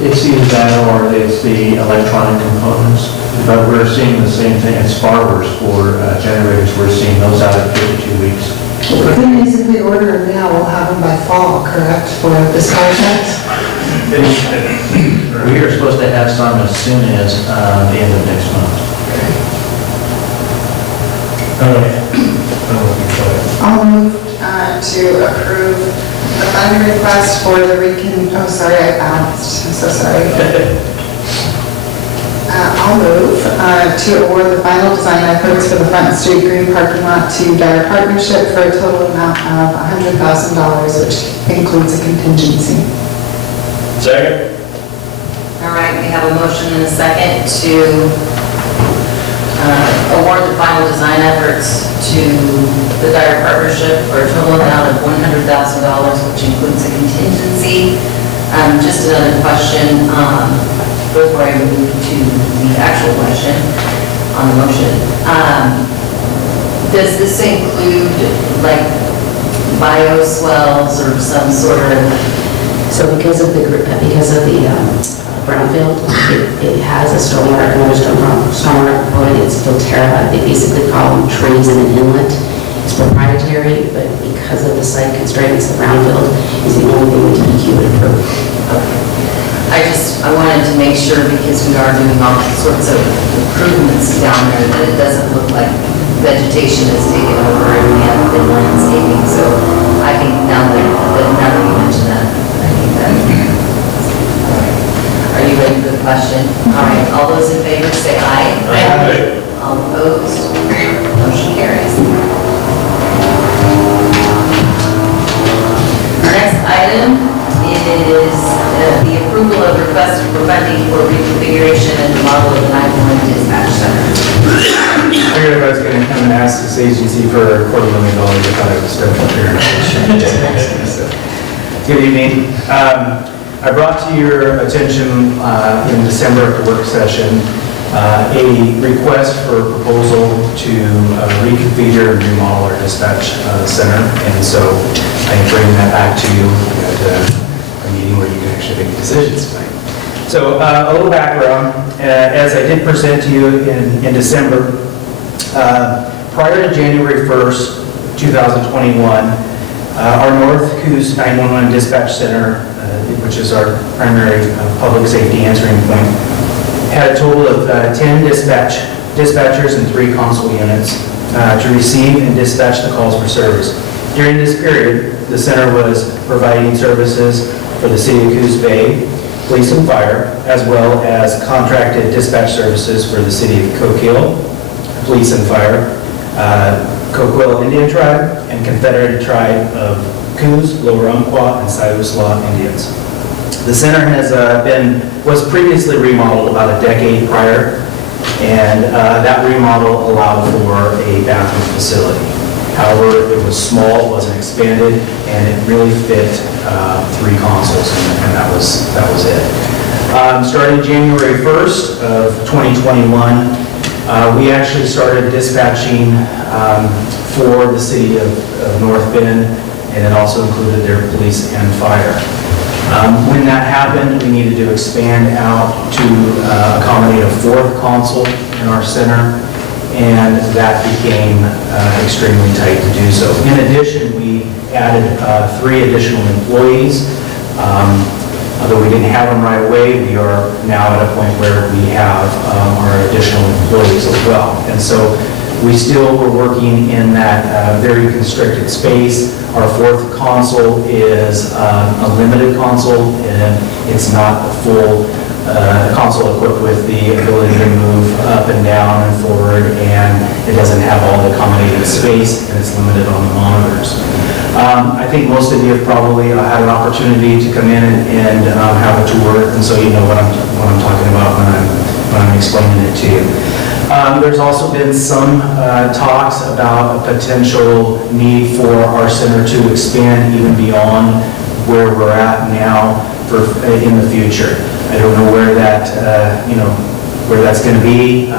It's either that or it's the electronic components, but we're seeing the same thing at Sparwers for generators. We're seeing those out at 52 weeks. The thing is, if we order them now, we'll have them by fall, correct, for this project? We are supposed to have some as soon as the end of next month. I'll move to approve the funding request for the oh, sorry, I bounced, I'm so sorry. I'll move to award the final design efforts for the Front Street Green Parking Lot to Dyer Partnership for a total amount of $100,000, which includes a contingency. Second? All right, we have a motion and a second to award the final design efforts to the Dyer Partnership for a total amount of $100,000, which includes a contingency. Just another question before I move to the actual question on the motion. Does this include like bioswells or some sort of? So because of the brownfield, it has a another stormwater component. It's Filterra. They basically call them trees in an inlet. It's proprietary, but because of the site constraints, the brownfield is the only thing that DEQ would approve. I wanted to make sure, because we are doing all sorts of improvements down there, that it doesn't look like vegetation is taken over and we haven't been landscaping. So I think now that you mention that, I think that. Are you ready for the question? All right, all those in favor say aye. Aye. All opposed? Motion carries. Next item is the approval of request for funding for reconfiguration and remodel of the 911 dispatch center. I figured if I was going to come and ask this agency for $250,000, I thought I would start up here. So, good evening. I brought to your attention in December at the work session a request for a proposal to reconfigure and remodel our dispatch center, and so I am bringing that back to you at a meeting where you can actually make decisions tonight. So a little background, as I did present to you in December, prior to January 1st, 2021, our North Coos 911 Dispatch Center, which is our primary public safety answering point, had a total of 10 dispatchers and 3 console units to receive and dispatch the calls for service. During this period, the center was providing services for the city of Coos Bay, police and fire, as well as contracted dispatch services for the city of Cook Hill, police and fire, Coquille Indian Tribe, and Confederated Tribe of Coos, Lower Umpqua, and Siuslaw Indians. The center was previously remodeled about a decade prior, and that remodel allowed for a bathroom facility. However, it was small, it wasn't expanded, and it really fit 3 consoles, and that was it. Starting January 1st of 2021, we actually started dispatching for the city of North Bend, and it also included their police and fire. When that happened, we needed to expand out to accommodate a 4th console in our center, and that became extremely tight to do so. In addition, we added 3 additional employees. Although we didn't have them right away, we are now at a point where we have our additional employees as well. And so we still were working in that very constricted space. Our 4th console is a limited console, and it's not a full console equipped with the ability to move up and down and forward, and it doesn't have all the accommodated space, and it's limited on the monitors. I think most of you have probably had an opportunity to come in and have a tour, and so you know what I'm talking about when I'm explaining it to you. There's also been some talks about a potential need for our center to expand even beyond where we're at now in the future. I don't know where that's going to be.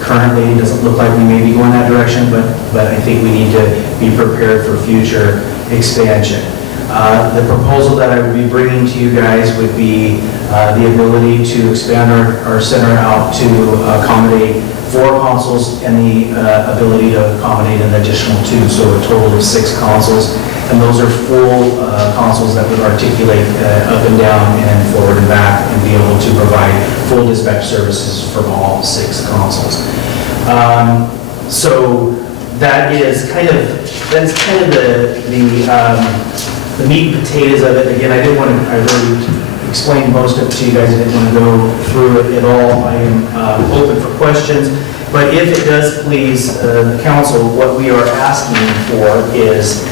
Currently, it doesn't look like we may be going that direction, but I think we need to be prepared for future expansion. The proposal that I would be bringing to you guys would be the ability to expand our center out to accommodate 4 consoles and the ability to accommodate an additional 2, so a total of 6 consoles. And those are full consoles that would articulate up and down and forward and back and be able to provide full dispatch services from all 6 consoles. So that's kind of the meat and potatoes of it. Again, I already explained most of it to you guys. I didn't want to go through it at all. I am open for questions. But if it does please the council, what we are asking for is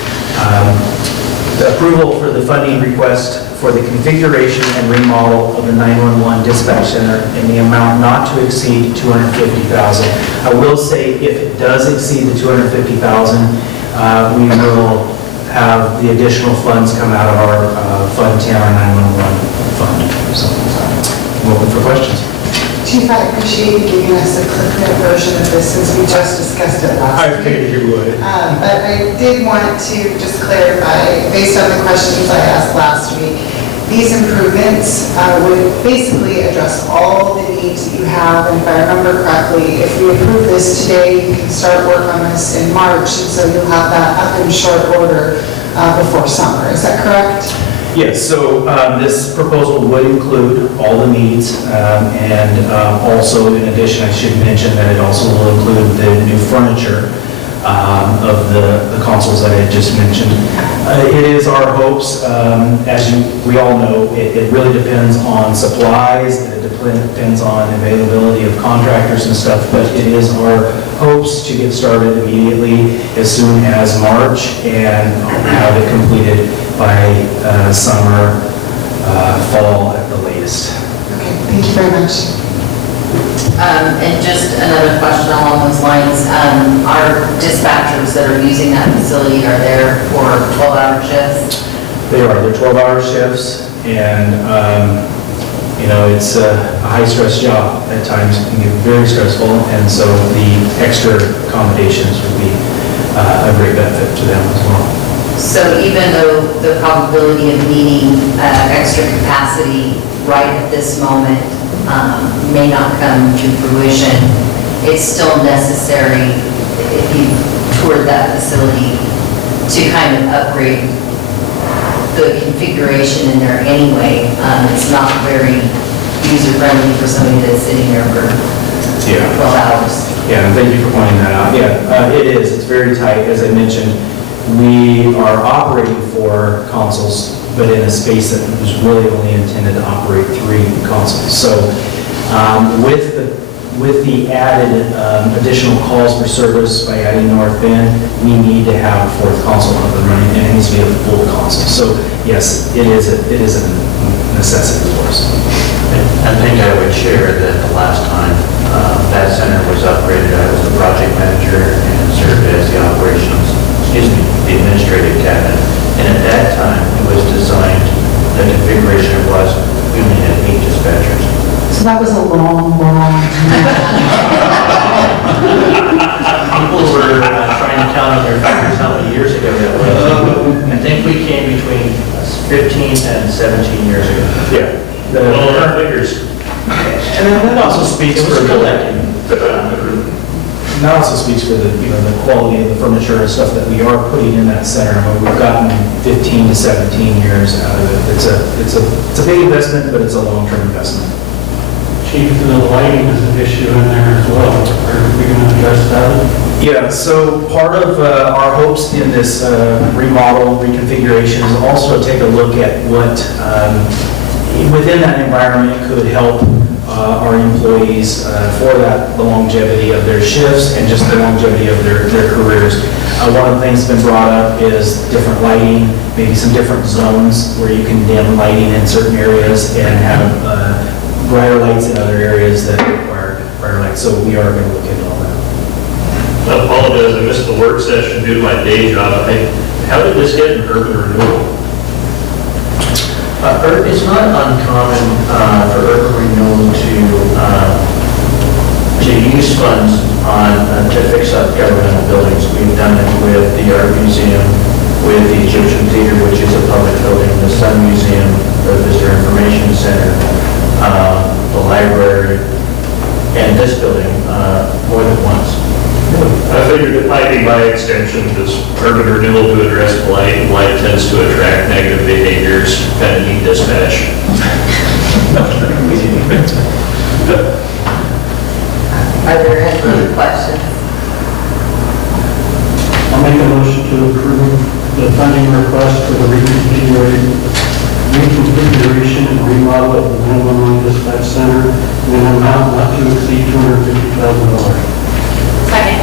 the approval for the funding request for the configuration and remodel of the 911 dispatch center in the amount not to exceed $250,000. I will say if it does exceed the $250,000, we will have the additional funds come out of our Fund 10, our 911 fund. So I'm open for questions. Chief, I appreciate you giving us a clip version of this since we just discussed it last week. I figured you would. But I did want to just clarify, based on the questions I asked last week, these improvements would basically address all the needs that you have. And if I remember correctly, if we approve this today, you can start work on this in March, and so you'll have that up in short order before summer. Is that correct? Yes, so this proposal would include all the needs, and also, in addition, I should mention that it also will include the new furniture of the consoles that I had just mentioned. It is our hopes, as we all know, it really depends on supplies, it depends on availability of contractors and stuff, but it is our hopes to get started immediately as soon as March and have it completed by summer, fall at the latest. Okay, thank you very much. And just another question along those lines, our dispatchers that are using that facility are there for 12-hour shifts? They're 12-hour shifts, and, it's a high-stress job at times. It can get very stressful, and so the extra accommodations would be a great benefit to them as well. So even though the probability of needing extra capacity right at this moment may not come to fruition, it's still necessary, if you toured that facility, to kind of upgrade the configuration in there anyway. It's not very user-friendly for somebody that's sitting there for 12 hours. Yeah, and thank you for pointing that out. Yeah, it is. It's very tight. As I mentioned, we are operating 4 consoles, but in a space that was really only intended to operate 3 consoles. So with the added additional calls for service by adding North Bend, we need to have a 4th console up and running, and it needs to be a full console. So yes, it is a necessity for us. I think I would share that the last time that center was upgraded, I was the project manager and served as the the administrative cabinet. And at that time, it was designed, the configuration it was, we only had 8 dispatchers. So that was a long time. People were trying to count on their fingers how many years ago that was. I think we came between 15 and 17 years ago. Yeah. Well, our figures. And then that also speaks for that also speaks for the quality of the furniture and stuff that we are putting in that center. I mean, we've gotten 15 to 17 years out of it. It's a big investment, but it's a long-term investment. Chief, the lighting is an issue in there as well. Are we going to address that? Yeah, so part of our hopes in this remodel, reconfiguration is also to take a look at what within that environment could help our employees for the longevity of their shifts and just the longevity of their careers. One of the things that's been brought up is different lighting, maybe some different zones where you can dim lighting in certain areas and have brighter lights in other areas that require brighter lights. So we are going to look into all that. I apologize, I missed the work session due to my day job. How did this get in urban renewal? It's not uncommon for urban renewal to use funds to fix up governmental buildings. We've done it with the Art Museum, with the Egyptian Theater, which is a public building, the Sun Museum, the Visitor Information Center, the library, and this building more than once. I figured it might be by extension, because urban renewal to address blight, and blight tends to attract negative behaviors, kind of need dispatch. Are there any further questions? I'll make a motion to approve the funding request for the reconfiguration and remodel of the 911 dispatch center in an amount not to exceed $250,000. Second.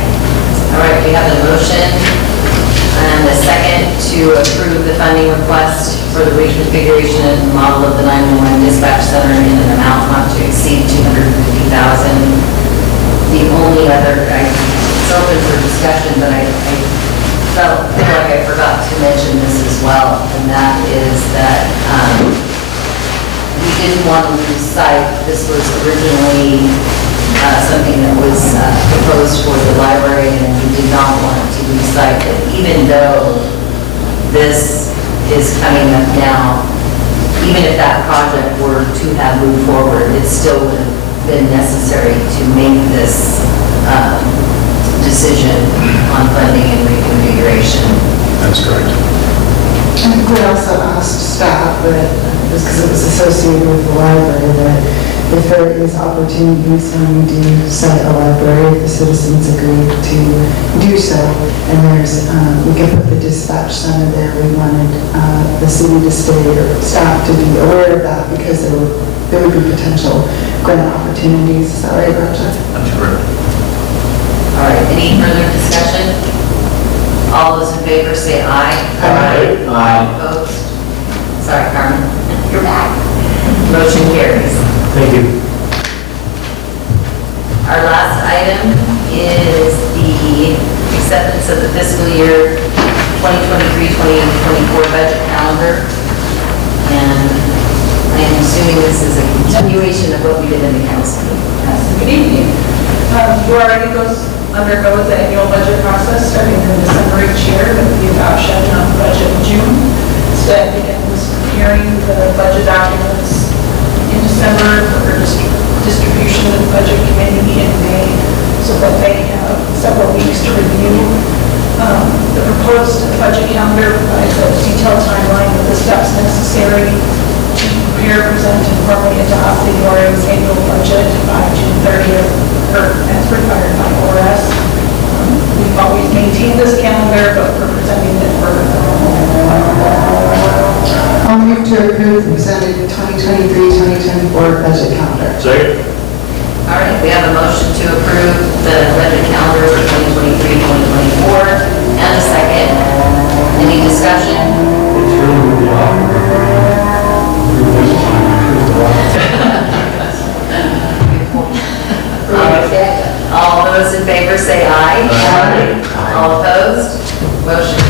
All right, we have the motion and a second to approve the funding request for the reconfiguration and model of the 911 dispatch center in an amount not to exceed $250,000. The only other, it's open for discussion, but I feel like I forgot to mention this as well, and that is that we didn't want to lose sight. This was originally something that was proposed for the library, and we did not want to lose sight that even though this is coming up now, even if that project were to have moved forward, it still would have been necessary to make this decision on funding and reconfiguration. That's correct. I think we also asked staff, but just because it was associated with the library, that if there is opportunities when we do cite a library, if the citizens agree to do so, and there's, we can put the dispatch center there, we wanted the city to stay, or staff to be aware of that, because there would be potential grant opportunities. Is that right, Roger? That's correct. All right, any further discussion? All those in favor say aye. Aye. All opposed? Sorry, Carmen, you're back. Motion carries. Thank you. Our last item is the acceptance of the fiscal year 2023-2024 budget calendar. And I am assuming this is a continuation of what we did in the council meeting. Yes, good evening. You already undergo the annual budget process starting in December each year with the adoption of the budget in June. Staff begins preparing the budget documents in December for distribution to the budget committee in May, so that they have several weeks to review. The proposed budget calendar provides a detailed timeline of the steps necessary to prepare, present, and formally adopt the ORA's annual budget by June 30th, or as required by ORS. We've always maintained this calendar, but we're presenting it for I'll move to approve the presented 2023-2024 budget calendar. Second. All right, we have a motion to approve the budget calendar for 2023-2024 and a second. Any discussion? All those in favor say aye. Aye. All opposed? Motion